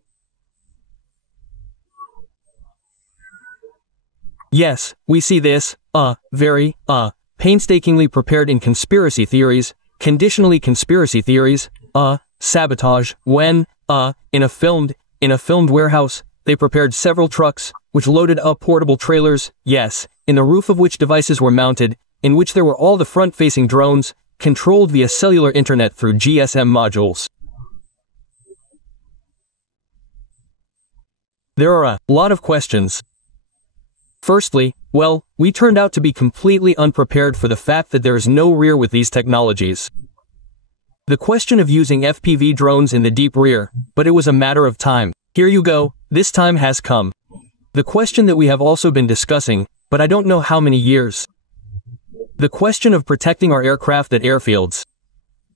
Yes, we see this, very, painstakingly prepared in conspiracy theories, conditionally conspiracy theories, sabotage, when, in a filmed warehouse, they prepared several trucks, which loaded up portable trailers, yes, in the roof of which devices were mounted, in which there were all the front-facing drones, controlled via cellular internet through GSM modules. There are a lot of questions. Firstly, well, we turned out to be completely unprepared for the fact that there is no rear with these technologies. The question of using FPV drones in the deep rear, but it was a matter of time. Here you go, this time has come. The question that we have also been discussing, but I don't know how many years. The question of protecting our aircraft at airfields.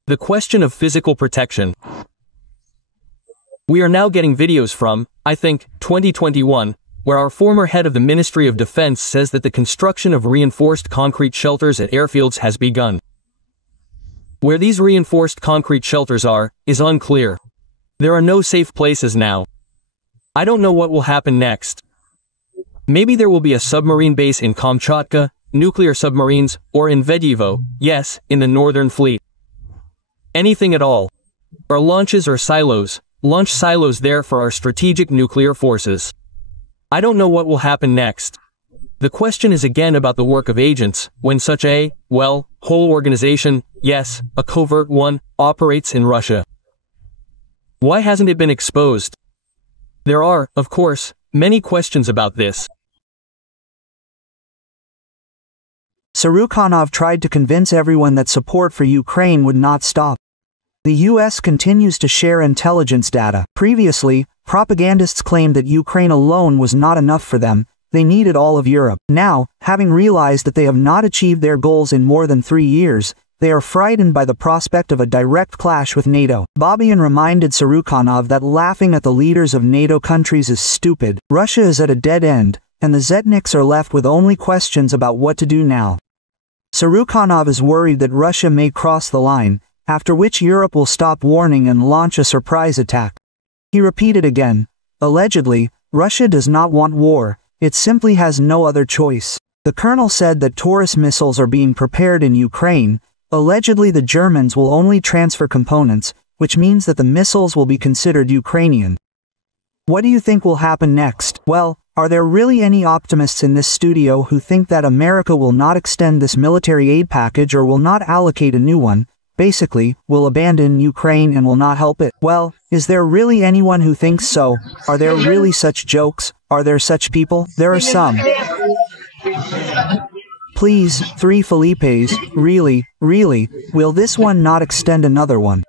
The question of physical protection. We are now getting videos from, I think, 2021, where our former head of the Ministry of Defense says that the construction of reinforced concrete shelters at airfields has begun. Where these reinforced concrete shelters are, is unclear. There are no safe places now. I don't know what will happen next. Maybe there will be a submarine base in Kamchatka, nuclear submarines, or in Vedyevo, yes, in the Northern Fleet. Anything at all. Or launches or silos, launch silos there for our strategic nuclear forces. I don't know what will happen next. The question is again about the work of agents, when such a, well, whole organization, yes, a covert one, operates in Russia. Why hasn't it been exposed? There are, of course, many questions about this. Surukhanov tried to convince everyone that support for Ukraine would not stop. The US continues to share intelligence data. Previously, propagandists claimed that Ukraine alone was not enough for them, they needed all of Europe. Now, having realized that they have not achieved their goals in more than 3 years, they are frightened by the prospect of a direct clash with NATO. Babyan reminded Surukhanov that laughing at the leaders of NATO countries is stupid. Russia is at a dead end, and the Zetniks are left with only questions about what to do now. Surukhanov is worried that Russia may cross the line, after which Europe will stop warning and launch a surprise attack. He repeated again, allegedly, Russia does not want war, it simply has no other choice. The colonel said that Taurus missiles are being prepared in Ukraine. Allegedly, the Germans will only transfer components, which means that the missiles will be considered Ukrainian. What do you think will happen next? Well, are there really any optimists in this studio who think that America will not extend this military aid package or will not allocate a new one? Basically, will abandon Ukraine and will not help it? Well, is there really anyone who thinks so? Are there really such jokes? Are there such people? There are some. Please, 3 Felipes, really, will this one not extend another one?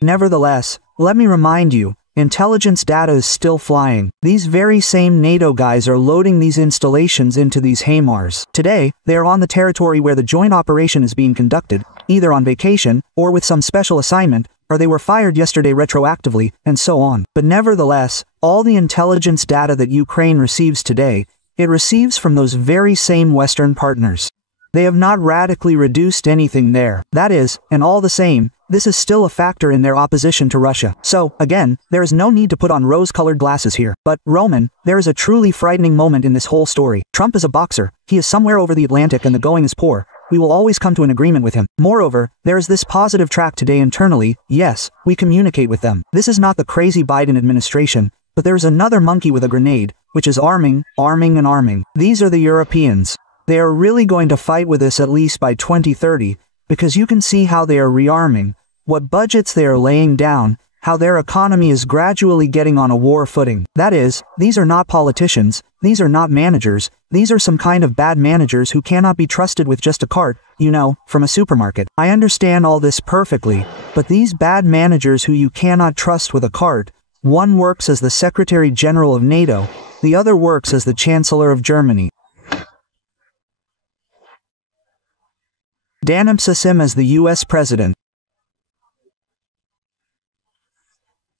Nevertheless, let me remind you, intelligence data is still flying. These very same NATO guys are loading these installations into these HIMARS. Today, they are on the territory where the joint operation is being conducted, either on vacation, or with some special assignment, or they were fired yesterday retroactively, and so on. But nevertheless, all the intelligence data that Ukraine receives today, it receives from those very same Western partners. They have not radically reduced anything there. That is, and all the same, this is still a factor in their opposition to Russia. So, again, there is no need to put on rose-colored glasses here. But, Roman, there is a truly frightening moment in this whole story. Trump is a boxer. He is somewhere over the Atlantic and the going is poor. We will always come to an agreement with him. Moreover, there is this positive track today internally. Yes, we communicate with them. This is not the crazy Biden administration, but there is another monkey with a grenade, which is arming, and arming. These are the Europeans. They are really going to fight with us at least by 2030, because you can see how they are rearming, what budgets they are laying down, how their economy is gradually getting on a war footing. That is, these are not politicians, these are not managers, these are some kind of bad managers who cannot be trusted with just a cart, you know, from a supermarket. I understand all this perfectly, but these bad managers who you cannot trust with a cart, one works as the Secretary General of NATO, the other works as the Chancellor of Germany. Danimsasim as the US President.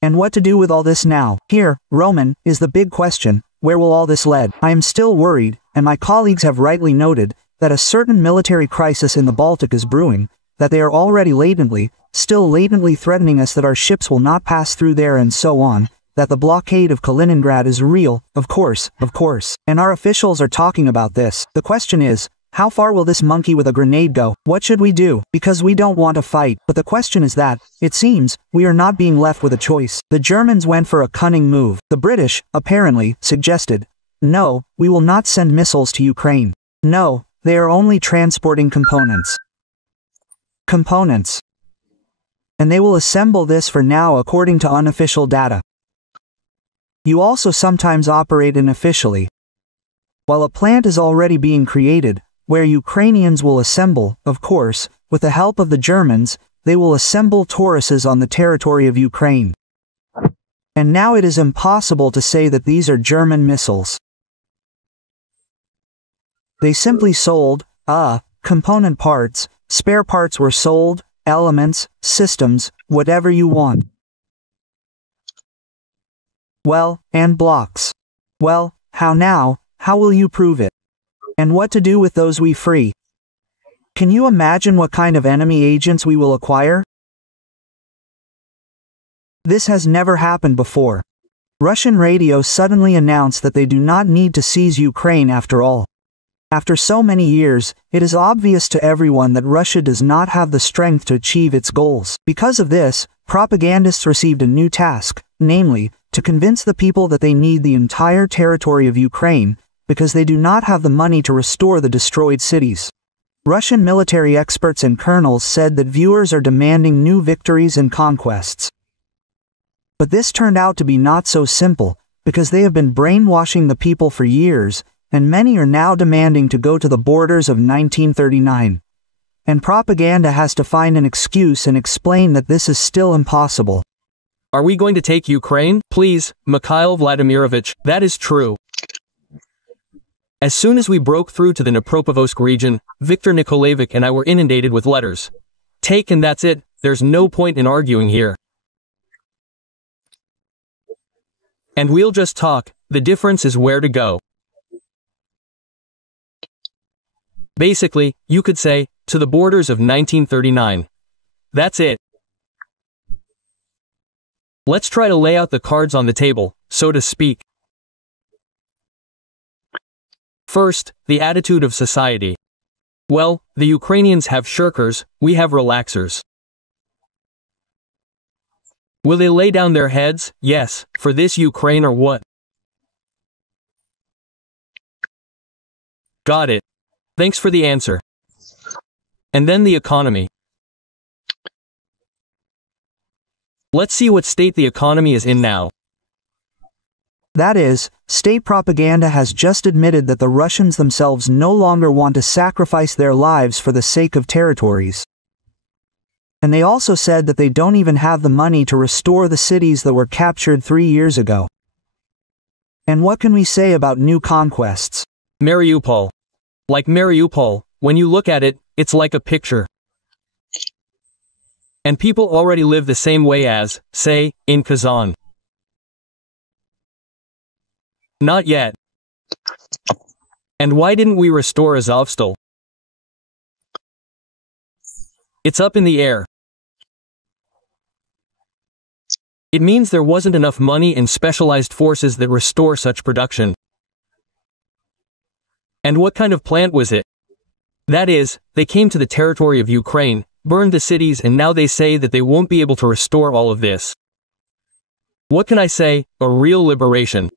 And what to do with all this now? Here, Roman, is the big question. Where will all this lead? I am still worried, and my colleagues have rightly noted, that a certain military crisis in the Baltic is brewing, that they are already still latently threatening us that our ships will not pass through there and so on, that the blockade of Kaliningrad is real, of course, and our officials are talking about this. The question is, how far will this monkey with a grenade go? What should we do? Because we don't want to fight. But the question is that, it seems, we are not being left with a choice. The Germans went for a cunning move. The British, apparently, suggested, no, we will not send missiles to Ukraine. No, they are only transporting components. And they will assemble this for now according to unofficial data. You also sometimes operate unofficially. While a plant is already being created, where Ukrainians will assemble, of course, with the help of the Germans, they will assemble Tauruses on the territory of Ukraine. And now it is impossible to say that these are German missiles. They simply sold, component parts, spare parts were sold, elements, systems, whatever you want. Well, and blocks. Well, how now? How will you prove it? And what to do with those we free? Can you imagine what kind of enemy agents we will acquire? This has never happened before. Russian radio suddenly announced that they do not need to seize Ukraine after all. After so many years, it is obvious to everyone that Russia does not have the strength to achieve its goals. Because of this, propagandists received a new task, namely, to convince the people that they need the entire territory of Ukraine, because they do not have the money to restore the destroyed cities. Russian military experts and colonels said that viewers are demanding new victories and conquests. But this turned out to be not so simple, because they have been brainwashing the people for years, and many are now demanding to go to the borders of 1939. And propaganda has to find an excuse and explain that this is still impossible. Are we going to take Ukraine? Please, Mikhail Vladimirovich, that is true. As soon as we broke through to the Dnipropetrovsk region, Viktor Nikolaevich and I were inundated with letters. Take and that's it, there's no point in arguing here. And we'll just talk, the difference is where to go. Basically, you could say, to the borders of 1939. That's it. Let's try to lay out the cards on the table, so to speak. First, the attitude of society. Well, the Ukrainians have shirkers, we have relaxers. Will they lay down their heads, yes, for this Ukraine or what? Got it. Thanks for the answer. And then the economy. Let's see what state the economy is in now. That is, state propaganda has just admitted that the Russians themselves no longer want to sacrifice their lives for the sake of territories. And they also said that they don't even have the money to restore the cities that were captured 3 years ago. And what can we say about new conquests? Mariupol. Like Mariupol, when you look at it, it's like a picture. And people already live the same way as, say, in Kazan. Not yet. And why didn't we restore Azovstal? It's up in the air. It means there wasn't enough money and specialized forces that restore such production. And what kind of plant was it? That is, they came to the territory of Ukraine, burned the cities, and now they say that they won't be able to restore all of this. What can I say? A real liberation.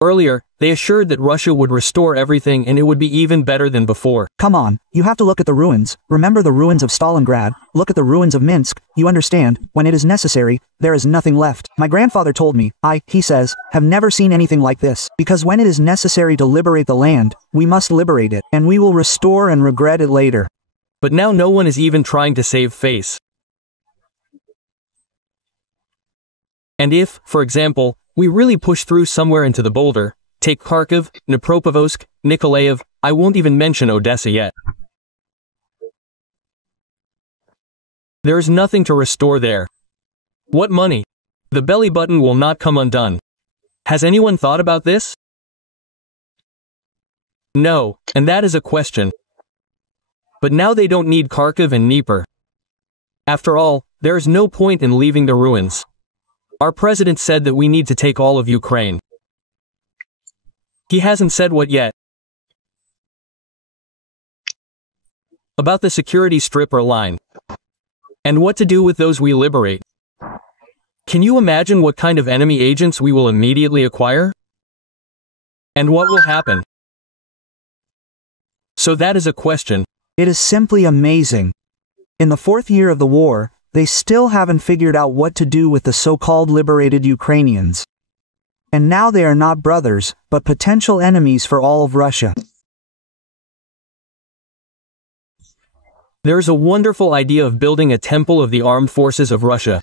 Earlier, they assured that Russia would restore everything and it would be even better than before. Come on, you have to look at the ruins. Remember the ruins of Stalingrad, look at the ruins of Minsk. You understand, when it is necessary, there is nothing left. My grandfather told me, he says, have never seen anything like this. Because when it is necessary to liberate the land, we must liberate it, and we will restore and regret it later. But now no one is even trying to save face. And if, for example, we really push through somewhere into the boulder, take Kharkiv, Dnipropetrovsk, Nikolaev, I won't even mention Odessa yet. There is nothing to restore there. What money? The belly button will not come undone. Has anyone thought about this? No, and that is a question. But now they don't need Kharkiv and Dnieper. After all, there is no point in leaving the ruins. Our president said that we need to take all of Ukraine. He hasn't said what yet. About the security strip or line. And what to do with those we liberate. Can you imagine what kind of enemy agents we will immediately acquire? And what will happen? So that is a question. It is simply amazing. In the 4th year of the war, they still haven't figured out what to do with the so-called liberated Ukrainians. And now they are not brothers, but potential enemies for all of Russia. There is a wonderful idea of building a temple of the armed forces of Russia.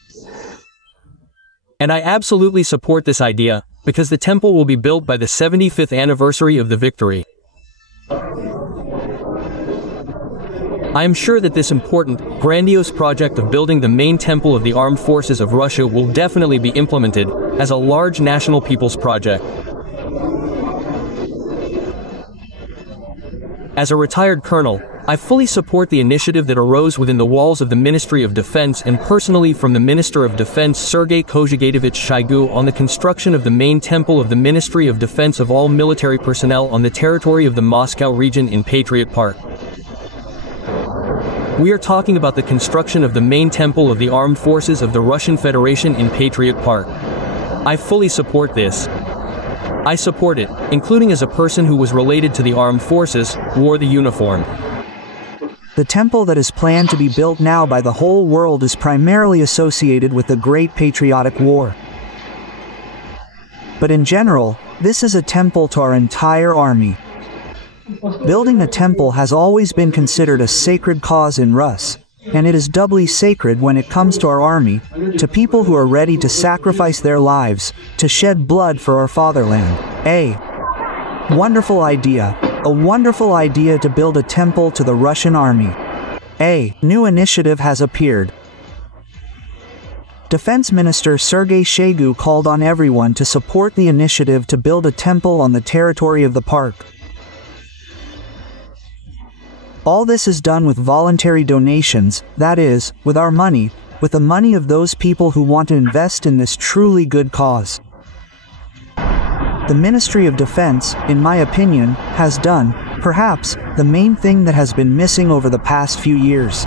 And I absolutely support this idea, because the temple will be built by the 75th anniversary of the victory. I am sure that this important, grandiose project of building the main temple of the armed forces of Russia will definitely be implemented as a large national people's project. As a retired colonel, I fully support the initiative that arose within the walls of the Ministry of Defense and personally from the Minister of Defense Sergei Kozhagatovich Shoigu on the construction of the main temple of the Ministry of Defense of all military personnel on the territory of the Moscow region in Patriot Park. We are talking about the construction of the main temple of the armed forces of the Russian Federation in Patriot Park. I fully support this. I support it, including as a person who was related to the armed forces, wore the uniform. The temple that is planned to be built now by the whole world is primarily associated with the Great Patriotic War. But in general, this is a temple to our entire army. Building a temple has always been considered a sacred cause in Rus, and it is doubly sacred when it comes to our army, to people who are ready to sacrifice their lives, to shed blood for our fatherland. A wonderful idea to build a temple to the Russian army. A new initiative has appeared. Defense Minister Sergei Shoigu called on everyone to support the initiative to build a temple on the territory of the park. All this is done with voluntary donations, that is, with our money, with the money of those people who want to invest in this truly good cause. The Ministry of Defense, in my opinion, has done, perhaps, the main thing that has been missing over the past few years.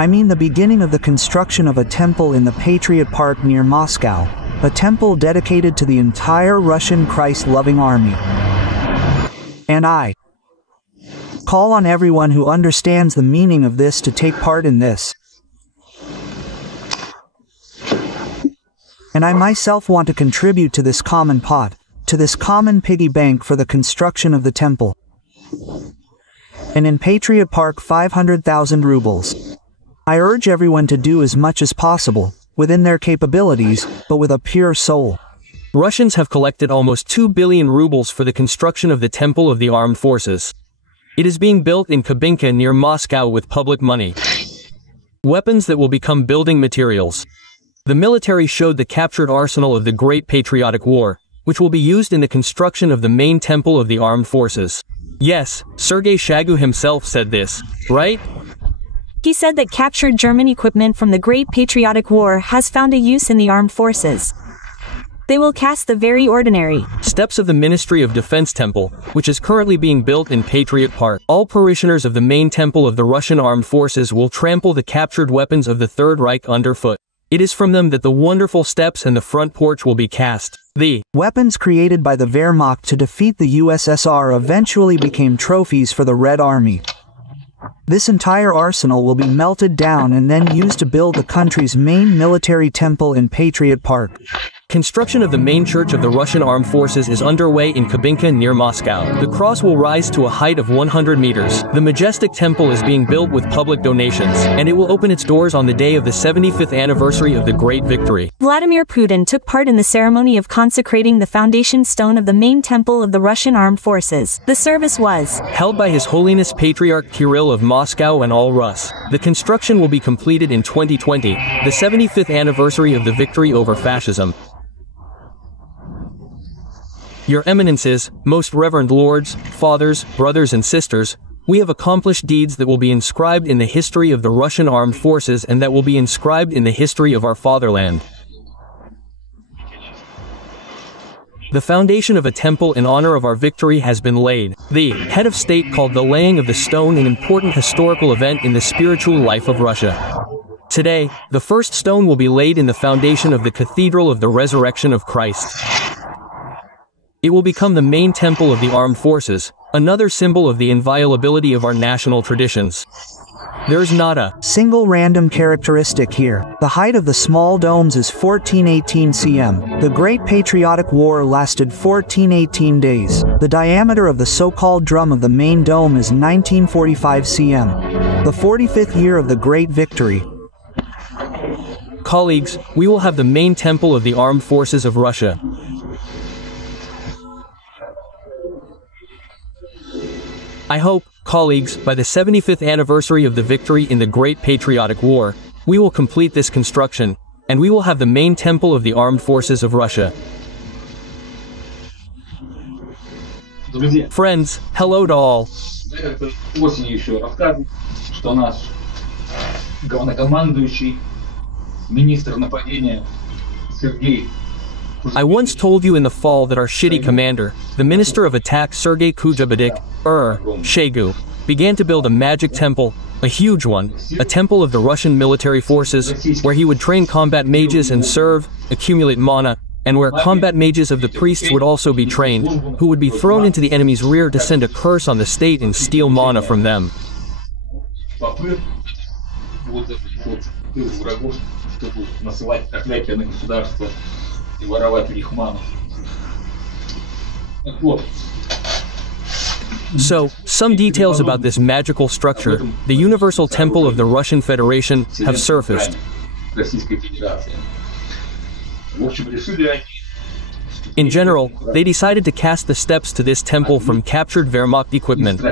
I mean the beginning of the construction of a temple in the Patriot Park near Moscow, a temple dedicated to the entire Russian Christ-loving army. And I call on everyone who understands the meaning of this to take part in this. And I myself want to contribute to this common pot, to this common piggy bank for the construction of the temple. And in Patriot Park 500,000 rubles. I urge everyone to do as much as possible, within their capabilities, but with a pure soul. Russians have collected almost 2 billion rubles for the construction of the Temple of the Armed Forces. It is being built in Kubinka near Moscow with public money. Weapons that will become building materials. The military showed the captured arsenal of the Great Patriotic War, which will be used in the construction of the main temple of the armed forces. Yes, Sergei Shoigu himself said this, right? He said that captured German equipment from the Great Patriotic War has found a use in the armed forces. They will cast the very ordinary steps of the Ministry of Defense Temple, which is currently being built in Patriot Park. All parishioners of the main temple of the Russian armed forces will trample the captured weapons of the Third Reich underfoot. It is from them that the wonderful steps and the front porch will be cast. The weapons created by the Wehrmacht to defeat the USSR eventually became trophies for the Red Army. This entire arsenal will be melted down and then used to build the country's main military temple in Patriot Park. Construction of the main church of the Russian armed forces is underway in Kubinka near Moscow. The cross will rise to a height of 100 meters. The majestic temple is being built with public donations, and it will open its doors on the day of the 75th anniversary of the Great Victory. Vladimir Putin took part in the ceremony of consecrating the foundation stone of the main temple of the Russian armed forces. The service was held by His Holiness Patriarch Kirill of Moscow and all Rus. The construction will be completed in 2020, the 75th anniversary of the victory over fascism. Your Eminences, most reverend lords, fathers, brothers and sisters, we have accomplished deeds that will be inscribed in the history of the Russian armed forces and that will be inscribed in the history of our fatherland. The foundation of a temple in honor of our victory has been laid. The head of state called the laying of the stone an important historical event in the spiritual life of Russia. Today, the first stone will be laid in the foundation of the Cathedral of the Resurrection of Christ. It will become the main temple of the armed forces, another symbol of the inviolability of our national traditions. There is not a single random characteristic here. The height of the small domes is 1418 cm. The Great Patriotic War lasted 1418 days. The diameter of the so-called drum of the main dome is 1945 cm. The 45th year of the Great Victory. Colleagues, we will have the main temple of the armed forces of Russia. I hope, colleagues, by the 75th anniversary of the victory in the Great Patriotic War, we will complete this construction, and we will have the main temple of the armed forces of Russia. Friends, hello to all. Осенью еще рассказывал, что наш главнокомандующий, министр нападения Сергей. I once told you in the fall that our shitty commander, the Minister of Attack Sergei Kujabadik, Shoigu, began to build a magic temple, a huge one, a temple of the Russian military forces, where he would train combat mages and serve, accumulate mana, and where combat mages of the priests would also be trained, who would be thrown into the enemy's rear to send a curse on the state and steal mana from them. So, some details about this magical structure, the Universal Temple of the Russian Federation, have surfaced. In general, they decided to cast the steps to this temple from captured Wehrmacht equipment.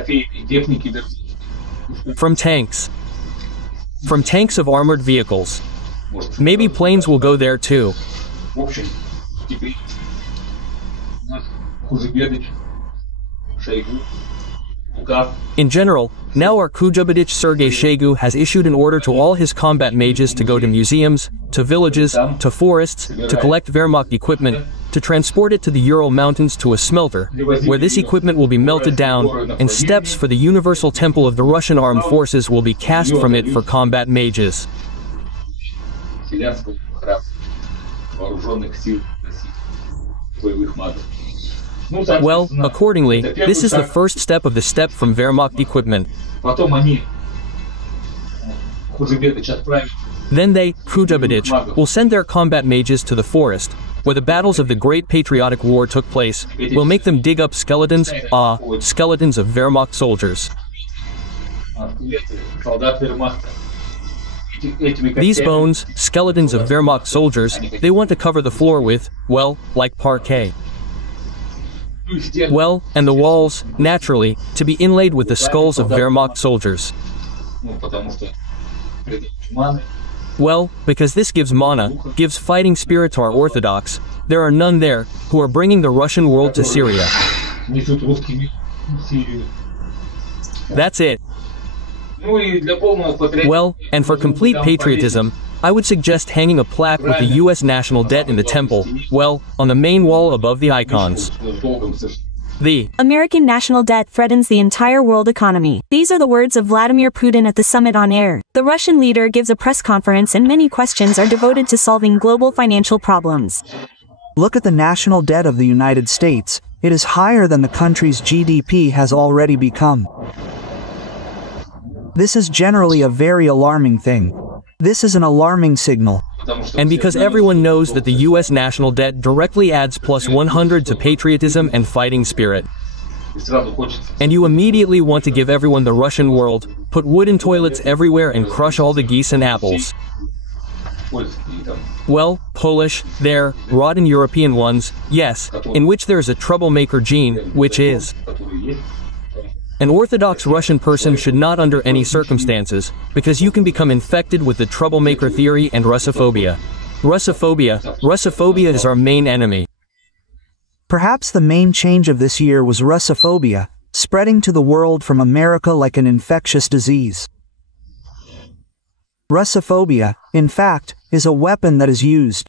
From tanks of armored vehicles. Maybe planes will go there too. In general, now our Kujabadich Sergei Shoigu has issued an order to all his combat mages to go to museums, to villages, to forests, to collect Wehrmacht equipment, to transport it to the Ural Mountains to a smelter, where this equipment will be melted down, and steps for the Universal Temple of the Russian Armed Forces will be cast from it for combat mages. Well, accordingly, this is the first step of the step from Wehrmacht equipment. Then they, Khuzhabadich, will send their combat mages to the forest, where the battles of the Great Patriotic War took place, will make them dig up skeletons, skeletons of Wehrmacht soldiers. These bones, skeletons of Wehrmacht soldiers, they want to cover the floor with, well, like parquet. Well, and the walls, naturally, to be inlaid with the skulls of Wehrmacht soldiers. Well, because this gives mana, gives fighting spirit to our Orthodox, there are none there, who are bringing the Russian world to Syria. That's it. Well, and for complete patriotism, I would suggest hanging a plaque with the US national debt in the temple, well, on the main wall above the icons. The American national debt threatens the entire world economy. These are the words of Vladimir Putin at the summit on air. The Russian leader gives a press conference and many questions are devoted to solving global financial problems. Look at the national debt of the United States. It is higher than the country's GDP has already become. This is generally a very alarming thing. This is an alarming signal. And because everyone knows that the US national debt directly adds plus 100 to patriotism and fighting spirit. And you immediately want to give everyone the Russian world, put wooden toilets everywhere and crush all the geese and apples. Well, Polish, there, rotten European ones, yes, in which there is a troublemaker gene, which is. An Orthodox Russian person should not under any circumstances, because you can become infected with the troublemaker theory and Russophobia. Russophobia is our main enemy. Perhaps the main change of this year was Russophobia, spreading to the world from America like an infectious disease. Russophobia, in fact, is a weapon that is used